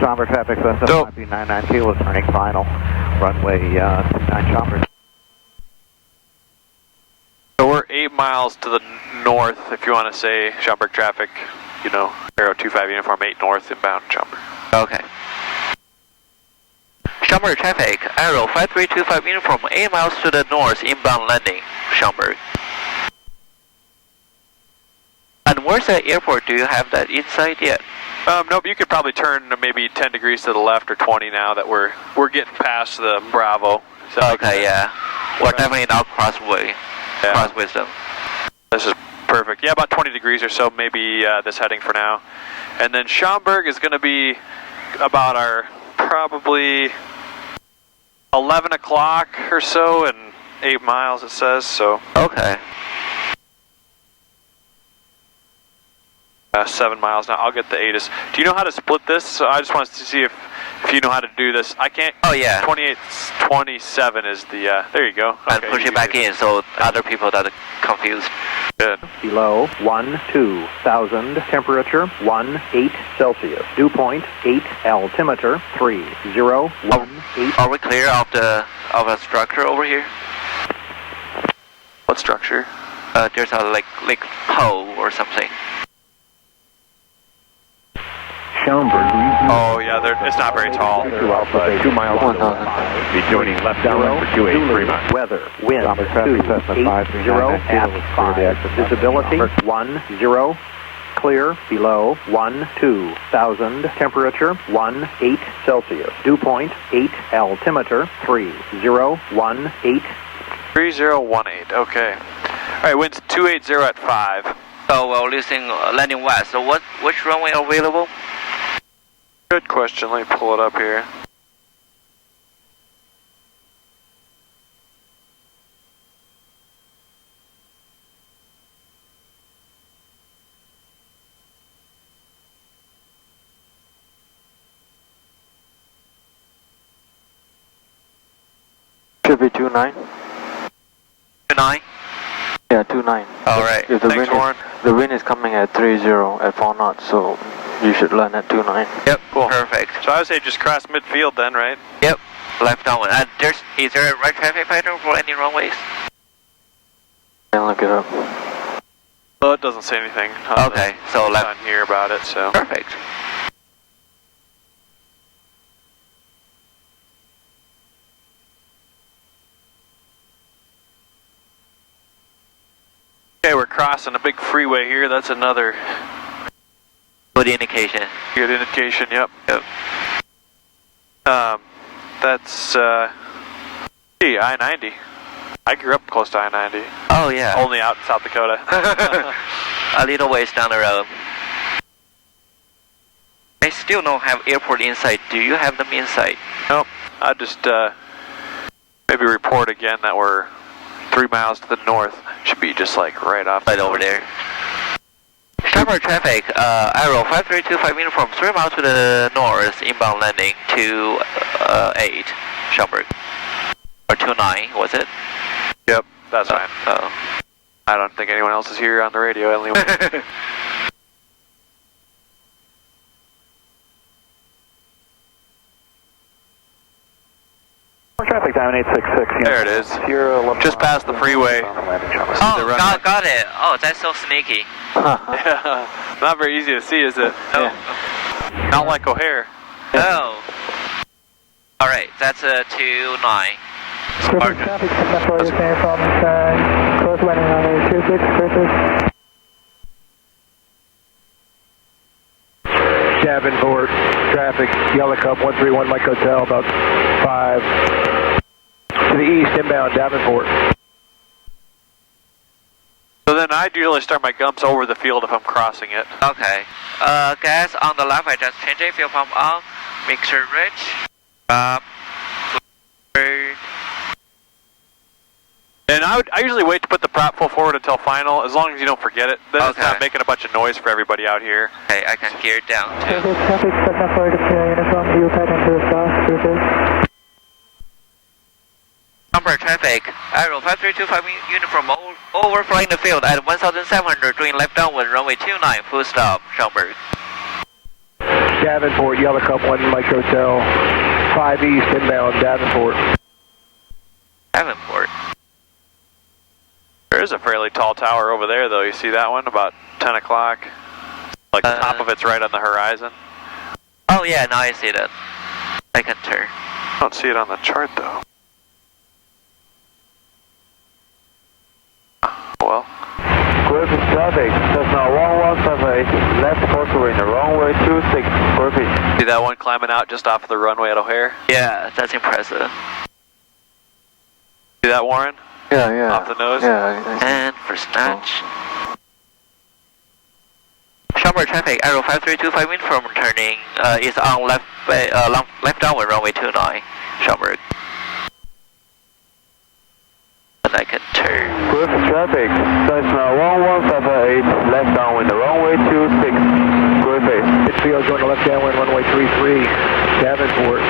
Schaumburg traffic, Cessna 5B992 is turning final. Runway 29 Schaumburg. So we're 8 miles to the north, if you want to say Schaumburg traffic, you know, Aero 25 uniform 8 north inbound Schaumburg. Okay. Schaumburg traffic, Aero 5325 uniform 8 miles to the north inbound landing, Schaumburg. And where's the airport? Do you have that insight yet? Nope, you could probably turn maybe 10 degrees to the left or 20 now that we're getting past the Bravo. Okay, yeah. We're definitely not crossway. Yeah. Cross wisdom. This is perfect. Yeah, about 20 degrees or so, maybe this heading for now. And then Schaumburg is going to be about our probably 11 o'clock or so, and 8 miles it says, so. Okay. 7 miles now. I'll get the ATIS. Do you know how to split this? So I just wanted to see if you know how to do this. I can't. Oh yeah. 2827 is the. There you go. And push it back in so other people that are confused. Good. Below 12,000, temperature 18 Celsius. Dew point 8, altimeter 3018. Are we clear of the structure over here? What structure? There's a like pole or something. Schaumburg. Oh yeah, it's not very tall. 2 Alpha, 2 miles to the west. Be joining left downwind for 28, 3 miles. Weather, wind 280 at 5. Visibility 10. Clear below 12,000. Temperature 18 Celsius. Dew point 8, altimeter 3018. 3018. Okay. All right, winds 280 at 5. So we're losing landing west. So which runway are available? Good question. Let me pull it up here. Should be 29. 29? Yeah, 29. All right. If the wind is coming at 30 at 4 knots, so you should land at 29. Yep, cool. Perfect. So I would say just cross midfield then, right? Yep, left downwind. And is there a right traffic pattern for any runways? I'll look it up. Well, it doesn't say anything. Okay, so left on here about it, so. Perfect. Okay, we're crossing a big freeway here. That's another good indication. Good indication. Yep. Yep. That's I-90. I grew up close to I-90. Oh yeah. Only out in South Dakota. A little ways down the road. I still don't have airport inside. Do you have them inside? Nope. I just maybe report again that we're 3 miles to the north. Should be just like right off. Right over there. Schaumburg traffic, arrow 5325 uniform, 3 miles to the north, inbound landing to 8, Schaumburg. Or 29, was it? Yep, that's fine. Oh. I don't think anyone else is here on the radio anyway. Traffic time 866. There it is. Just past the freeway. Oh, got it. Oh, that's so sneaky. Yeah, not very easy to see, is it? No. Yeah. Not like O'Hare. No. All right, that's 29. Traffic, that's where you came from. Close landing runway 26, perfect. Davenport, traffic, Yellow Cup 131 Mike Hotel, about 5 to the east, inbound Davenport. So then I'd usually start my gumps over the field if I'm crossing it. Okay. Gas on the left, I just changed it. Fuel pump on. Mixture rich. And I usually wait to put the prop full forward until final, as long as you don't forget it. Then it's not making a bunch of noise for everybody out here. Okay, I can gear it down too. Traffic, Cessna 4 uniform, you pattern to the south, perfect. Schaumburg traffic, arrow 5325 uniform overflying the field at 1700, doing left downwind, runway 29, full stop, Schaumburg. Davenport, Yellow Cup 1 Mike Hotel, 5 east, inbound Davenport. Davenport. There is a fairly tall tower over there, though. You see that one? About 10 o'clock. Like the top of it's right on the horizon. Oh yeah, now I see that. I can turn. I don't see it on the chart, though. Well. Griffin traffic, Cessna 1178, left crosswind, runway 26, perfect. See that one climbing out just off of the runway at O'Hare? Yeah, that's impressive. See that, Warren? Yeah. Off the nose? Yeah. And for snatch. Schaumburg traffic, Aero 5325 wind from turning is on left downwind runway 29, Schaumburg. And I can turn. Cruise traffic, Cessna 11778, left downwind, runway 26, clear face. Pittsfield going to left downwind, runway 33, Davenport.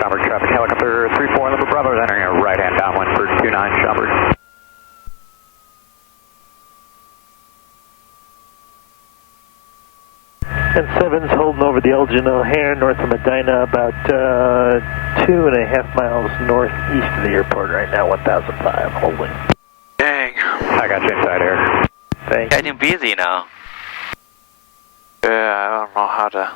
Schaumburg traffic, helicopter 34 Lima Bravo, entering a right-hand downwind for 29 Schaumburg. And 7's holding over the Elgin O'Hare, north of Medina, about 2.5 miles northeast of the airport right now, 1005, holding. Dang. I got you inside air. Thanks. Getting busy now. Yeah, I don't know how to...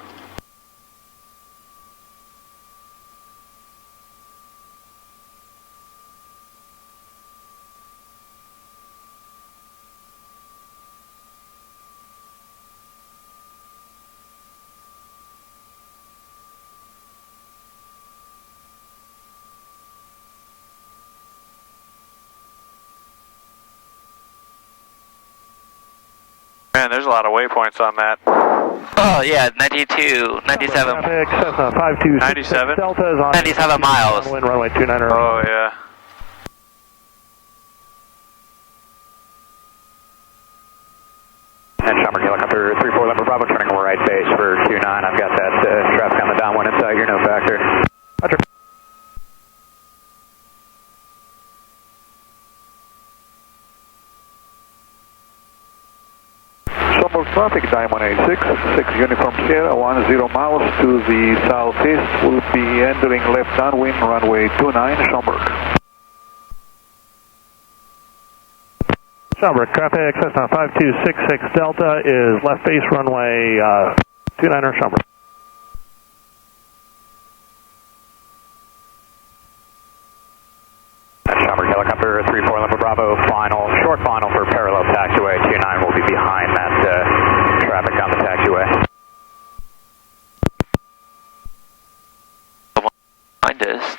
Man, there's a lot of waypoints on that. Oh, yeah, 92, 97. Traffic, Cessna 526 97? Delta is on 97 miles. Wind runway 29. Oh, yeah. And Schaumburg helicopter 34 Lima Bravo, turning right base for 29. I've got that traffic on the downwind inside your no factor. Roger. Schaumburg traffic, Dime 186, 6 Uniform Sierra, 10 miles to the southeast. Will be entering left downwind, runway 29, Schaumburg. Schaumburg traffic, Cessna 5266 Delta is left base, runway 29er, Schaumburg. Schaumburg helicopter 34 Lima Bravo, short final for parallel taxiway. 29 will be behind that traffic on the taxiway. Behind us.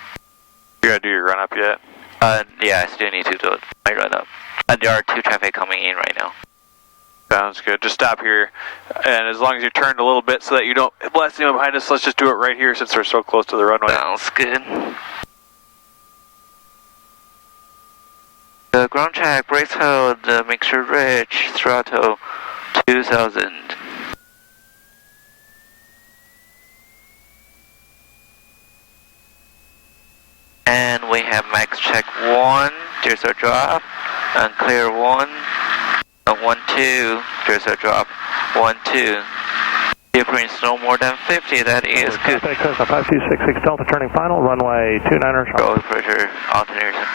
You gotta do your run up yet? Yeah, I still need to do it. I run up. And there are 2 traffic coming in right now. Sounds good. Just stop here, and as long as you turned a little bit so that you don't blast anyone behind us, let's just do it right here since we're so close to the runway. Sounds good. The ground check, brakes hold, the mixture rich, throttle 2000. And we have max check 1, there's a drop, and clear 1, and 1, 2, there's a drop, 1, 2. Difference no more than 50, that is good. Cessna 5266 Delta turning final, runway 29er. Oil pressure, alternator.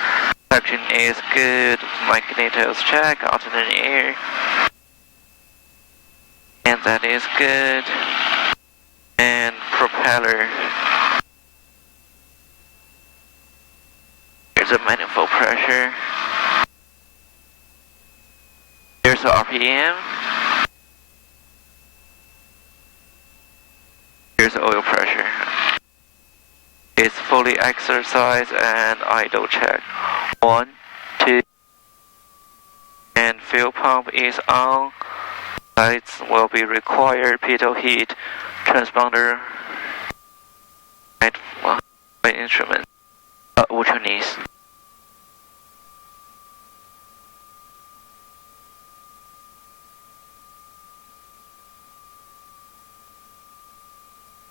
Traction is good, magnetos check, alternate air. And that is good. And propeller. There's a manifold pressure. There's a RPM. Here's oil pressure. It's fully exercised and idle check. 1, 2. And fuel pump is on. Lights will be required. Pitot heat. Transponder. Right instrument. Ultra knees.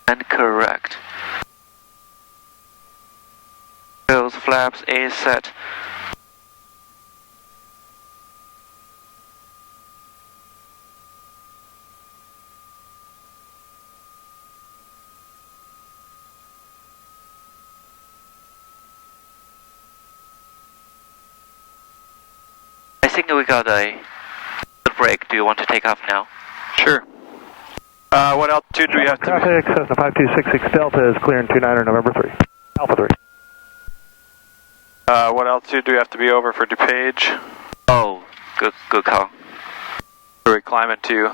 And correct. Those flaps is set. I think we got a break. Do you want to take off now? Sure. What altitude do we have to Traffic, Cessna 5266 Delta is clearing 29er November 3. Alpha 3. What altitude do we have to be over for DuPage? Oh, good call. Where are we climbing to?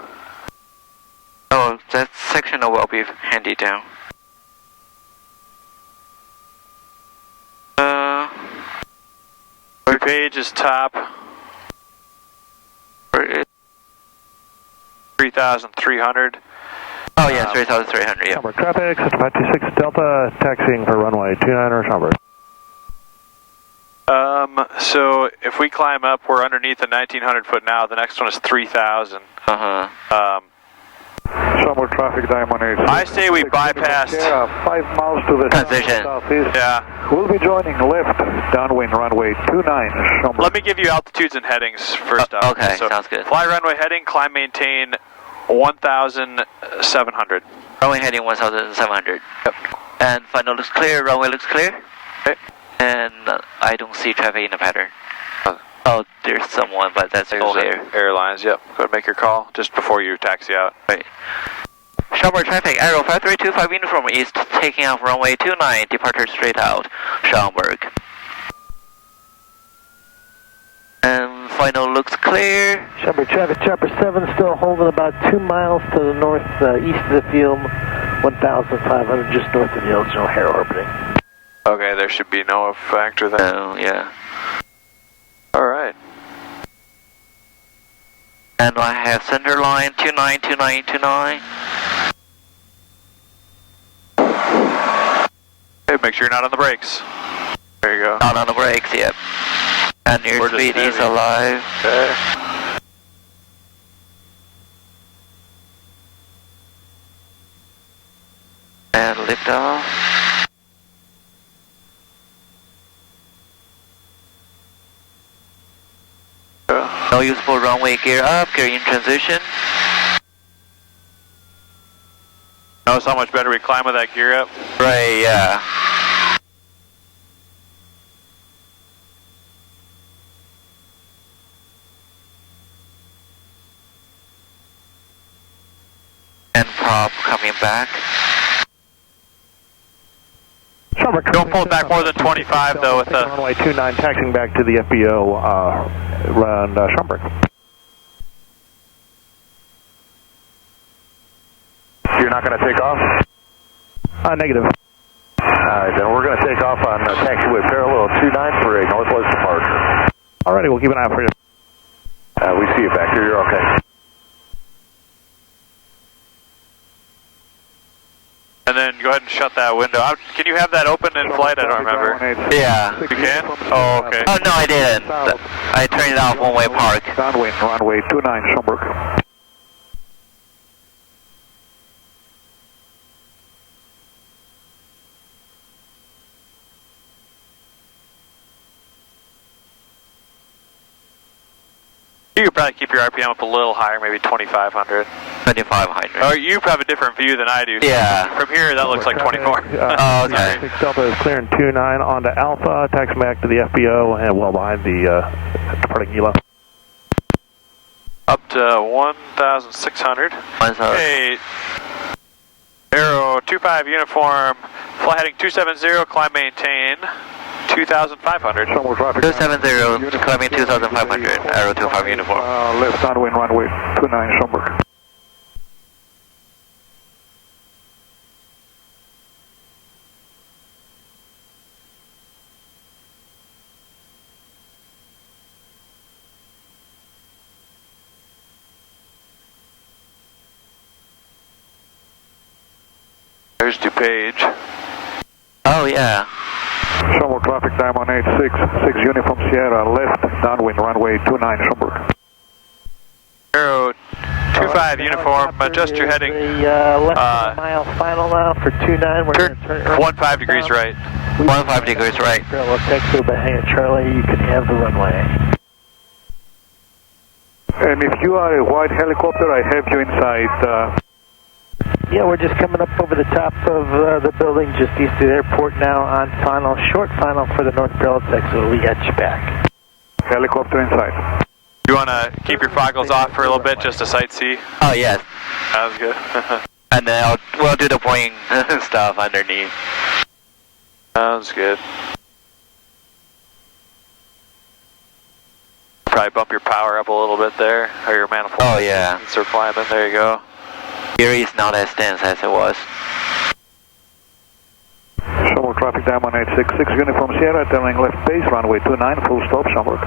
Oh, that section will be handy down. DuPage is top. 3,300. Oh yeah, 3,300, yeah. Schaumburg traffic, Cessna 526 Delta, taxiing for runway 29er Schaumburg. So if we climb up, we're underneath the 1,900 foot now. The next one is 3,000. Schaumburg traffic, Diamond 8. I say we bypass. 5 miles to the transition. southeast. Yeah. We'll be joining left, downwind runway 29, Schaumburg. Let me give you altitudes and headings first up. Okay, so sounds good. Fly runway heading, climb maintain 1,700. Runway heading 1,700. Yep. And final looks clear, runway looks clear. Okay. And I don't see traffic in the pattern. Oh, there's someone, but that's all here. Airlines, yep. Go ahead and make your call just before you taxi out. Right. Schaumburg traffic, Aero 5325 uniform east, taking off runway 29, departure straight out, Schaumburg. And final looks clear. Schaumburg traffic, Chopper 7 still holding about 2 miles to the north east of the field, 1,500 just north of the Elgin O'Hare orbiting. Okay, there should be no factor there. Oh, yeah. Alright. And I have center line 292929. Okay, make sure you're not on the brakes. There you go. Not on the brakes, yep. And your speed is alive. Okay. And lift off. No useful runway gear up, gear in transition. Notice how much better we climb with that gear up? Right, yeah. And prop coming back. Don't pull back more than 25 though with the... Runway 29 taxiing back to the FBO around Schaumburg. You're not going to take off? Negative. right, then we're going to take off on taxiway parallel 29 for a northwest departure. Alrighty, we'll keep an eye out for you. We see you back here. You're okay. And then go ahead and shut that window. Can you have that open in flight? I don't remember. Yeah. You can? Oh, okay. Oh, no, I didn't. I turned it off one-way park. Downwind, runway 29, Schaumburg. You could probably keep your RPM up a little higher, maybe 2,500. 2,500. Oh, you have a different view than I do. Yeah. From here, that looks like 24. Oh, okay. 6 Delta is clearing 29 onto Alpha, taxi back to the FBO, and well behind the departing ELA. Up to 1,600. Hey, Aero 25 uniform, fly heading 270, climb maintain 2,500. 270, climbing 2,500, Aero 25 uniform. Left downwind, runway 29, Schaumburg. There's DuPage. Oh, yeah. Schaumburg traffic, Diamond 86, 6 Uniform Sierra, left, downwind, runway 29, Schaumburg. Aero 25 uniform, adjust your heading. Less than a mile final now for 29. We're Turn 15 degrees right. 15 degrees right. Parallel taxi behind Charlie, you can have the runway. And if you are a white helicopter, I have you inside. Yeah, we're just coming up over the top of the building just east of the airport now on final, short final for the North Parallel taxi. We got you back. Helicopter inside. You want to keep your foggles off for a little bit just to sightsee? Oh, yes. Sounds good. And then we'll do the pointing stuff underneath. Sounds good. Probably bump your power up a little bit there, or your manifold. Oh, yeah. Start climbing, there you go. Here is not as dense as it was. Schaumburg traffic, Diamond 86, 6 Uniform Sierra, turning left base, runway 29, full stop, Schaumburg.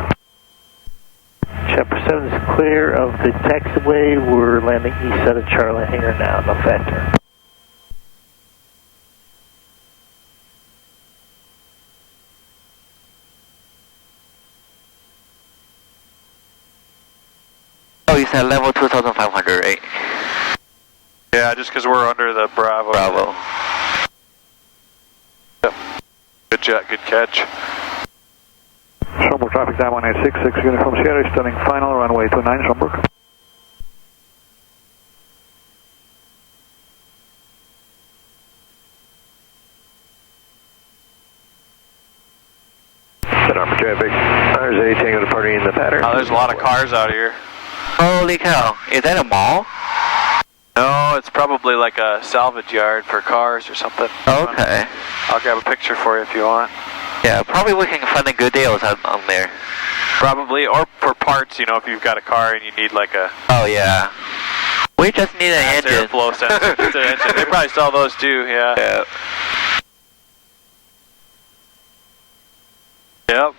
Chapter 7 is clear of the taxiway. We're landing east side of Charlie hangar now, no factor. Oh, you said level 2,500, right? Yeah, just because we're under the Bravo. Bravo. Yep. Good jet, good catch. Schaumburg traffic, Diamond 86, 6 Uniform Sierra, turning final, runway 29, Schaumburg. Set up for traffic. There's a Tango departing in the pattern. Oh, there's a lot of cars out here. Holy cow. Is that a mall? No, it's probably like a salvage yard for cars or something. Okay. I'll grab a picture for you if you want. Yeah, probably we can find the good deals on there. Probably, or for parts, you know, if you've got a car and you need like a... Oh, yeah. We just need an engine. Airflow sensor. It's an engine. They probably sell those too, yeah. Yeah. Yep.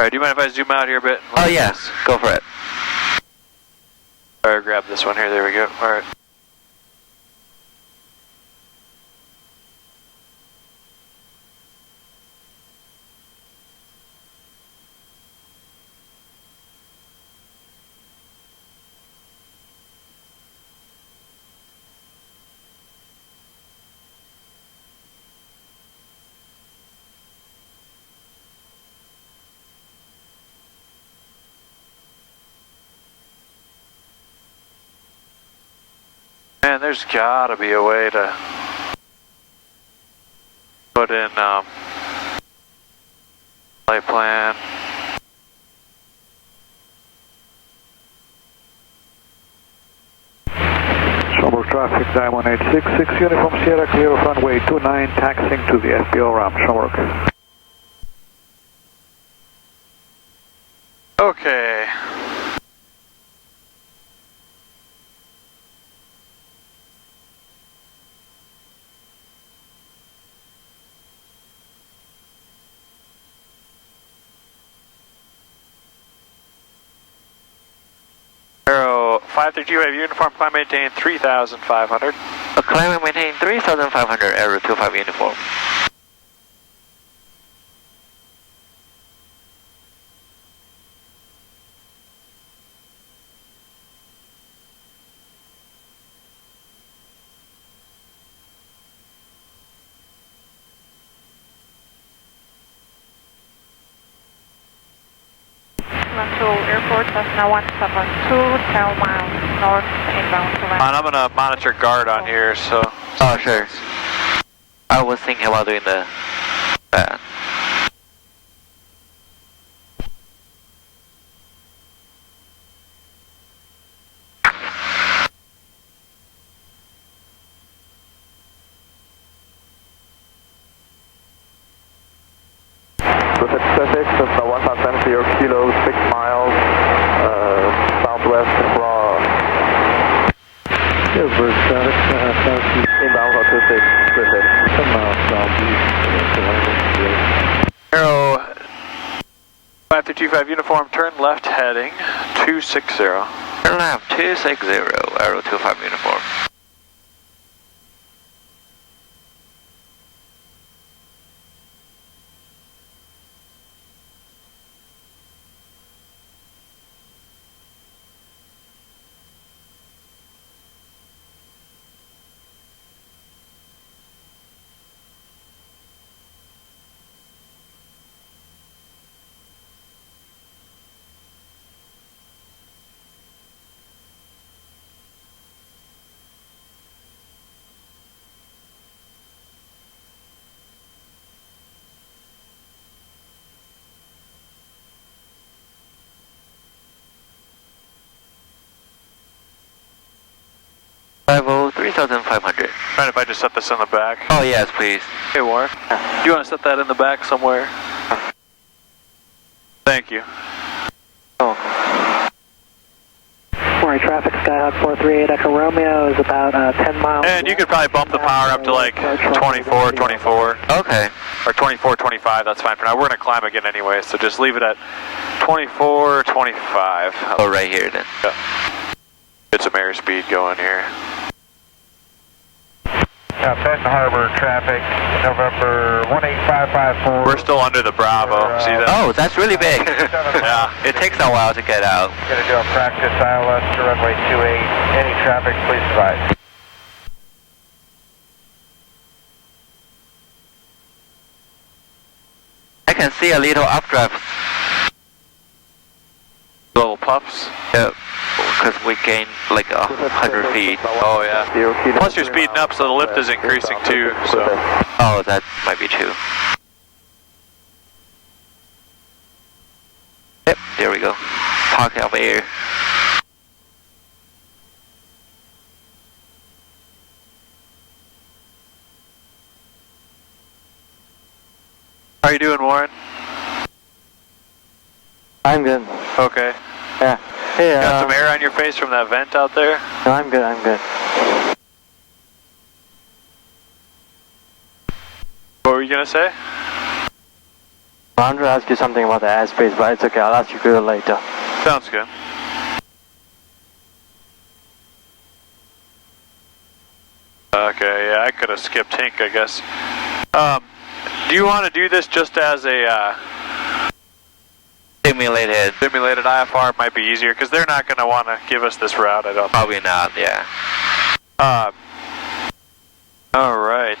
Alright, do you mind if I zoom out here a bit? Oh, yes. Go for it. Alright, grab this one here. There we go. Alright. Man, there's gotta be a way to put in flight plan. traffic, Diamond 866, Uniform Sierra, clear of runway 29, taxiing to the FBO ramp, Schaumburg. Okay. Arrow 532, have uniform, climb maintain 3,500. Climb and maintain 3,500, Arrow 25 uniform. Airport, Cessna 172, 10 miles north, inbound to land. I'm gonna monitor guard on here, so. Oh, sure. I was thinking about doing the. Pacific, Cessna 170 kilo, 6 miles, southwest from Schaumburg, southeast. Inbound Pacific, 10 miles southeast. Arrow 5325 uniform, turn left heading 260. Turn left 260, Arrow 25 uniform. Level 3,500. Mind if I just set this in the back? Oh, yes, please. Hey, Warren. Do you want to set that in the back somewhere? Thank you. Oh. Warren, traffic, Skyhawk 438 Echo Romeo is about 10 miles. And you could probably bump the power up to like 24, 24. Okay. Or 24, 25, that's fine for now. We're going to climb again anyway, so just leave it at 24, 25. Oh, right here then. Yeah. Get some airspeed going here. Benton Harbor traffic, November 18554. We're still under the Bravo. See that? Oh, that's really big. Yeah. It takes a while to get out. Going to do a practice ILS to runway 28. Any traffic, please advise. I can see a little updraft. Little puffs? Yep. Because we gained like 100 feet. Oh yeah. Plus you're speeding up, so the lift is increasing too. So. Oh, that might be true. Yep, there we go. Pocket of air. How are you doing, Warren? I'm good. Okay. Yeah. Hey, got some air on your face from that vent out there? No, I'm good, I'm good. What were you going to say? I wanted to ask you something about the airspace, but it's okay, I'll ask you later. Sounds good. Okay, yeah, I could have skipped Hink, I guess. Do you want to do this just as a simulated IFR? Might be easier because they're not going to want to give us this route. I don't. Probably not. Yeah. All right.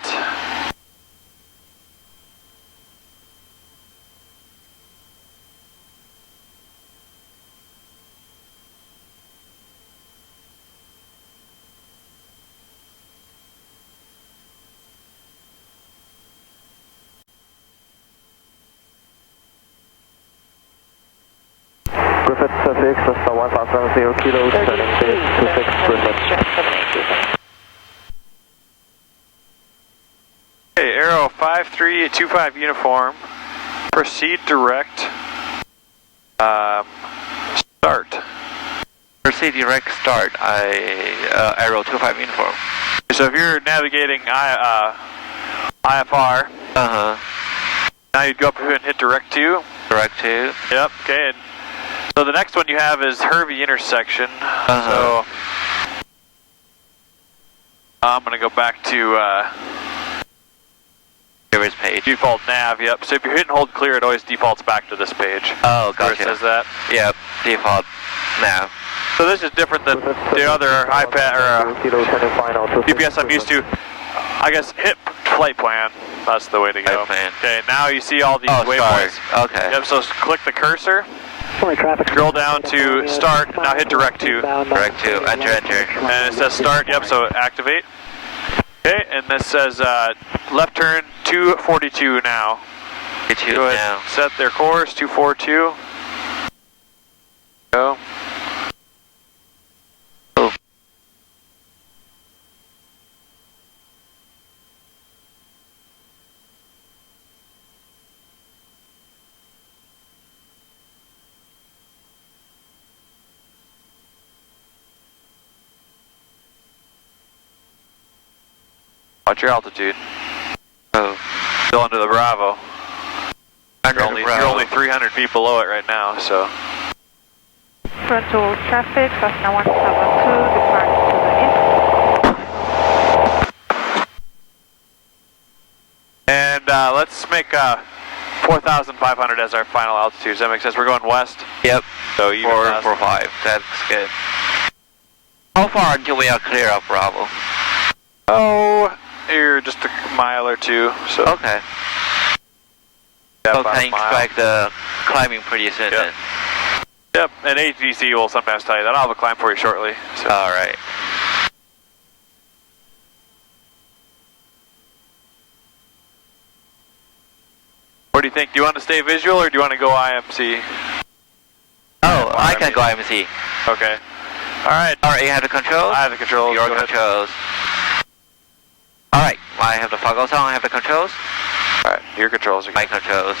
Griffith Sussex, Cessna 170 kilos, turning base 26 Griffith. 5325 uniform. Proceed direct. Start. Proceed direct start. Arrow 25 uniform. So if you're navigating IFR, now you'd go up here and hit direct to. Direct to. Yep. Okay. And so the next one you have is Hervey intersection. So I'm going to go back to Service page. Default nav. Yep. So if you're hit and hold clear, it always defaults back to this page. Oh, gotcha. Where it says that. Yep. Default nav. So this is different than the other iPad or GPS I'm used to. I guess hit flight plan. That's the way to go. Okay, now you see all these waypoints. Okay. Yep, so click the cursor. Scroll down to start. Now hit direct to. Direct to. Enter. And it says start. Yep, so activate. Okay, and this says left turn 242 now. Go ahead. Now. Set their course 242. Go. Watch your altitude. Still under the Bravo. You're only 300 feet below it right now, so. Frontal traffic, Cessna 172, departing to the east. And let's make 4,500 as our final altitude. Does that make sense? We're going west? Yep. So even 445. That's good. How far until we are clear of Bravo? Oh, you're just a mile or two. So. Okay. Yeah, so can expect the climbing pretty soon then? Yep, and ATC will sometimes tell you that. I'll have a climb for you shortly. So. All right. What do you think? Do you want to stay visual or do you want to go IMC? Oh, I can go IMC. Okay. All right. All right, you have the controls? I have the controls. Your controls. All right, I have the foggles on, I have the controls. All right, your controls. My controls.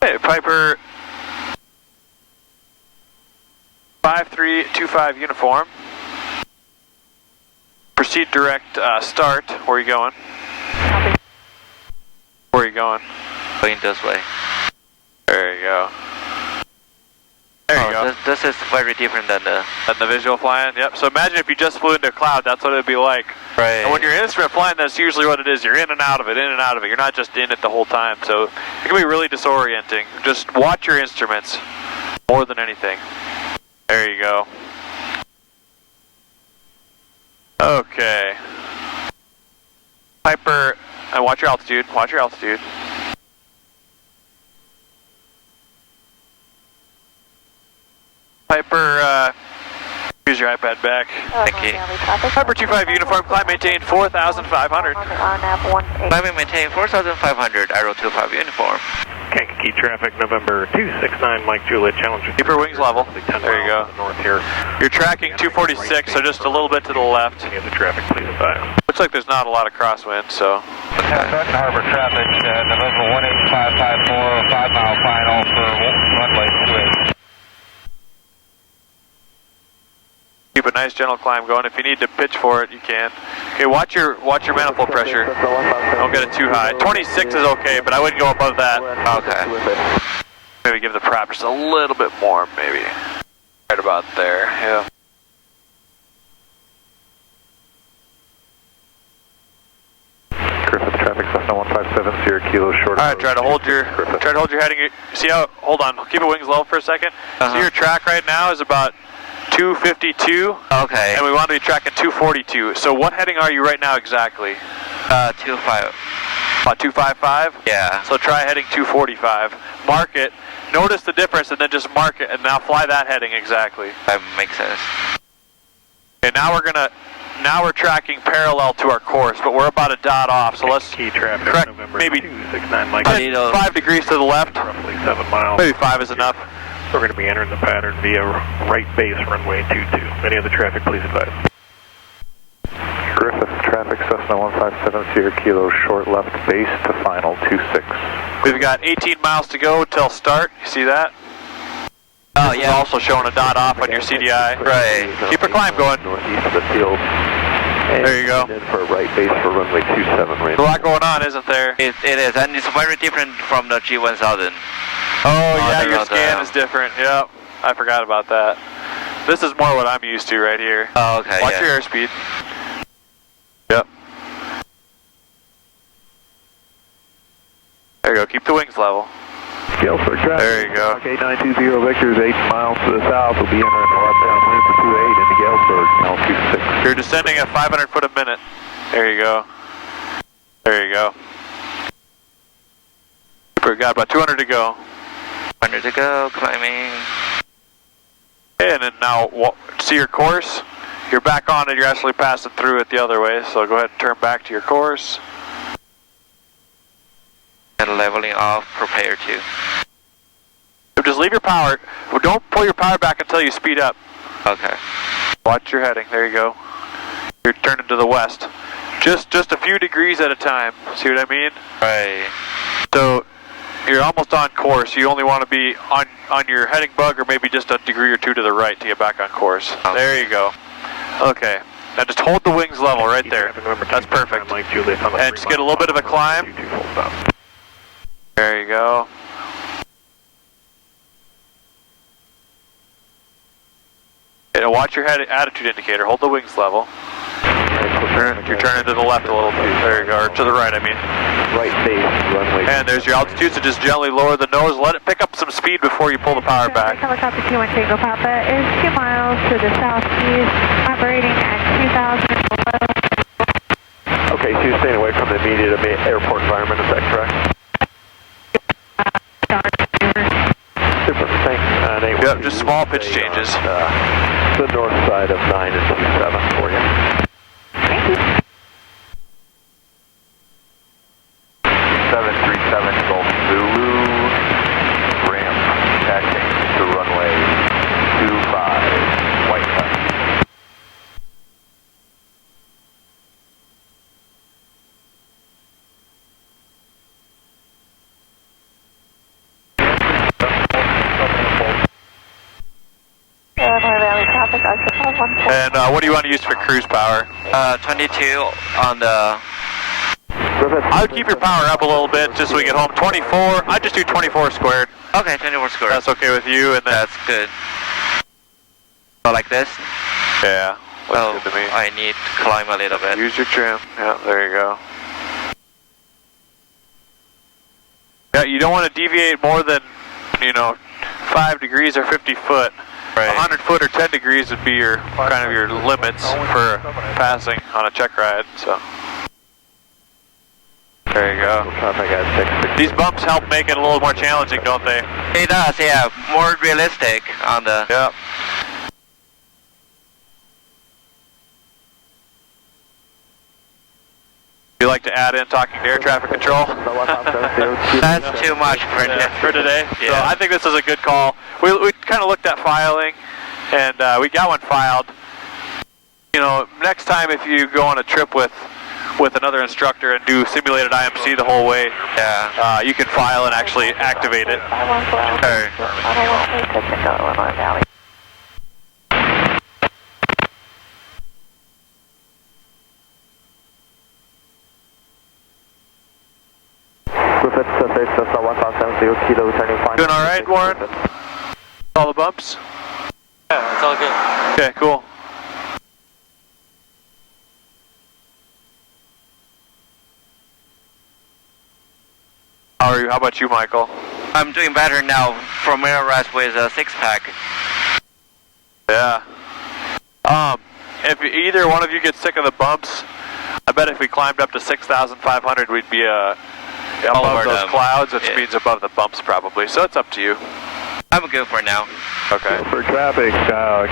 Hey, Piper 5325 uniform. Proceed direct start. Where are you going? Where are you going? Going this way. There you go. There you go. This is very different than the visual flying. Yep. So imagine if you just flew into a cloud, that's what it'd be like. Right. And when you're instrument flying, that's usually what it is. You're in and out of it, in and out of it. You're not just in it the whole time. So it can be really disorienting. Just watch your instruments more than anything. There you go. Okay. Piper, and watch your altitude. Watch your altitude. Piper, use your iPad back. Thank you. Piper 25 uniform, climb maintain 4,500. Climbing maintain 4,500, Arrow 25 uniform. Kankakee traffic, November 269, Mike Juliet, Challenger. Keep your wings level. There you go. North here. You're tracking 246, so just a little bit to the left. Any of the traffic, please advise. Looks like there's not a lot of crosswind, so. Benton Harbor traffic, November 18554, 5 mile final for runway 28. Keep a nice gentle climb going. If you need to pitch for it, you can. Okay, watch your manifold pressure. Don't get it too high. 26 is okay, but I wouldn't go above that. Okay. Maybe give the prop just a little bit more, maybe. Right about there, yeah. Griffith traffic, Cessna 157, Sierra Kilo short. All right, try to hold your heading. See how? Hold on. Keep your wings low for a second. See your track right now is about 252. Okay. And we want to be tracking 242. So what heading are you right now exactly? 25. About 255? Yeah. So try heading 245. Mark it. Notice the difference and then just mark it and now fly that heading exactly. That makes sense. Okay, now we're tracking parallel to our course, but we're about a dot off. So let's correct maybe 5 degrees to the left. Roughly 7 miles. Maybe 5 is enough. We're going to be entering the pattern via right base runway 22. Any other traffic, please advise. Griffith traffic, Cessna 157 Sierra Kilo, short left base to final 26. We've got 18 miles to go till start. You see that? Oh, This yeah. is also showing a dot off on your CDI. Right. Keep your climb going. Northeast of the field. There you go. And for a right base for runway 27 right There's a lot going on, isn't there? It is, and it's very different from the G1000. Oh, yeah, your scan is different. Yep. I forgot about that. This is more what I'm used to right here. Oh, okay. Watch yeah. your airspeed. Yep. There you go. Keep the wings level. Galesburg traffic. There you go. 8920 Victor's 8 miles to the south. Will be entering the left-down wind for 28 into Galesburg, now 26. You're descending at 500 foot a minute. There you go. There you go. We've got about 200 to go. 100 to go, climbing. And then now, see your course? You're back on it, you're actually passing through it the other way, so go ahead and turn back to your course. And leveling off, prepare to. Just leave your power. Don't pull your power back until you speed up. Okay. Watch your heading. There you go. You're turning to the west. Just a few degrees at a time. See what I mean? Right. So you're almost on course. You only want to be on your heading bug or maybe just a degree or two to the right to get back on course. Okay. There you go. Okay. Now just hold the wings level right there. That's perfect. And just get a little bit of a climb. There you go. And watch your attitude indicator. Hold the wings level. You're turning to the left a little bit. There you go. Or to the right, I mean. Right base, runway. And there's your altitude, so just gently lower the nose. Let it pick up some speed before you pull the power back. Helicopter 21 Tango Papa is 2 miles to the southeast, operating at 2,000 below. Okay, so you're staying away from the immediate airport environment, is that correct? Super, thanks. Yep, just small pitch changes. The north side of 9 and 27 for you. Thank you. 737 Golf Zulu, ramp, taxiing to runway 25, white cut. And what do you want to use for cruise power? 22 on the... I would keep your power up a little bit just so we get home. 24, I'd just do 24 squared. Okay, 24 squared. That's okay with you, and then... That's good. So like this? Yeah, looks good to me. I need to climb a little bit. Use your trim. Yeah, there you go. Yeah, you don't want to deviate more than, 5 degrees or 50 foot. Right. 100 foot or 10 degrees would be your kind of your limits for passing on a check ride. So there you go. These bumps help make it a little more challenging, don't they? It does, yeah. More realistic on the... Yep. You like to add in talking to air traffic control? That's too much for today. Yeah. So I think this is a good call. We kind of looked at filing, and we got one filed. Next time if you go on a trip with another instructor and do simulated IMC the whole way, you can file and actually activate it. Doing all right, Warren? All the bumps? Yeah, it's all good. Okay, cool. How are you? How about you, Michael? I'm doing better now from air rest with a 6-pack. Yeah. If either one of you gets sick of the bumps, I bet if we climbed up to 6,500, we'd be above those clouds, which means above the bumps probably. So it's up to you. I'm good for now. Okay. For traffic,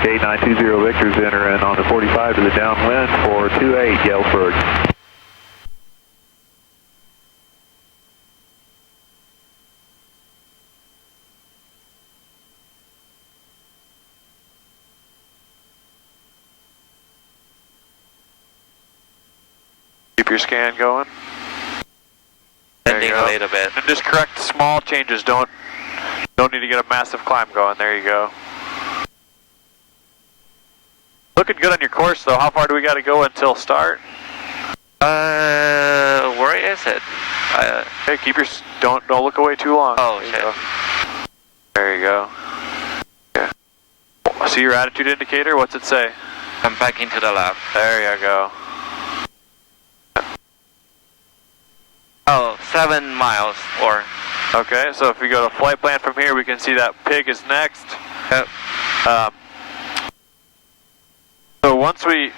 gate 920 Victor's entering on the 45 to the downwind for 28 Galesburg. Keep your scan going. Bending a little bit. And just correct small changes. Don't need to get a massive climb going. There you go. Looking good on your course though. How far do we got to go until start? Where is it? Hey, keep your don't look away too long. Oh shit. There you go. Yeah. See your attitude indicator? What's it say? I'm backing to the left. There you go. Oh, 7 miles or. Okay, so if we go to flight plan from here, we can see that pig is next. Yep. So once we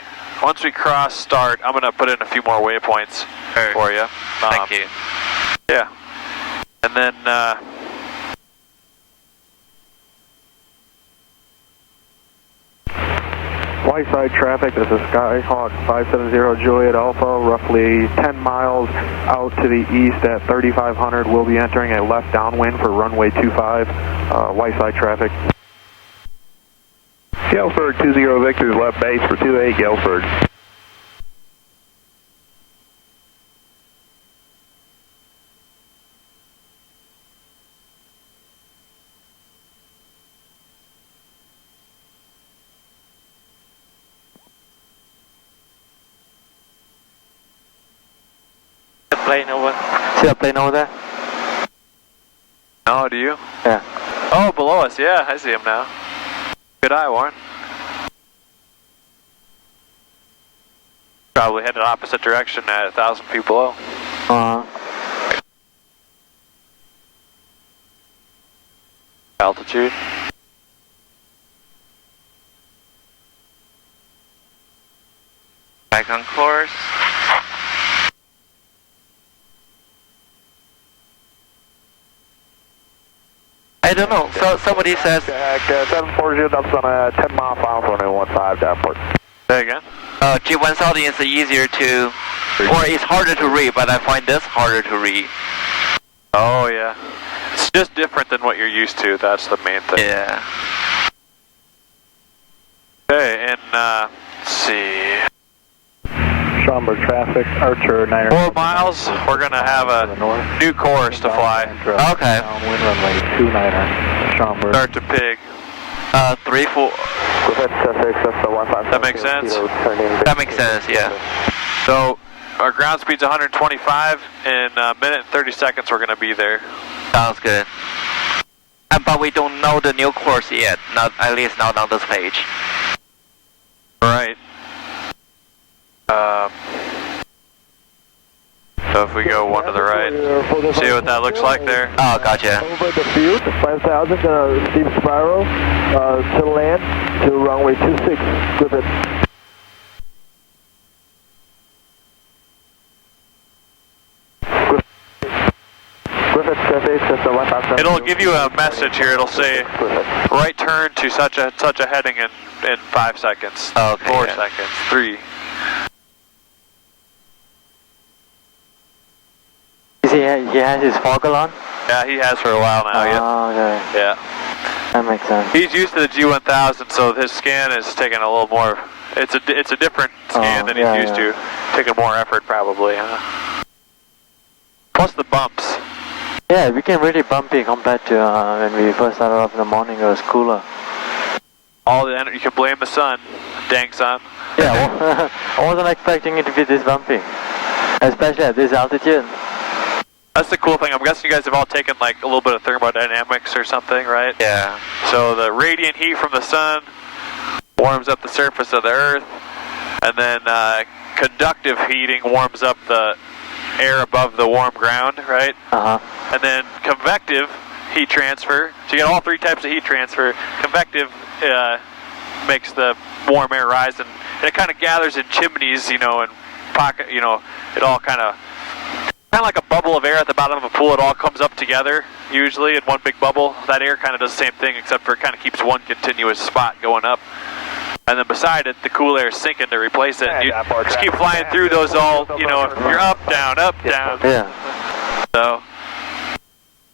cross start, I'm gonna put in a few more waypoints for you. Thank you. Yeah. And then White side traffic, this is Skyhawk 570 Juliet Alpha, roughly 10 miles out to the east at 3500. We'll be entering a left downwind for runway 25, white side traffic. Galesburg 20 Victor's left base for 28 Galesburg. Plane over. See a plane over there? oh, do you? Yeah. Oh, below us. Yeah, I see him now. Good eye, Warren. Probably headed opposite direction at 1,000 feet below. Altitude. Back on course. I don't know. So somebody says. 740, that's on a 10-mile final for runway 15 Davenport. Say again? G1000 is easier to, or it's harder to read, but I find this harder to read. Oh yeah. It's just different than what you're used to. That's the main thing. Yeah. Okay, and let's see. Schaumburg traffic, Archer 9. 4 miles. We're gonna have a new course to fly. Okay. Downwind runway 29, Schaumburg. Start to pig. 3-4. That makes sense. That makes sense. Yeah. So our ground speed's 125. In a minute and 30 seconds, we're gonna be there. Sounds good. But we don't know the new course yet. Not at least not on this page. Right. So if we go one to the right, see what that looks like there? Oh, gotcha. Over the field, 5,000, steep spiral, to land, to runway 26, Griffith. It'll give you a message here. It'll say, right turn to such a heading in 5 seconds. Okay. 4 seconds. 3. He has his foggle on? Yeah, he has for a while now. Oh, okay. Yeah. That makes sense. He's used to the G1000, so his scan is taking a little more. It's a different scan than he's used to. Taking more effort probably. Plus the bumps. Yeah, we can really bumpy compared to when we first started off in the morning. It was cooler. All the energy, you can blame the sun. Dang sun. Yeah, well, I wasn't expecting it to be this bumpy, especially at this altitude. That's the cool thing. I'm guessing you guys have all taken like a little bit of thermodynamics or something, right? Yeah. So the radiant heat from the sun warms up the surface of the Earth, and then conductive heating warms up the air above the warm ground, right? And then convective heat transfer. So you got all 3 types of heat transfer. Convective makes the warm air rise, and it kind of gathers in chimneys, and pocket, it all kind of like a bubble of air at the bottom of a pool. It all comes up together, usually, in one big bubble. That air kind of does the same thing, except for it kind of keeps one continuous spot going up. And then beside it, the cool air is sinking to replace it. You just keep flying through those all, if you're up, down. Yeah. So,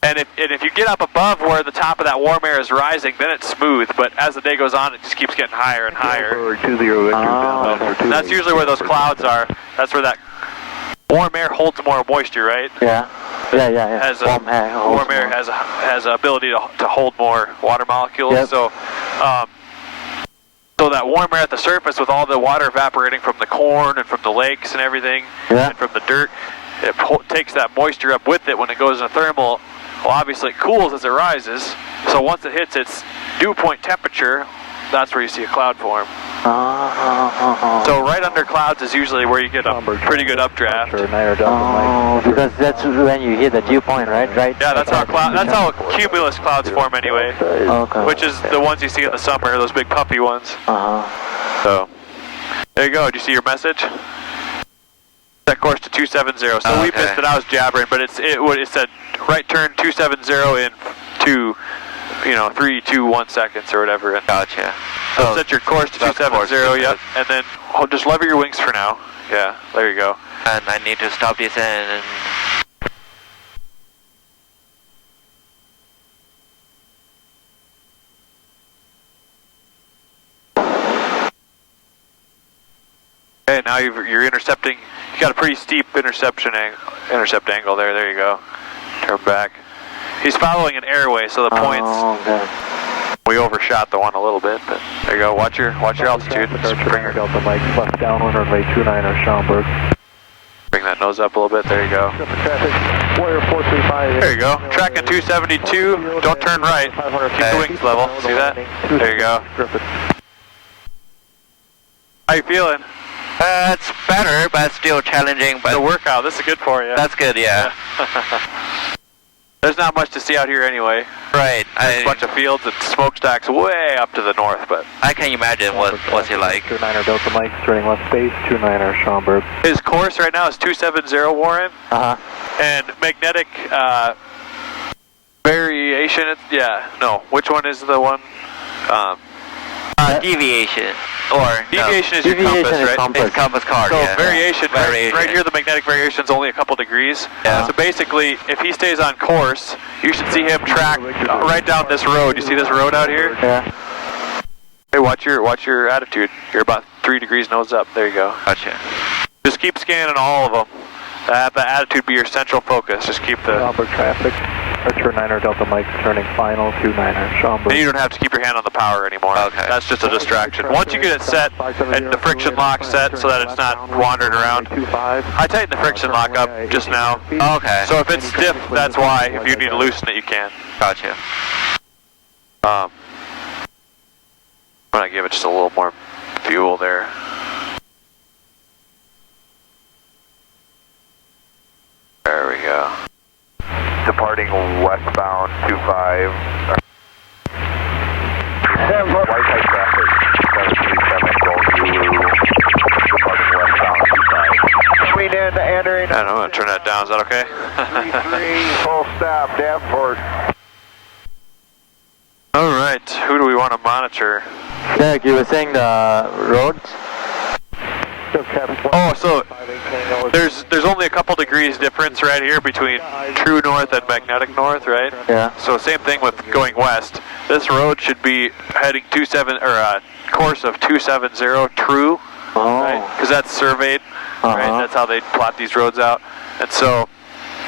and if you get up above where the top of that warm air is rising, then it's smooth. But as the day goes on, it just keeps getting higher and higher. Over 20 Victor, And that's usually where those clouds are. That's where that Warm air holds more moisture, right? Yeah. Warm air has an ability to hold more water molecules. Yep. So that warm air at the surface, with all the water evaporating from the corn and from the lakes and everything, and from the dirt, it takes that moisture up with it when it goes into thermal. Well, obviously it cools as it rises. So once it hits its dew point temperature, that's where you see a cloud form. So right under clouds is usually where you get a pretty good updraft. Because that's when you hit the dew point, right? Yeah, that's how cumulus clouds form anyway. Which is the ones you see in the summer, those big puffy ones. So there you go. Do you see your message? That course to 270. So we missed it. I was jabbering, but it said right turn 270 in 3, 2, 1 seconds or whatever. Gotcha. So set your course to 270, yep, and then just lever your wings for now. Yeah, there you go. And I need to stop this and... Okay, now you're intercepting. You got a pretty steep intercept angle there. There you go. Turn back. He's following an airway, so the points. We overshot the one a little bit, but there you go. Watch your altitude. Delta Mike, left downwind runway 29 Schaumburg. Bring that nose up a little bit. There you go. Warrior 435. There you go. Tracking 272. Don't turn right. Keep the wings level. See that? There you go. How you feeling? It's better, but still challenging. But the workout. This is good for you. That's good, yeah. There's not much to see out here anyway. Right. There's a bunch of fields and smokestacks way up to the north, but I can imagine what's he like. 29 Delta Mike, turning left base, 29 Schaumburg. His course right now is 270, Warren. And magnetic variation. Which one is the one? Deviation. Deviation is your compass, right? It's compass card. So variation, right here, the magnetic variation is only a couple degrees. Yeah. So basically, if he stays on course, you should see him track right down this road. You see this road out here? Yeah. Hey, watch your attitude. You're about 3 degrees nose up. There you go. Gotcha. Just keep scanning all of them. Have the attitude be your central focus. Just keep the... Schaumburg traffic. Archer 9er Delta Mike turning final, 29er Schaumburg. And you don't have to keep your hand on the power anymore. Okay. That's just a distraction. Once you get it set and the friction lock set so that it's not wandering around. I tightened the friction lock up just now. Okay. So if it's stiff, that's why. If you need to loosen it, you can. Gotcha. I'm going to give it just a little more fuel there. There we go. Departing westbound 25. White side traffic, 737 Gold Zulu. Departing westbound 25. Coming in, entering. I'm going to turn that down. Is that okay? 3, full stop, Davenport. All right. Who do we want to monitor? Derek, you were saying the roads? Oh, so there's only a couple degrees difference right here between true north and magnetic north, right? Yeah. So same thing with going west. This road should be heading course of 270 true, right? Because that's surveyed, right? That's how they plot these roads out. And so,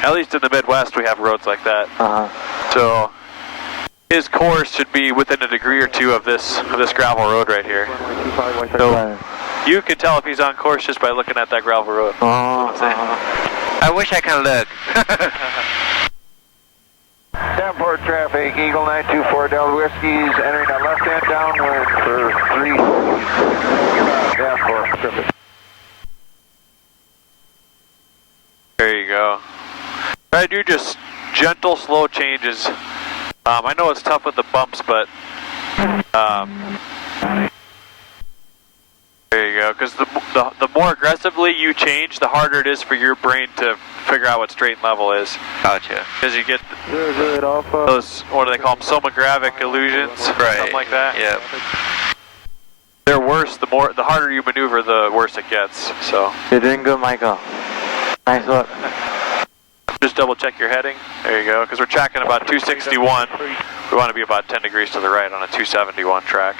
at least in the Midwest, we have roads like that. So his course should be within a degree or two of this gravel road right here. So, you can tell if he's on course just by looking at that gravel road. I wish I could look. Davenport traffic, Eagle 924 Delta Whiskies, entering a left-hand downwind for 3. Davenport. There you go. Try to do just gentle, slow changes. I know it's tough with the bumps, but there you go. Because the more aggressively you change, the harder it is for your brain to figure out what straight and level is. Gotcha. Because you get those, what do they call them, somogravic illusions, something like that. Yeah. They're worse. The harder you maneuver, the worse it gets. So. You're doing good, Michael. Nice work. Just double check your heading. There you go. Because we're tracking about 261. We want to be about 10 degrees to the right on a 271 track.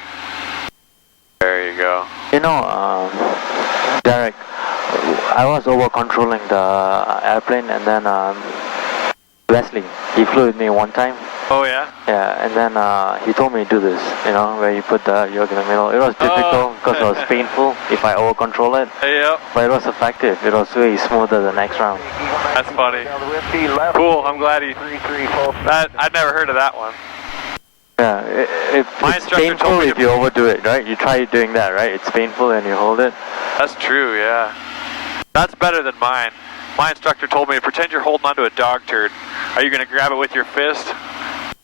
There you go. You know, Derek, I was over controlling the airplane, and then Wesley, he flew with me one time. Oh yeah? Yeah, and then he told me to do this, you know, where you put the yoke in the middle. It was difficult because it was painful if I over control it. Yep. But it was effective. It was way smoother the next round. That's funny. Cool, I'm glad I'd never heard of that one. Yeah, it's painful if you overdo it, right? You try doing that, right? It's painful and you hold it. That's true, yeah. That's better than mine. My instructor told me to pretend you're holding onto a dog turd. Are you going to grab it with your fist?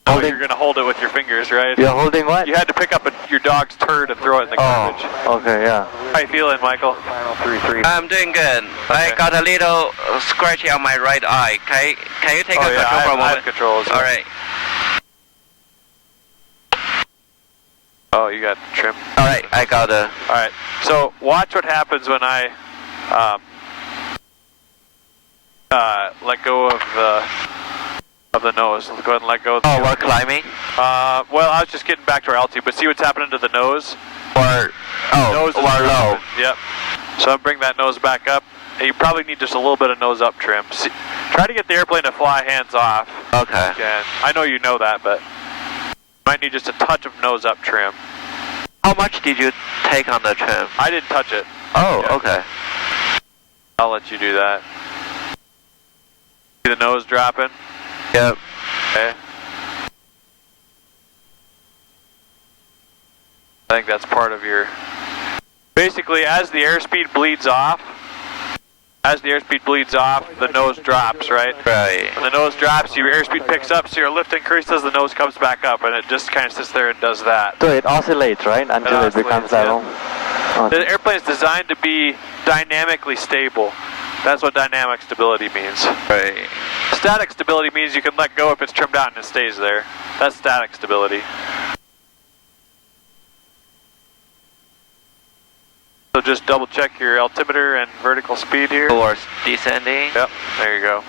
No, you're going to hold it with your fingers, right? You're holding what? You had to pick up your dog's turd and throw it in the garbage. Okay, yeah. How you feeling, Michael? I'm doing good. Okay. I got a little scratchy on my right eye. Can you take control for a moment? I have controls. All right. Oh, you got trim. All right, I got a... All right, so watch what happens when I let go of the nose. Let's go ahead and let go of the nose. We're climbing? Well, I was just getting back to our altitude, but see what's happening to the nose? Nose we're low. Yep. So I'm bring that nose back up. And you probably need just a little bit of nose up trim. See, try to get the airplane to fly hands off. Okay. I know you know that, but might need just a touch of nose up trim. How much did you take on the trim? I didn't touch it. Oh, okay. I'll let you do that. See the nose dropping? Yep. Okay. I think that's part of your... Basically, as the airspeed bleeds off, the nose drops, right? Right. When the nose drops, your airspeed picks up, so your lift increases, the nose comes back up, and it just kind of sits there and does that. So it oscillates, right? Until it becomes level? Yeah. The airplane is designed to be dynamically stable. That's what dynamic stability means. Right. Static stability means you can let go if it's trimmed out and it stays there. That's static stability. So just double check your altimeter and vertical speed here. Or descending. Yep, there you go.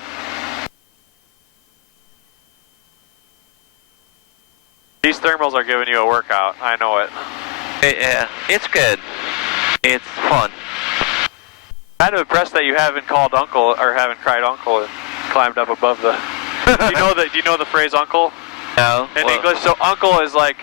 These thermals are giving you a workout, I know it. Yeah, it's good. It's fun. Kind of impressed that you haven't called uncle or haven't cried uncle and climbed up above the... Do you know the phrase uncle? No. In English, so uncle is like,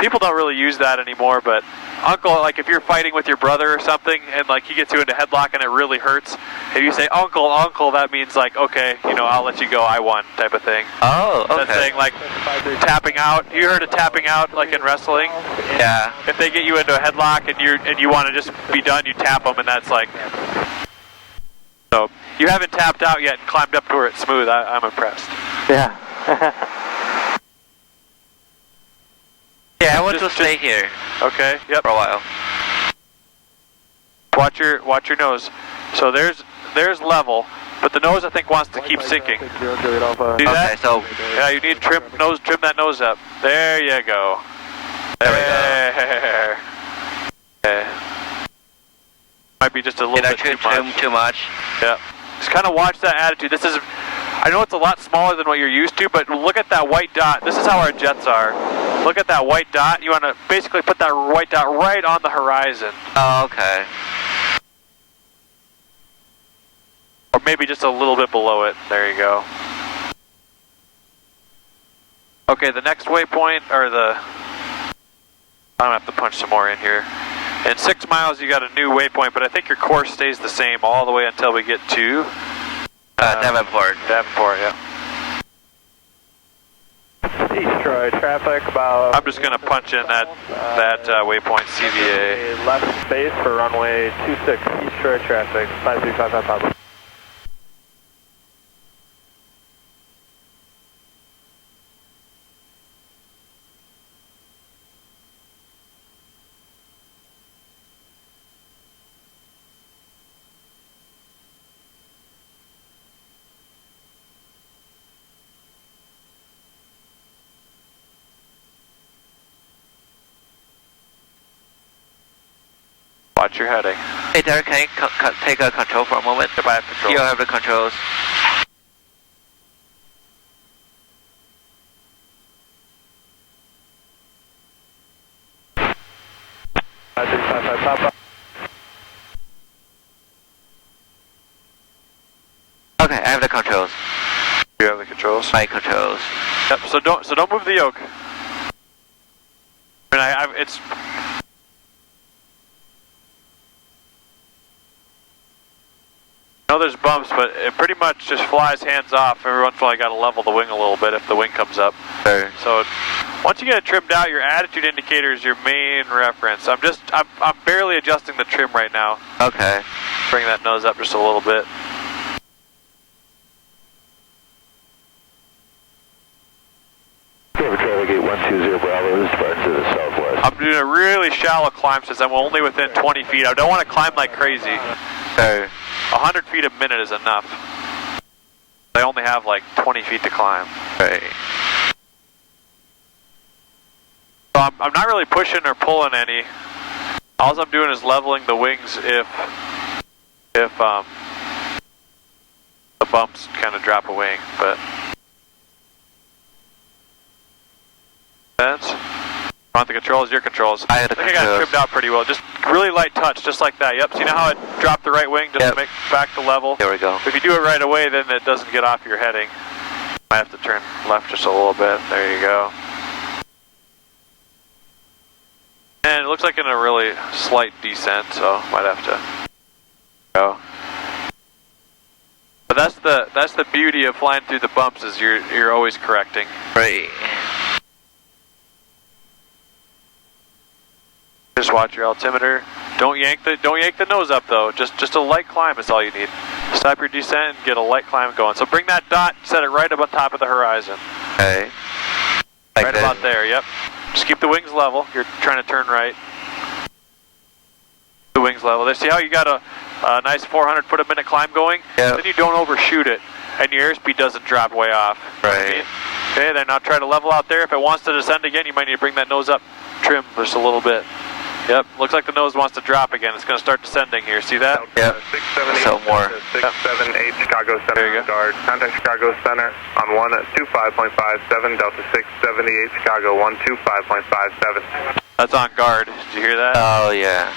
people don't really use that anymore, but uncle, like if you're fighting with your brother or something and like he gets you into headlock and it really hurts, if you say uncle, that means like, okay, you know, I'll let you go, I won, type of thing. Oh, okay. That's saying like tapping out. You heard of tapping out like in wrestling? Yeah. If they get you into a headlock and you want to just be done, you tap them, and that's like... So you haven't tapped out yet and climbed up to where it's smooth. I'm impressed. Yeah. Yeah, I want to stay here. Okay. Yep. For a while. Watch your nose. So there's level, but the nose I think wants to keep sinking. See that? Okay, so yeah, you need trim that nose up. There you go. There we go. Okay. Might be just a little bit too much. Yeah. Just kind of watch that attitude. This is, I know it's a lot smaller than what you're used to, but look at that white dot. This is how our jets are. Look at that white dot. You want to basically put that white dot right on the horizon. Oh, okay. Or maybe just a little bit below it. There you go. Okay, the next waypoint, or the... I'm going to have to punch some more in here. In 6 miles, you got a new waypoint, but I think your course stays the same all the way until we get to... Davenport. Davenport, yeah. East Troy, traffic about... I'm just going to punch in that waypoint, CVA. Left space for runway 26, East Troy traffic, 53555. Watch your heading. Hey Derek, can you take a control for a moment? Yep, I have control. You have the controls. Okay, I have the controls. You have the controls? My controls. Yep, so don't move the yoke. I mean, it's... I know there's bumps, but it pretty much just flies hands off. Every once in a while you got to level the wing a little bit if the wing comes up. Sure. So once you get it trimmed out, your attitude indicator is your main reference. I'm barely adjusting the trim right now. Okay. Bring that nose up just a little bit. Traffic 8120 Bravo, this is departing to the southwest. I'm doing a really shallow climb since I'm only within 20 feet. I don't want to climb like crazy. Okay. 100 feet a minute is enough. They only have like 20 feet to climb. Right. So I'm not really pushing or pulling any. All I'm doing is leveling the wings if the bumps kind of drop a wing, but sense. Want the controls? Your controls. I think I got it trimmed out pretty well. Just really light touch, just like that. Yep. See now how it dropped the right wing just to make back the level? There we go. If you do it right away, then it doesn't get off your heading. Might have to turn left just a little bit. There you go. And it looks like in a really slight descent, so might have to go. But that's the beauty of flying through the bumps is you're always correcting. Right. Just watch your altimeter. Don't yank the nose up though. Just a light climb is all you need. Stop your descent and get a light climb going. So bring that dot, set it right up on top of the horizon. Okay. Right about there. Yep. Just keep the wings level. You're trying to turn right. The wings level. There. See how you got a nice 400 foot a minute climb going? Yeah. Then you don't overshoot it, and your airspeed doesn't drop way off. Right. Okay. Then now try to level out there. If it wants to descend again, you might need to bring that nose up, trim just a little bit. Yep, looks like the nose wants to drop again. It's going to start descending here. See that? Yep. 678, so more. 678 Chicago Center on guard. Contact Chicago Center on 125.57, Delta 678 Chicago 125.57. That's on guard. Did you hear that? Oh, yeah.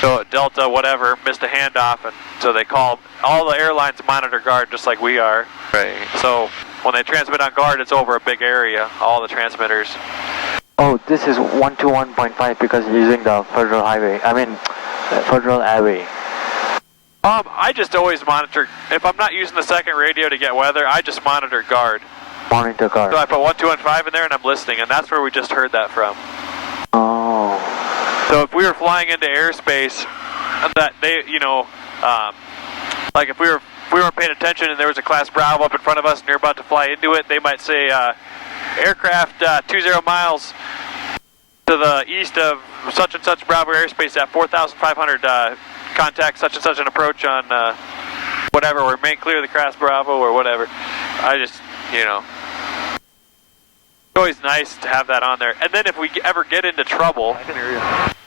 So Delta, whatever, missed a handoff, and so they call, all the airlines monitor guard just like we are. Right. So when they transmit on guard, it's over a big area, all the transmitters. Oh, this is 121.5 because using the Federal Highway. I mean, Federal Airway. I just always monitor. If I'm not using the second radio to get weather, I just monitor guard. Monitor guard. So I put 1215 in there and I'm listening, and that's where we just heard that from. Oh. So if we were flying into airspace, that they, like if we weren't paying attention and there was a Class Bravo up in front of us and you're about to fly into it, they might say, aircraft 20 miles to the east of such and such Bravo airspace at 4,500, contact such and such an approach on whatever, or main clear the Class Bravo or whatever. I just, it's always nice to have that on there. And then if we ever get into trouble,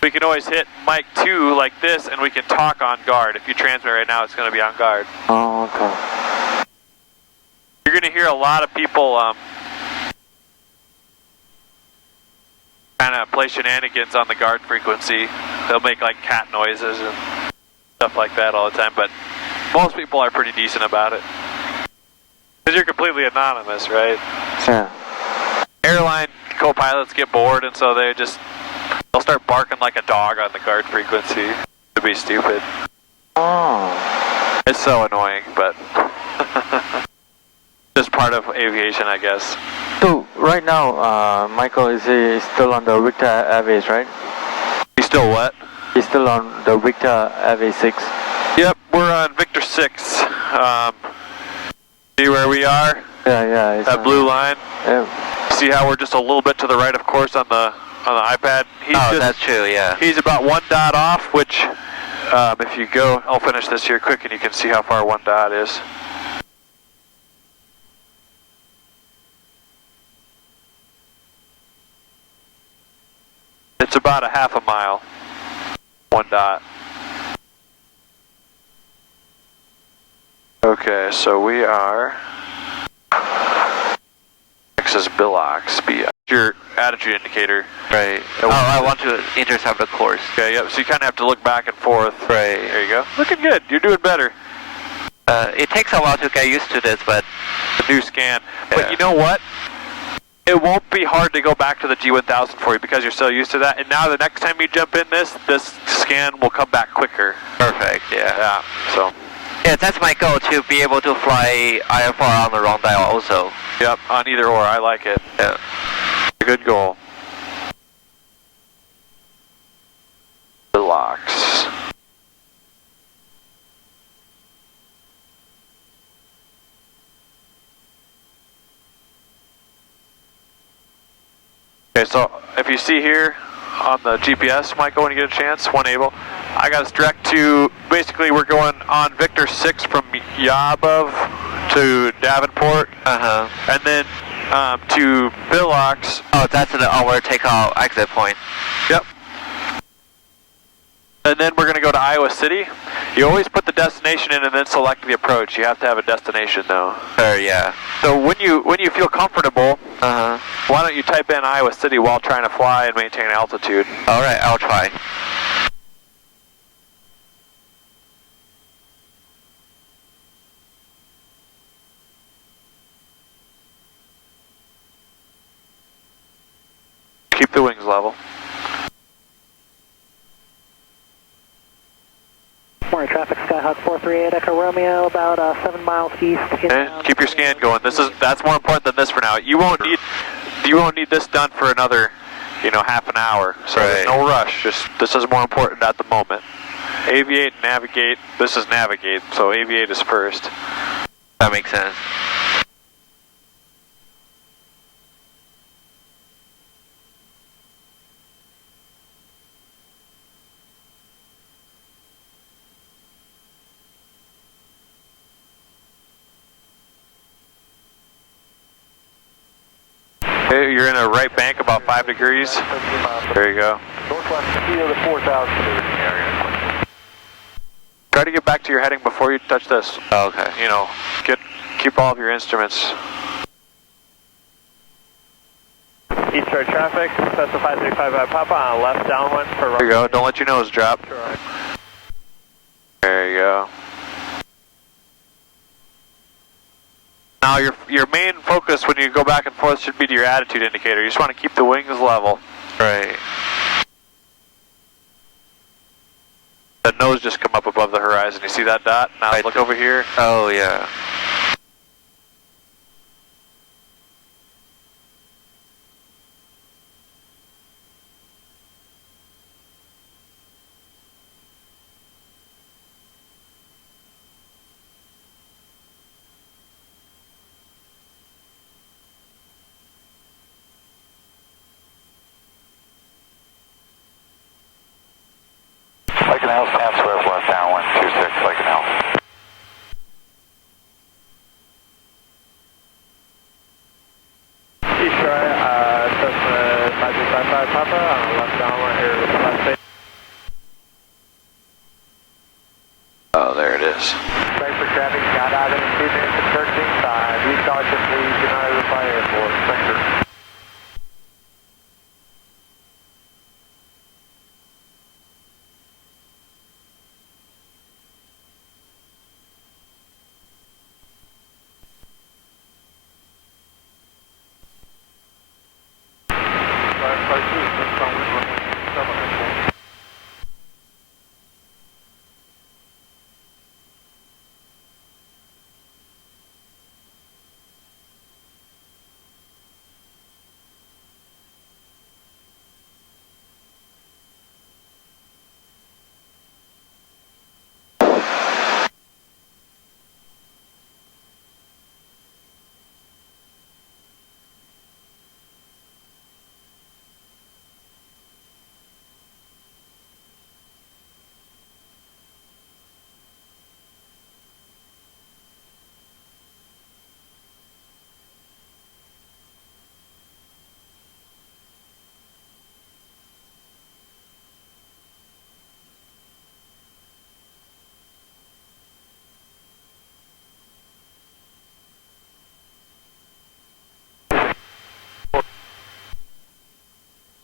we can always hit mic 2 like this and we can talk on guard. If you transmit right now, it's going to be on guard. Oh, okay. You're going to hear a lot of people kind of play shenanigans on the guard frequency. They'll make like cat noises and stuff like that all the time, but most people are pretty decent about it. Because you're completely anonymous, right? Yeah. Airline co-pilots get bored, and so they'll start barking like a dog on the guard frequency to be stupid. Oh. It's so annoying, but just part of aviation, I guess. So right now, Michael is still on the Victor Airways, right? He's still what? He's still on the Victor Airways 6. Yep, we're on Victor 6. See where we are? Yeah. That blue line. Yeah. See how we're just a little bit to the right, of course, on the iPad. That's true. Yeah. He's about 1 dot off, which if you go, I'll finish this here quick, and you can see how far 1 dot is. It's about a half a mile. 1 dot. Okay, so we are. X is Bilox. Your attitude indicator. Right. Oh, I want to intercept the course. Okay, yep. So you kind of have to look back and forth. Right. There you go. Looking good. You're doing better. It takes a while to get used to this, but... The new scan. But you know what? It won't be hard to go back to the G1000 for you because you're so used to that. And now the next time you jump in this scan will come back quicker. Perfect, yeah. So. Yeah, that's my goal, to be able to fly IFR on the wrong dial also. Yep, on either or. I like it. Yeah. A good goal. Relax. Okay, so if you see here on the GPS, Michael, when you get a chance, one able, I got us direct to, basically we're going on Victor 6 from Yabov to Davenport, and then to Bilox. Oh, that's our takeoff exit point. Yep. And then we're going to go to Iowa City. You always put the destination in and then select the approach. You have to have a destination though. Sure, yeah. So when you feel comfortable, why don't you type in Iowa City while trying to fly and maintain altitude? Alright, I'll try. Keep the wings level. Morning traffic, Skyhawk 438 Echo Romeo, about 7 miles east. Keep your scan going. That's more important than this for now. You won't need this done for another, half an hour. So there's no rush. This is more important at the moment. Aviate, navigate. This is navigate, so aviate is first. That makes sense. Okay, you're in a right bank about 5 degrees. There you go. Northwest 4,000 area. Try to get back to your heading before you touch this. Oh, okay. Keep all of your instruments. East Road traffic, Cessna 5355 Papa on left downwind for... There you go. Don't let your nose drop. Sure. There you go. Now your main focus when you go back and forth should be to your attitude indicator. You just want to keep the wings level. Right. The nose just come up above the horizon. You see that dot? Now look over here. Oh, yeah. Snap square left downwind 26, Lincoln East right, Cessna 5355 Papa on left downwind here, left state. Oh, there it is. Frankfurt traffic, got out in 2 minutes and 13 time. Use caution, please, do not overfly airport. Frankfurt.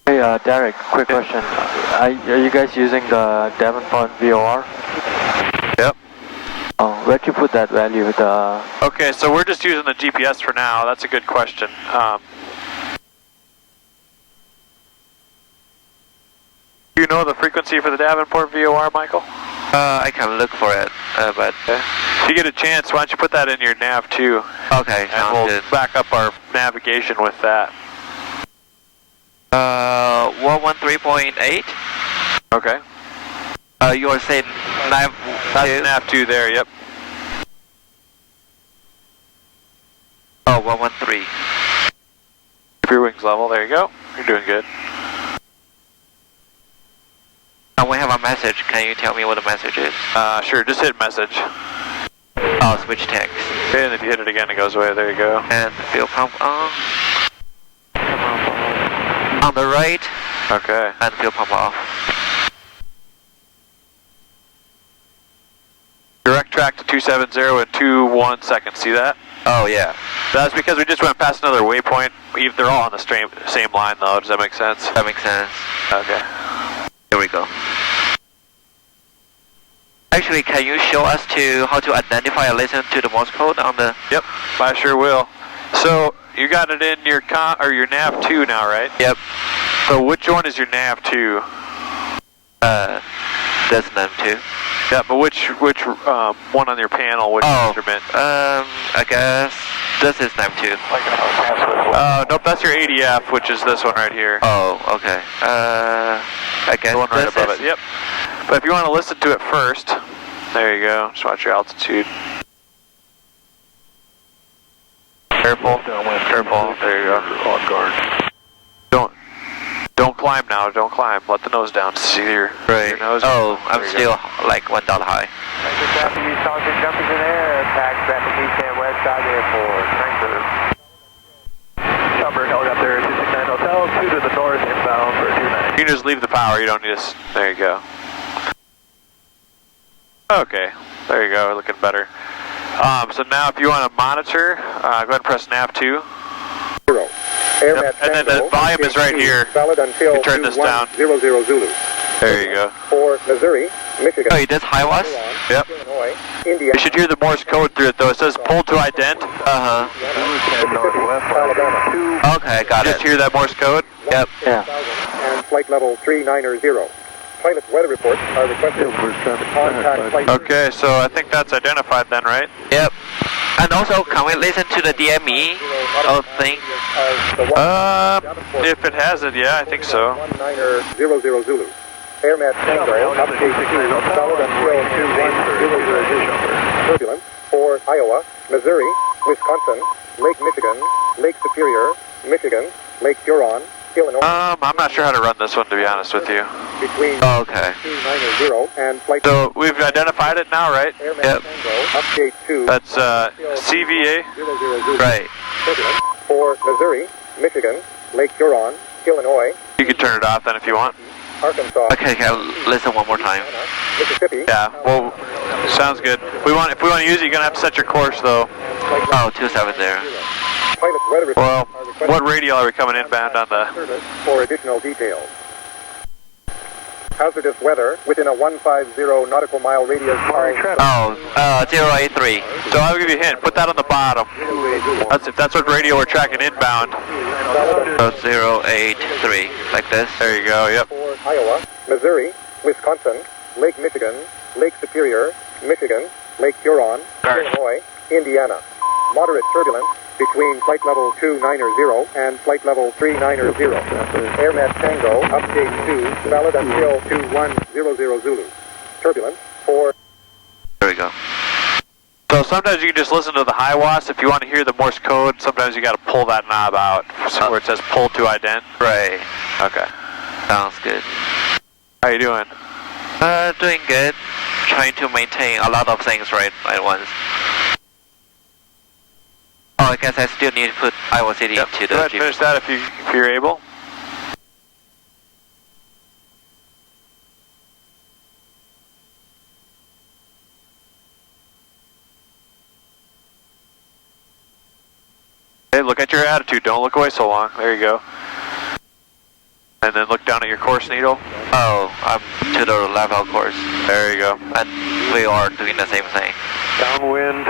Hey, Derek, quick question. Are you guys using the Davenport VOR? Yep. Oh, where'd you put that value? Okay, so we're just using the GPS for now. That's a good question. Do you know the frequency for the Davenport VOR, Michael? I can look for it, but... If you get a chance, why don't you put that in your nav too? Okay, and we'll back up our navigation with that. 113.8. Okay. You were saying nav 2? That's nav 2 there, yep. Oh, 113. Keep your wings level, there you go. You're doing good. We have a message. Can you tell me what the message is? Sure, just hit message. Oh, switch text. Okay, and if you hit it again, it goes away. There you go. And fuel pump on. On the right. Okay. And fuel pump off. Direct track to 270 in 2.1 seconds. See that? Oh, yeah. That's because we just went past another waypoint. They're all on the same line, though. Does that make sense? That makes sense. Okay. Here we go. Actually, can you show us how to identify and listen to the Morse code on the... Yep, I sure will. So, you got it in your your nav 2 now, right? Yep. So, which one is your nav 2? That's nav 2. Yeah, but which one on your panel, which instrument? I guess this is nav 2. Nope, that's your ADF, which is this one right here. Oh, okay. I guess the one right above it, yep. But if you want to listen to it first, there you go. Just watch your altitude. Careful. Careful. There you go. On guard. Don't climb now. Don't climb. Let the nose down. See your nose. Oh, I'm still like 1 dot high. Jumping in air. Tax traffic east west side airport. Schaumburg, helicopter 269 Hotel, 2 to the north, inbound for 29. You can just leave the power. You don't need to. There you go. Okay, there you go, looking better. So now if you want to monitor, go ahead and press nav 2. Yep. And then the volume is right here. You turn this down. 00 Zulu. There you go. For Missouri, Michigan. Oh, you did high was? Yep. India. You should hear the Morse code through it though. It says pull to ident. Okay, got it. Just hear that Morse code? Yep. Yeah. And flight level 390. Pilot weather reports are requested. Contact flight. Okay, so I think that's identified then, right? Yep. And also, can we listen to the DME thing? If it has it, yeah, I think so. 1900 Zulu. Airmat Tango, update 2, solid until 2100. Turbulence for Iowa, Missouri, Wisconsin, Lake Michigan, Lake Superior, Michigan, Lake Huron, Illinois. I'm not sure how to run this one, to be honest with you. Between 290 and flight. So we've identified it now, right? Airman Tango, update 2. That's CVA. Right. Turbulence for Missouri, Michigan, Lake Huron, Illinois. You can turn it off then if you want. Arkansas. Okay, can I listen one more time? Mississippi. Yeah, well, sounds good. If we want to use it, you're going to have to set your course, though. Oh, 270. Pilot weather reports well, what radial are we coming inbound on the... For additional details. Hazardous weather within a 150 nautical mile radius. Oh, 083. So I'll give you a hint. Put that on the bottom. That's what radio we're tracking inbound. So 083, like this. There you go, yep. For Iowa, Missouri, Wisconsin, Lake Michigan, Lake Superior, Michigan, Lake Huron, Illinois, Indiana. Moderate turbulence between flight level 290 and flight level 390. Airmat Tango, update 2, valid until 2100 Zulu. Turbulence for... There we go. So sometimes you can just listen to the high watts. If you want to hear the Morse code, sometimes you got to pull that knob out where it says pull to ident. Right. Okay. Sounds good. How you doing? Doing good. Trying to maintain a lot of things right at once. Oh, I guess I still need to put Iowa City into the... Go ahead and finish that if you're able. Hey, look at your attitude. Don't look away so long. There you go. And then look down at your course needle. Oh, I'm to the level course. There you go. And we are doing the same thing. Downwind,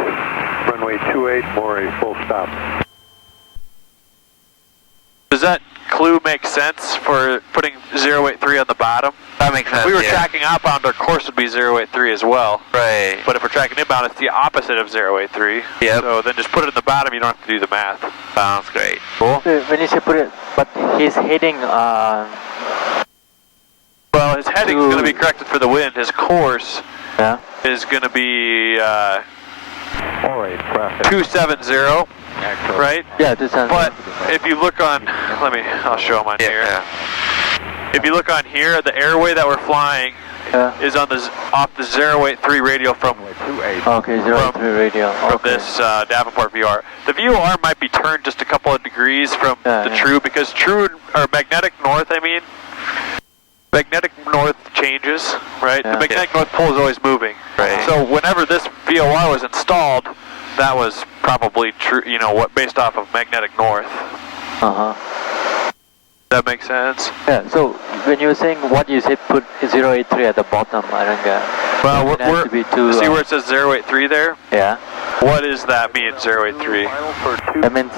runway 28 for a full stop. Does that clue make sense for putting 083 on the bottom? That makes sense. If we were yeah. tracking outbound, our course would be 083 as well. Right. But if we're tracking inbound, it's the opposite of 083. Yep. So then just put it in the bottom, you don't have to do the math. Sounds great. Cool. When you say put it, but he's heading well, his heading is going to be corrected for the wind. His course is going to be 270, right? Yeah, 270. But if you look on, I'll show him on here. Yeah. If you look on here, the airway that we're flying is on off the 083 radio from Okay, 083 radio. from this Davenport VOR. The VOR might be turned just a couple of degrees from the true, because true, or magnetic north, magnetic north changes, right? The magnetic north pole is always moving. Right. So whenever this VOR was installed, that was probably true, based off of magnetic north. That makes sense? Yeah, so when you were saying what you said, put 083 at the bottom, I don't get. Well, see where it says 083 there? Yeah. What does that mean, 083? That means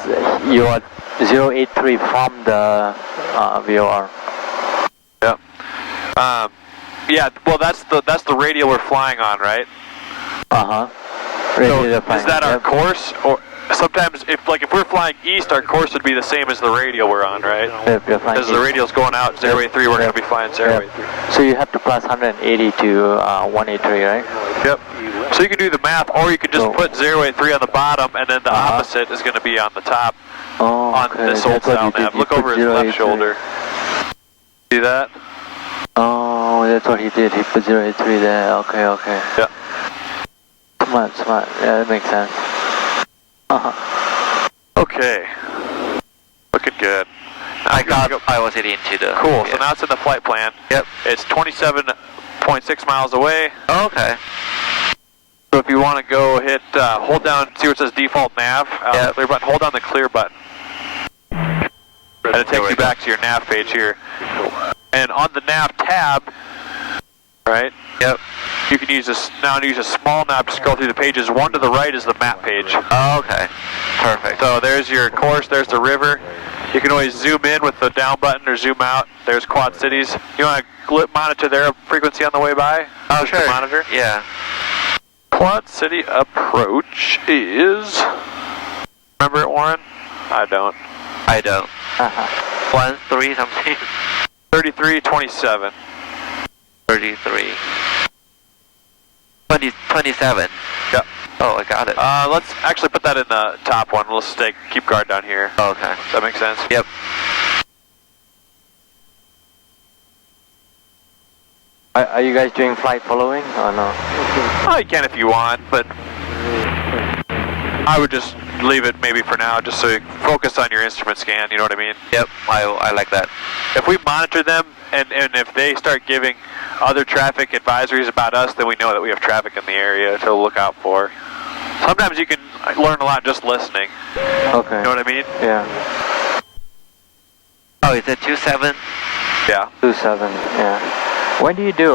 you are 083 from the VOR. Yep. Yeah, well, that's the radio we're flying on, right? So is that our course, or sometimes if we're flying east, our course would be the same as the radio we're on, right? Because the radio's going out 083, we're going to be flying 083. So you have to plus 180 to 183, right? Yep. So you can do the math, or you can just put 083 on the bottom, and then the opposite is going to be on the top on this old style nav. Look over his left shoulder. See that? Oh, that's what he did. He put 083 there. Okay. Yeah. Smart. Yeah, that makes sense. Okay. Looking good. I was hitting into the... Cool, so now it's in the flight plan. Yep. It's 27.6 miles away. Oh, okay. So if you want to go hit, hold down, see where it says default nav, clear button, hold down the clear button. And it takes you back to your nav page here. And on the nav tab, right? Yep. You can use a small knob to scroll through the pages. One to the right is the map page. Oh, okay. Perfect. So there's your course, there's the river. You can always zoom in with the down button or zoom out. There's Quad Cities. You want to monitor their frequency on the way by? Oh, sure. Monitor? Yeah. Quad City approach is... Remember it, Warren? I don't. 13 something. 3327. 33. 27. Yep. Oh, I got it. Let's actually put that in the top one. We'll keep guard down here. Oh, okay. Does that make sense? Yep. Are you guys doing flight following or no? Oh, you can if you want, but I would just leave it maybe for now, just so you focus on your instrument scan, you know what I mean? Yep, I like that. If we monitor them, and if they start giving other traffic advisories about us, then we know that we have traffic in the area to look out for. Sometimes you can learn a lot just listening. Okay. You know what I mean? Yeah. Oh, is it 27? Yeah. 27, yeah. When do you do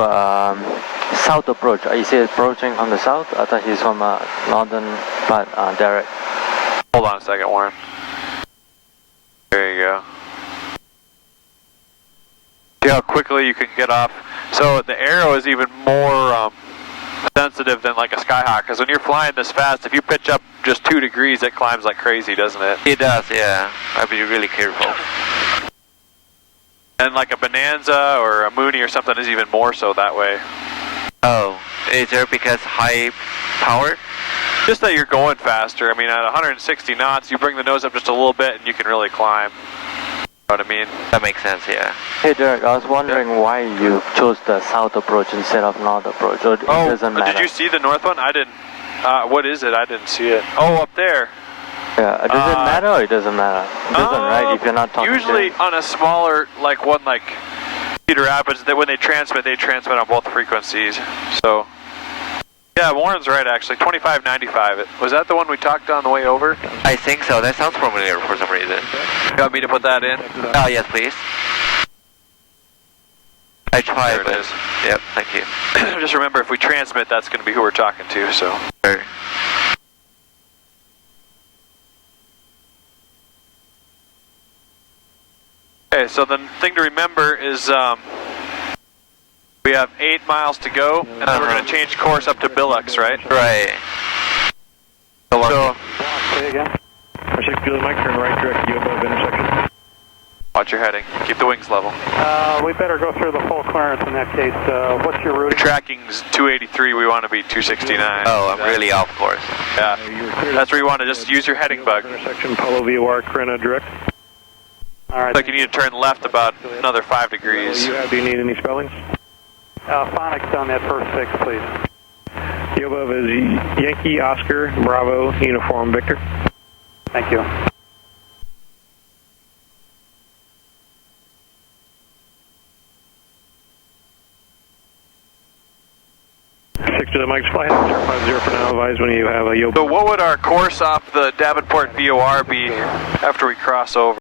south approach? Is he approaching from the south? I thought he's from northern part, Derek. Hold on a second, Warren. There you go. See how quickly you can get off. So the arrow is even more sensitive than like a Skyhawk, because when you're flying this fast, if you pitch up just 2 degrees, it climbs like crazy, doesn't it? It does, yeah. I'd be really careful. And like a Bonanza or a Mooney or something is even more so that way. Oh, is there because high power? Just that you're going faster. I mean, at 160 knots, you bring the nose up just a little bit and you can really climb. You know what I mean? That makes sense, yeah. Hey Derek, I was wondering why you chose the south approach instead of north approach. Or it doesn't matter. Did you see the north one? I didn't. What is it? I didn't see it. Oh, up there. Yeah, does it matter or it doesn't matter? It doesn't, right? If you're not talking usually on a smaller, like one like Cedar Rapids, that when they transmit on both frequencies. So, yeah, Warren's right actually. 2595. Was that the one we talked on the way over? I think so. That sounds familiar for some reason. You want me to put that in? Oh, yes, please. I tried. There it is. Yep, thank you. Just remember, if we transmit, that's going to be who we're talking to, so. Sure. Okay, so the thing to remember is we have 8 miles to go, and then we're going to change course up to Billux, right? Right. So, Say again. Our 6 Mike, turn right direct to you above intersection. watch your heading. Keep the wings level. We better go through the full clearance in that case. What's your routing? Tracking's 283, we want to be 269. Oh, I'm really off course. Yeah, that's where you want to just use your heading bug. Intersection, Polo VOR, Corona direct. All right. Like you need to turn left about another 5 degrees. Do you need any spellings? Phonics on that first 6, please. You above is Yankee, Oscar, Bravo, Uniform, Victor. Thank you. To the Mike's flight, 50 for now, advise when you have a Yobo. So what would our course off the Davenport VOR be after we cross over?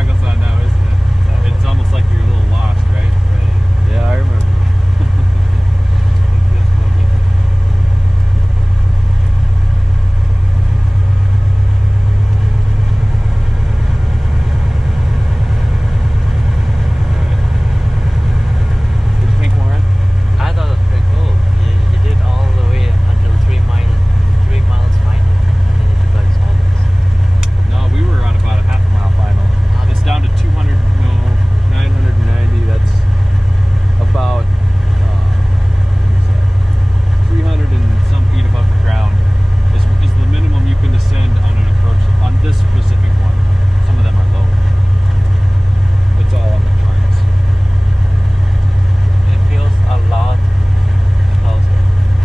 goggles on now, isn't it? It's almost like you're a little lost, right? Right. Yeah, I remember. I thought it was pretty cool. You did all the way until 3 miles final, and then you took like all this. No, we were on about a half a mile final. It's down to 990. That's about 300 and some feet above the ground. Is the minimum you can descend on an approach on this specific one. Some of them are lower. It's all on the charts. It feels a lot closer.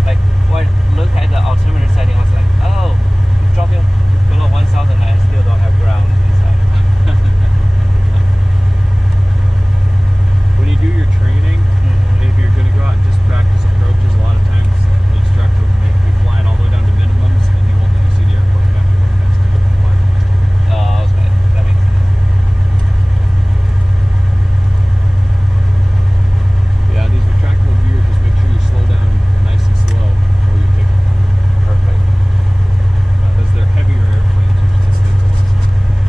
Like, when look at the altimeter setting, I was like, oh, dropping below 1,000 and I still don't have ground inside. When you do your training, if you're going to go out and just practice approaches, a lot of times the instructor will make you fly it all the way down to minimums, and they won't let you see the airport. You have to go next to the fly. Oh, okay. That makes sense. Yeah, these retractable gears, just make sure you slow down nice and slow before you take off. Perfect. Because they're heavier airplanes, since they will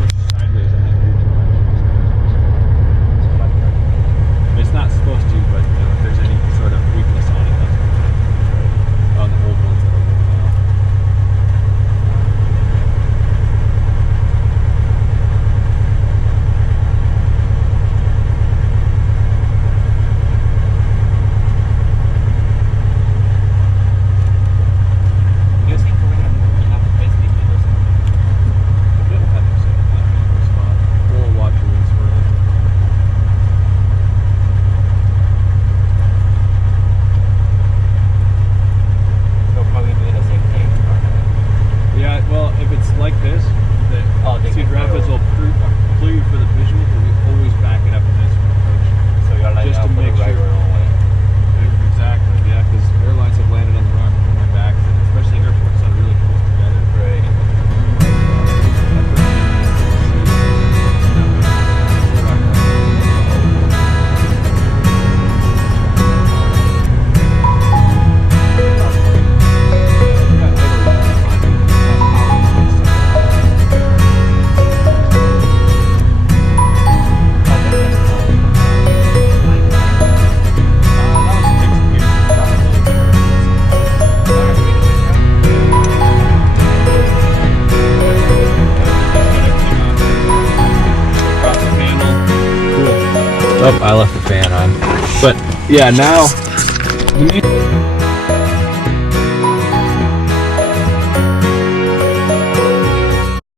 push sideways on that gear too much. It's not supposed to, but if there's any sort of weakness on it, that's on the old ones that are worn out. Do you think we're going to have enough space between those? We'll watch your wings swirl. They'll probably do the same thing. Yeah, well, if it's like this, the Cedar Rapids will clear you for the visual, but we always back it up in this approach. So you're like just to make sure. Exactly, yeah, because airlines have landed on the wrong on my back, especially airports that are really close together. Right. Oh, I left the fan on. But yeah, now